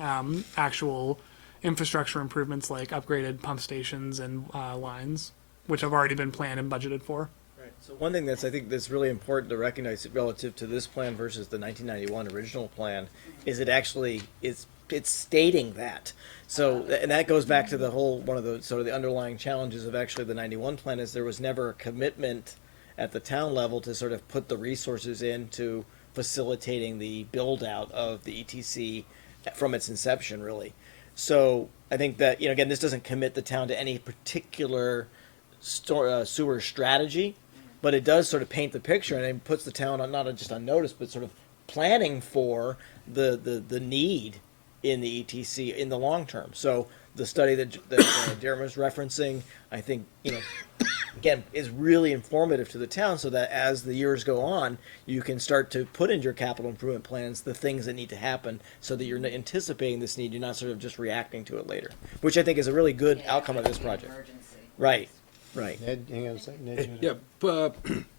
actual infrastructure improvements like upgraded pump stations and lines, which have already been planned and budgeted for. Right. So one thing I think that's really important to recognize relative to this plan versus the 1991 original plan is it actually it's stating that. So, and that goes back to the whole, one of the sort of the underlying challenges of actually the 91 plan is there was never a commitment at the town level to sort of put the resources into facilitating the build out of the ETC from its inception, really. So I think that, again, this doesn't commit the town to any particular sewer strategy, but it does sort of paint the picture and it puts the town on, not just on notice, but sort of planning for the need in the ETC in the long term. So the study that Darren was referencing, I think, again, is really informative to the town so that as the years go on, you can start to put into your capital improvement plans the things that need to happen so that you're anticipating this need, you're not sort of just reacting to it later, which I think is a really good outcome of this project. Right, right. Ned, hang on a second. Ned, Yeah,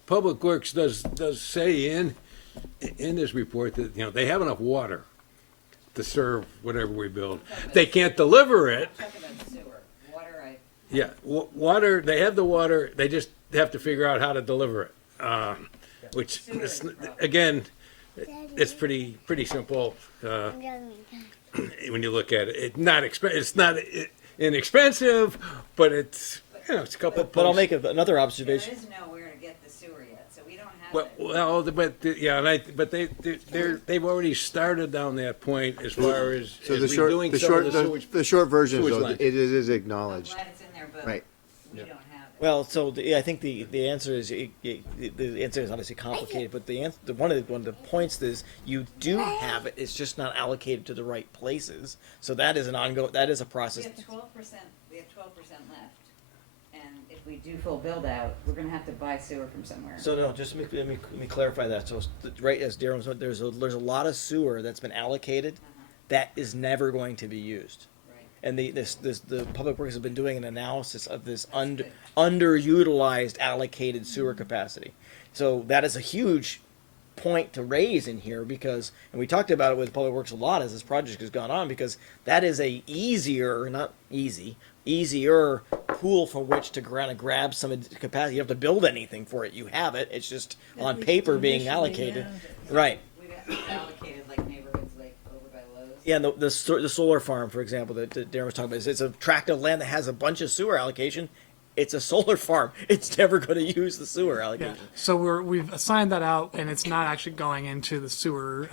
Public Works does say in this report that, they have enough water to serve whatever we build. They can't deliver it. Talk about sewer. Water, Yeah, water, they have the water, they just have to figure out how to deliver it. Which, is, again, it's pretty simple when you look at it. It's not inexpensive, but it's, it's a couple of But I'll posts. make another observation. there is nowhere to get the sewer yet, so we don't have it. Well, but they've already started down that point as far as So as redoing some of the sewage. the short version is sewage though, lines. it is I'm acknowledged. glad it's in there, but Right. we don't have it. Well, so I think the answer is the answer is obviously complicated, but one of the points is you do have it. It's just not allocated to the right places. So that is an ongoing. That is a We process. have 12%, we have 12% left. And if we do full build out, we're gonna have to buy sewer from somewhere. So no, just let me clarify that. So right as Darren was, there's a lot of sewer that's been allocated that is never going to be used. Right. And the Public Works has been doing an analysis of this underutilized allocated sewer capacity. So that is a huge point to raise in here because, and we talked about it with Public Works a lot as this project has gone on, because that is a easier pool from which to grab some capacity. You don't have to build anything for it. You have it. It's just on paper being allocated. Right. We got allocated like neighborhoods like over by Lowe's. Yeah, and the solar farm, for example, that Darren was talking about, it's a tract of land that has a bunch of sewer allocation. It's a solar farm. It's never going to use the sewer Yeah. allocation. So we've assigned that out, and it's not actually going into the sewer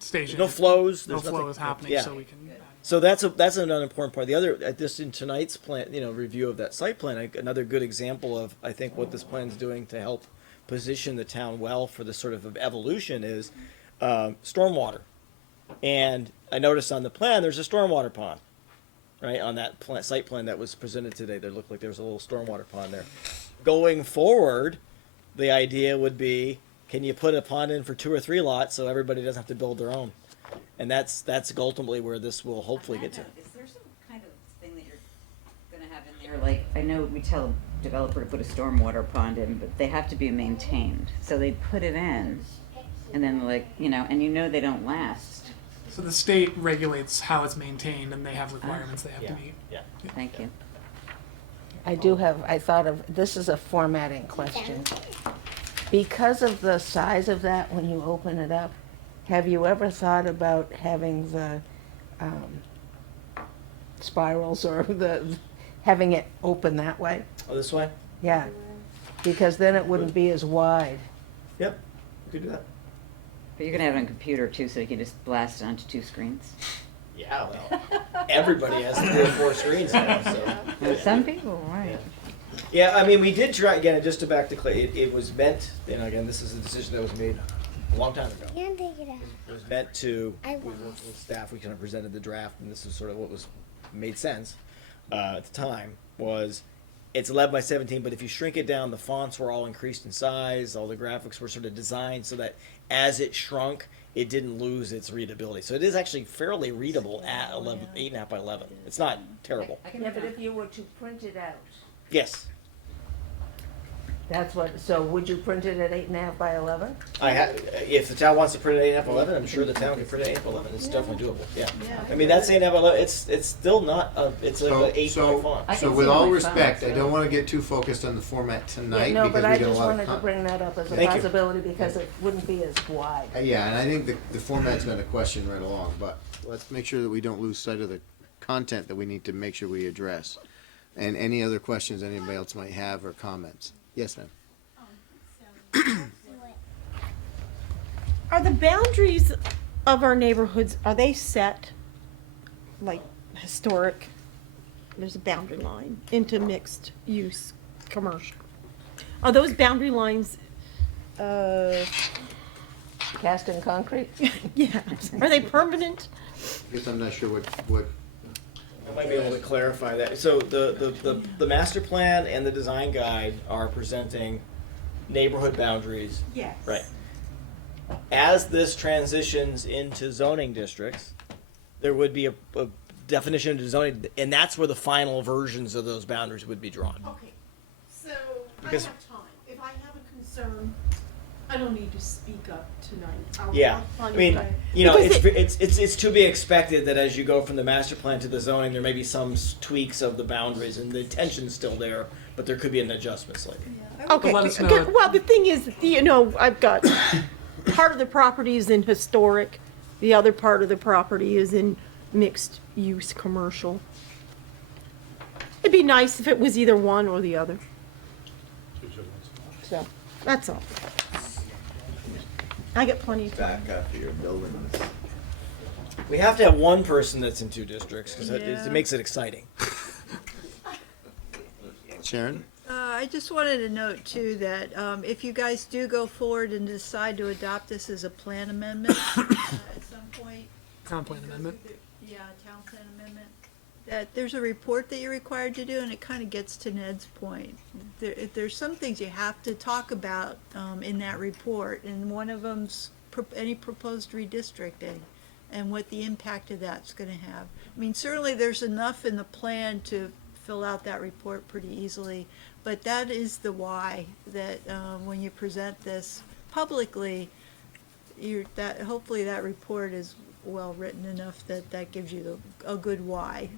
station. No flows. No There's flow nothing- is happening, yeah. so we can. So that's another important part. The other, just in tonight's plan, review of that site plan, another good example of I think what this plan is doing to help position the town well for the sort of evolution is stormwater. And I noticed on the plan there's a stormwater pond, right on that site plan that was presented today. There looked like there was a little stormwater pond there. Going forward, the idea would be, can you put a pond in for 2 or 3 lots so everybody doesn't have to build their own? And that's ultimately where this will hopefully get to. Is there some kind of thing that you're gonna have in there? Like, I know we tell a developer to put a stormwater pond in, but they have to be maintained. So they put it in, and then and they don't last. So the state regulates how it's maintained, and they have requirements they have to meet. Yeah. Thank you. I thought of, this is a formatting question. Because of the size of that when you open it up, have you ever thought about having the spirals or having it open that way? Oh, this way? Yeah, because then it wouldn't be as wide. Yep, we could do that. But you're gonna have it on a computer too, so you can just blast it onto 2 screens. Yeah, well, everybody has 3 or 4 screens now, so. Some people, right. Yeah, I mean, we did try, again, just to back to Clay, it was meant, and again, this is a decision that was made a long time ago. It was meant to, with staff, we kind of presented the draft, and this is sort of what made sense at the time, was it's 11 by 17, but if you shrink it down, the fonts were all increased in size, all the graphics were sort of designed so that as it shrunk, it didn't lose its readability. So it is actually fairly readable at 8.5 by 11. It's not terrible. Yeah, but if you were to print it out, Yes. that's what, so would you print it at 8.5 by 11? If the town wants to print it 8.5 by 11, I'm sure the town can print it 8.5 by 11. It's definitely doable. Yeah. I mean, that's 8.5 by 11. It's still not it's like an 8 point font. So with all respect, I don't want to get too focused on the format tonight No, because but we I get a just lot wanted of to bring that up as a Thank you. possibility because it wouldn't be as wide. Yeah, and I think the format's been a question right along, but let's make sure that we don't lose sight of the content that we need to make sure we address. And any other questions anybody else might have or comments? Yes, ma'am. Are the boundaries of our neighborhoods, are they set, like historic, there's a boundary line, into mixed use commercial? Are those boundary lines, Cast in concrete? yeah, are they permanent? I guess I'm not sure what I might be able to clarify that. So the master plan and the design guide are presenting neighborhood boundaries. Yes. Right. As this transitions into zoning districts, there would be a definition of zoning, and that's where the final versions of those boundaries would be drawn. Okay, so Because- I have time. If I have a concern, I don't need to speak up tonight. Yeah, I'll I find mean, a way. you know, Because it's to be expected that as you go from the master plan to the zoning, there may be some tweaks of the boundaries, and the intention's still there, but there could be an adjustment slightly. Okay, let us know good. it. Well, the thing is, I've got, part of the property is in historic, the other part of the property is in mixed-use commercial. It'd be nice if it was either one or the other. So, that's all. I got plenty of time. Back after your buildings. We have to have one person that's in 2 districts, because Yeah. it makes it exciting. Sharon? I just wanted to note too that if you guys do go forward and decide to adopt this as a plan amendment at some point. Town plan amendment. Yeah, town plan amendment. That there's a report that you're required to do, and it kind of gets to Ned's point. There's some things you have to talk about in that report, and one of them's any proposed redistricting and what the impact of that's going to have. I mean, certainly there's enough in the plan to fill out that report pretty easily, but that is the why, that when you present this publicly, hopefully that report is well written enough that gives you a good why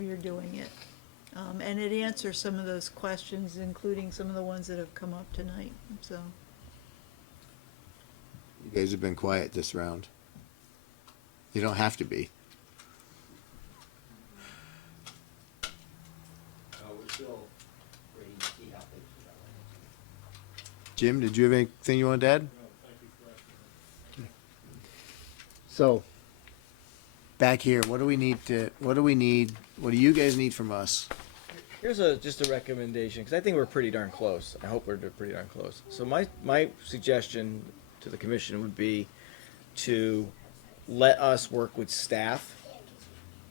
you're doing it. And it answers some of those questions, including some of the ones that have come up tonight, so. You guys have been quiet this round. You don't have to be. Jim, did you have anything you wanted to add? So, back here, what do you guys need from us? Here's just a recommendation, because I think we're pretty darn close. I hope we're pretty darn close. So my suggestion to the commission would be to let us work with staff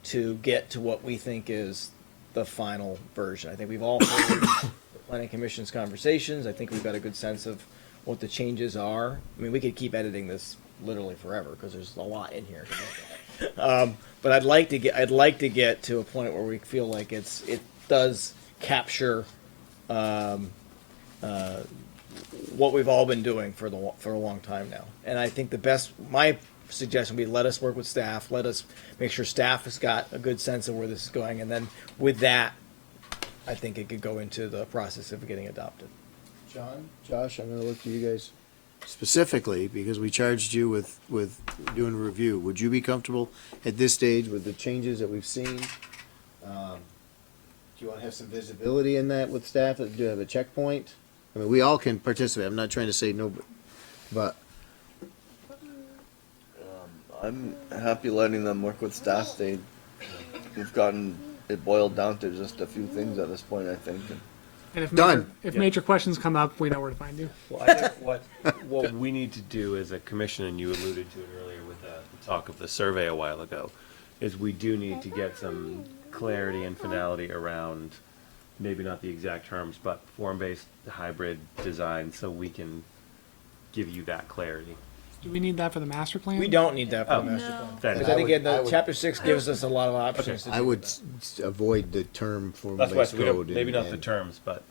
to get to what we think is the final version. I think we've all heard the planning commission's conversations. I think we've got a good sense of what the changes are. I mean, we could keep editing this literally forever because there's a lot in here. But I'd like to get to a point where we feel like it does capture what we've all been doing for a long time now. And I think my suggestion would be let us work with staff, let us make sure staff has got a good sense of where this is going, and then with that, I think it could go into the process of getting adopted. John, Josh, I'm gonna look to you guys specifically, because we charged you with doing a review. Would you be comfortable at this stage with the changes that we've seen? Do you wanna have some visibility in that with staff, that do have a checkpoint? I mean, we all can participate, I'm not trying to say no, but I'm happy letting them work with staff. We've gotten it boiled down to just a few things at this point, I think. And if Done. major questions come up, we know where to find you. Well, I think what we need to do as a commission, and you alluded to it earlier with the talk of the survey a while ago, is we do need to get some clarity and finality around, maybe not the exact terms, but form-based hybrid design, so we can give you that clarity. Do we need that for the master plan? We don't need that for the Oh. master No. plan. Then- Because I think I would- chapter 6 gives us a lot of options to do I would that. avoid the term That's why form-based we don't, code. maybe not the and- terms, but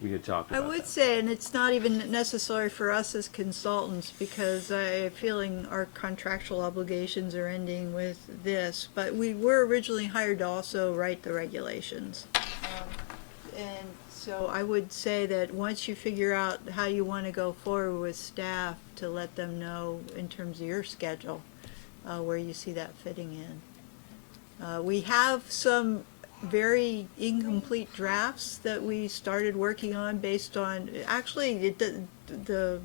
we had talked I about would that. say, and it's not even necessary for us as consultants, because I have a feeling our contractual obligations are ending with this, but we were originally hired to also write the regulations. And so I would say that once you figure out how you want to go forward with staff, to let them know in terms of your schedule, where you see that fitting in. We have some very incomplete drafts that we started working on based on, actually, the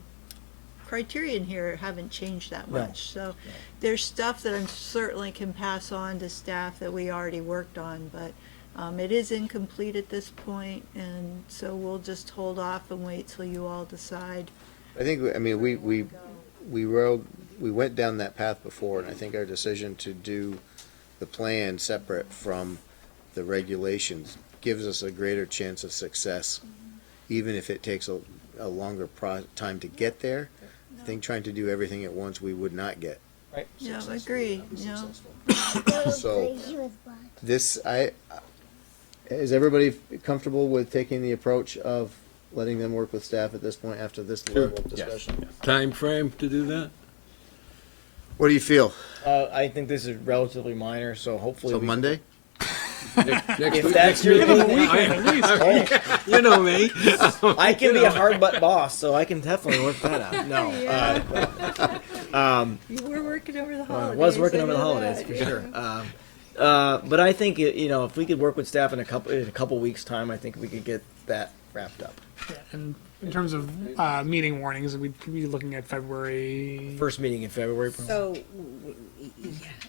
criterion here haven't changed that No. much. So there's stuff that I certainly can pass on to staff that we already worked on, but it is incomplete at this point, and so we'll just hold off and wait till you all decide. I think, I mean, we went down that path before, and I think our decision to do the plan separate from the regulations gives us a greater chance of success, even if it takes a longer time to get there. I think trying to do everything at once, we would not get. Right. Yeah, I agree, yeah. So, is everybody comfortable with taking the approach of letting them work with staff at this point after this level of discussion? Time frame to do that? What do you feel? I think this is relatively minor, so hopefully. So we- Monday? If that's your Give them a thing, weekend at least. You know me. I can be a hard butt boss, so I can definitely work that out. No. You were working over the I holidays. was working I over the know holidays that, for yeah. sure. But I think if we could work with staff in a couple weeks' time, I think we could get that wrapped up. Yeah, and in terms of meeting warnings, we'd be looking at February. First meeting in February. So,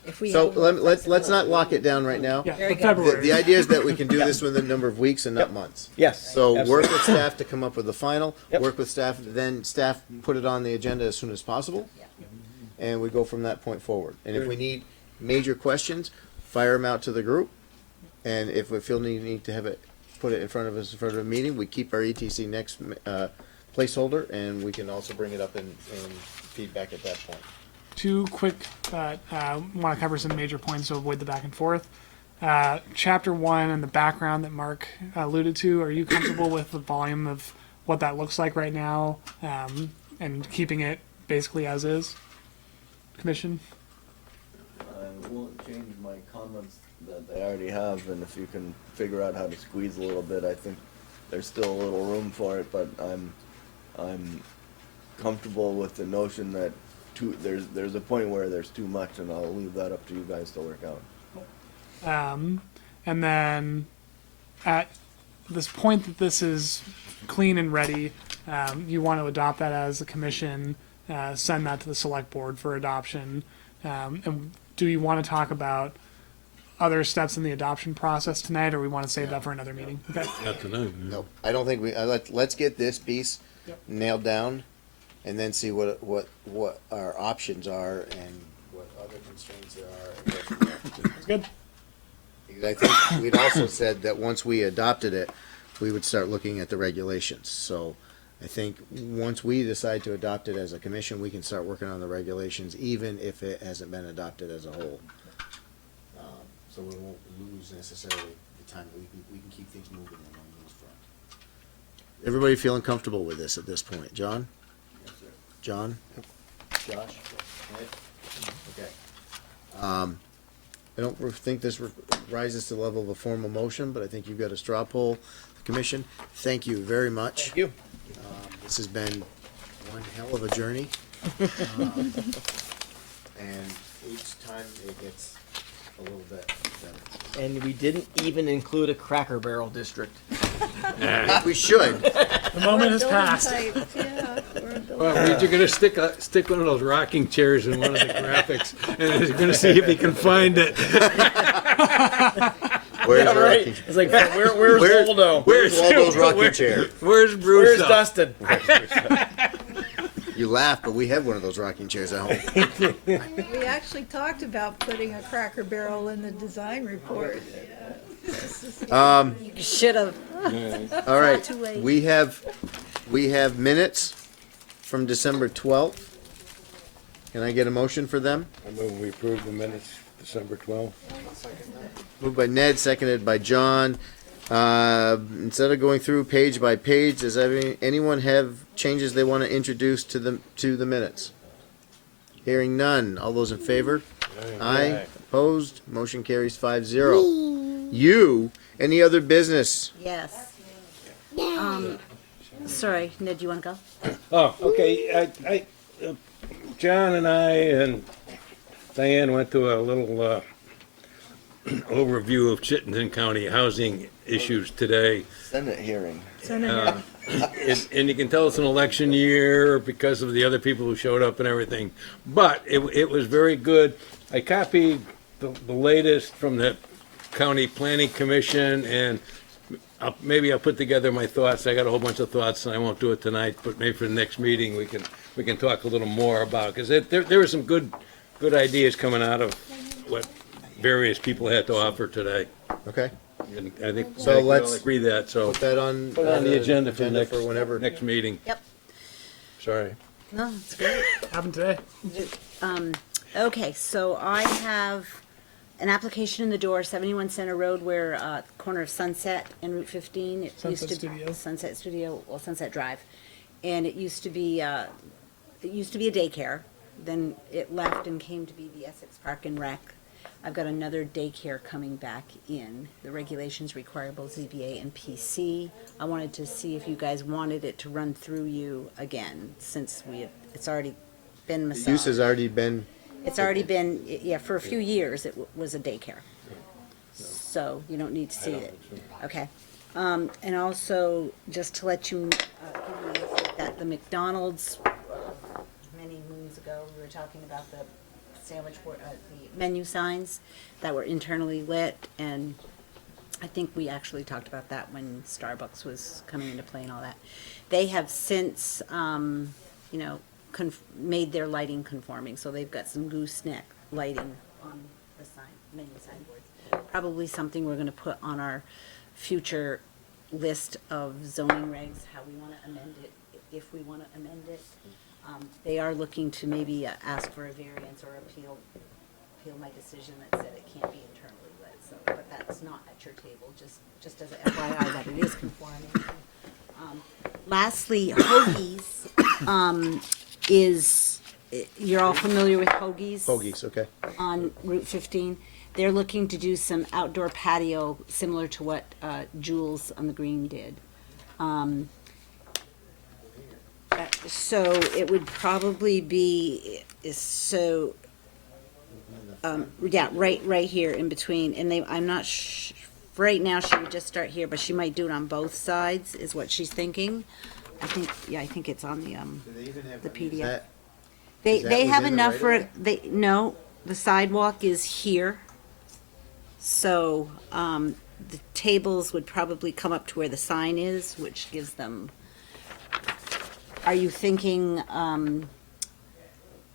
if we. So have- let's not lock it down right now. Yeah, Very but good. February. The idea is that we can do this within a number of weeks and not months. Yes. So work absolutely. with staff to come up with the final, Yep. work with staff, then staff put it on the agenda as soon as possible. And we go from that point forward. And if we need major questions, fire them out to the group. And if we feel need to have it, put it in front of us in front of a meeting, we keep our ETC next placeholder, and we can also bring it up in feedback at that point. Two quick, want to cover some major points to avoid the back and forth. Chapter 1 and the background that Mark alluded to, are you comfortable with the volume of what that looks like right now, and keeping it basically as is? Commission? I won't change my comments that they already have, and if you can figure out how to squeeze a little bit, I think there's still a little room for it, but I'm comfortable with the notion that there's a point where there's too much, and I'll leave that up to you guys to work out. And then at this point that this is clean and ready, you want to adopt that as a commission, send that to the select board for adoption. And do you want to talk about other steps in the adoption process tonight, or we want to save that for another meeting? Okay. Not tonight. No, I don't think let's get this piece nailed down, and then see what our options are and what other constraints there are. And go from there. That's good. Because I think we'd also said that once we adopted it, we would start looking at the regulations. So I think once we decide to adopt it as a commission, we can start working on the regulations, even if it hasn't been adopted as a whole. So we won't lose necessarily the time. We can keep things moving along those fronts. Everybody feeling comfortable with this at this point? John? Yes, sir. John? Josh? Ed? Okay. I don't think this rises to the level of a formal motion, but I think you've got a straw poll, the commission. Thank you very much. Thank you. This has been one hell of a journey. And each time it gets a little bit better. And we didn't even include a Cracker Barrel district. We should. The moment has passed. Yeah, we're a building. Well, you're gonna stick one of those rocking chairs in one of the graphics, and he's gonna see if he can find it. Where's Yeah, the right. rocking chair? It's like, where's Waldo? Where's Waldo's rocking chair? Where's Bruce? Where's Dustin? You laugh, but we have one of those rocking chairs at home. We actually talked about putting a Cracker Barrel in the design report. You should have. All right, too late. we have minutes from December 12th. Can I get a motion for them? I move we approve the minutes, December 12th. Moved by Ned, seconded by John. Instead of going through page by page, does anyone have changes they want to introduce to the minutes? Hearing none. All those in favor? Aye. Opposed? Motion carries 5-0. You, any other business? Yes. Sorry, Ned, you want to go? Oh, okay, John and I and Diane went to a little, overview of Chittenden County housing issues today. Senate hearing. And you can tell it's an election year because of the other people who showed up and everything. But it was very good. I copied the latest from the County Planning Commission, and maybe I'll put together my thoughts. I got a whole bunch of thoughts, and I won't do it tonight, but maybe for the next meeting we can talk a little more about, because there were some good ideas coming out of what various people had to offer today. Okay. And I think So we all let's agree that, so Put that on, put it on the agenda for whenever. next meeting. Yep. Sorry. No, it's great. Happened today. Okay, so I have an application in the door, 71 Center Road, where, corner of Sunset and Route 15. It used Sunset to Studio. Sunset Studio, well, Sunset Drive. And it used to be a daycare. Then it left and came to be the Essex Park and Rec. I've got another daycare coming back in. The regulations require both ZBA and PC. I wanted to see if you guys wanted it to run through you again, since it's already been massaged. The use has already been, It's already been, yeah, for a few years, it was a daycare. So you don't need to see it. Okay. And also, just to let you, give you that the McDonald's, many moons ago, we were talking about the sandwich board, the menu signs that were internally lit, and I think we actually talked about that when Starbucks was coming into play and all that. They have since, made their lighting conforming, so they've got some gooseneck lighting on the menu signboards. Probably something we're gonna put on our future list of zoning regs, how we wanna amend it, if we wanna amend it. They are looking to maybe ask for a variance or appeal my decision that said it can't be internally lit, so, but that's not at your table, just as a FYI that it is conforming. Lastly, Hoagie's, you're all familiar with Hoagie's? Hoagies, okay. On Route 15. They're looking to do some outdoor patio similar to what Jules on the Green did. So it would probably be, right here in between. And I'm not right now she would just start here, but she might do it on both sides, is what she's thinking. I think it's on the PDF. They have enough for, the sidewalk is here. So, the tables would probably come up to where the sign is, which gives them, are you thinking,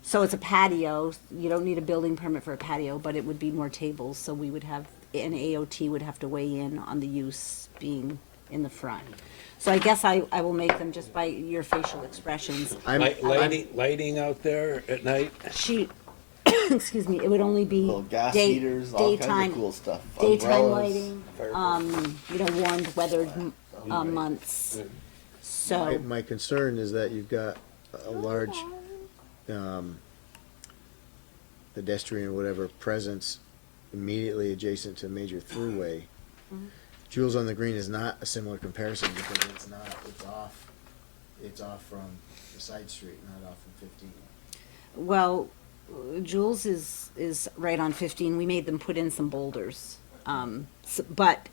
so it's a patio, you don't need a building permit for a patio, but it would be more tables, so we would have, an AOT would have to weigh in on the use being in the front. So I guess I will make them just by your facial expressions. Lighting out there at night? Excuse me, it would only be Little gas heaters, all kinds of cool stuff. daytime Umbrellas. lighting, warmed, weathered months. So, my concern is that you've got a large, pedestrian or whatever presence immediately adjacent to a major throughway. Jules on the Green is not a similar comparison because it's off from the side street, not off from 15. Well, Jules is right on 15. We made them put in some boulders. But,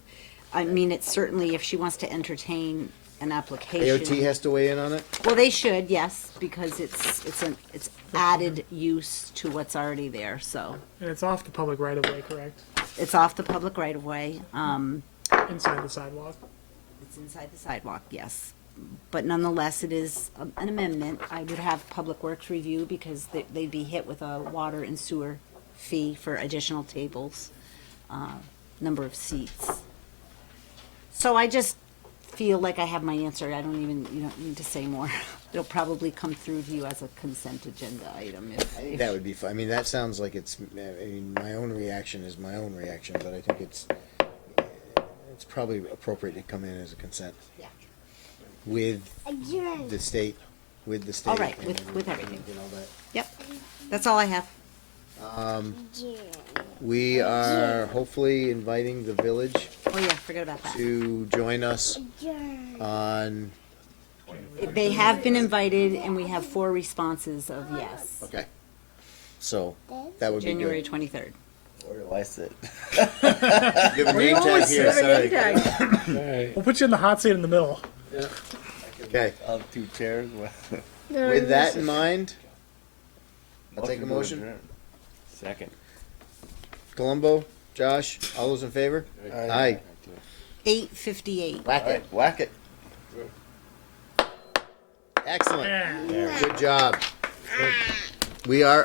I mean, it's certainly, if she wants to entertain an application. AOT has to weigh in on it? Well, they should, yes, because it's added use to what's already there, so. And it's off the public right of way, correct? It's off the public right of way. Inside the sidewalk. It's inside the sidewalk, yes. But nonetheless, it is an amendment. I would have Public Works review because they'd be hit with a water and sewer fee for additional tables, number of seats. So I just feel like I have my answer. You don't need to say more. It'll probably come through to you as a consent agenda item. I think that would be fine. I mean, that sounds like my own reaction is my own reaction, but I think it's probably appropriate to come in as a consent. Yeah. With the state, All right, with everything. Yep, that's all I have. We are hopefully inviting the village Oh yeah, forget about that. to join us on, They have been invited and we have 4 responses of yes. okay. So, that would be January good. 23rd. Where do I sit? You have a name tag here, sorry. We'll put you in the hot seat in the middle. Okay, I'll have 2 chairs. with that in mind, I'll take a motion. Second. Columbo, Josh, all those in favor? Aye. 8:58. Whack it. Whack it. Excellent. Yeah. Good job. We are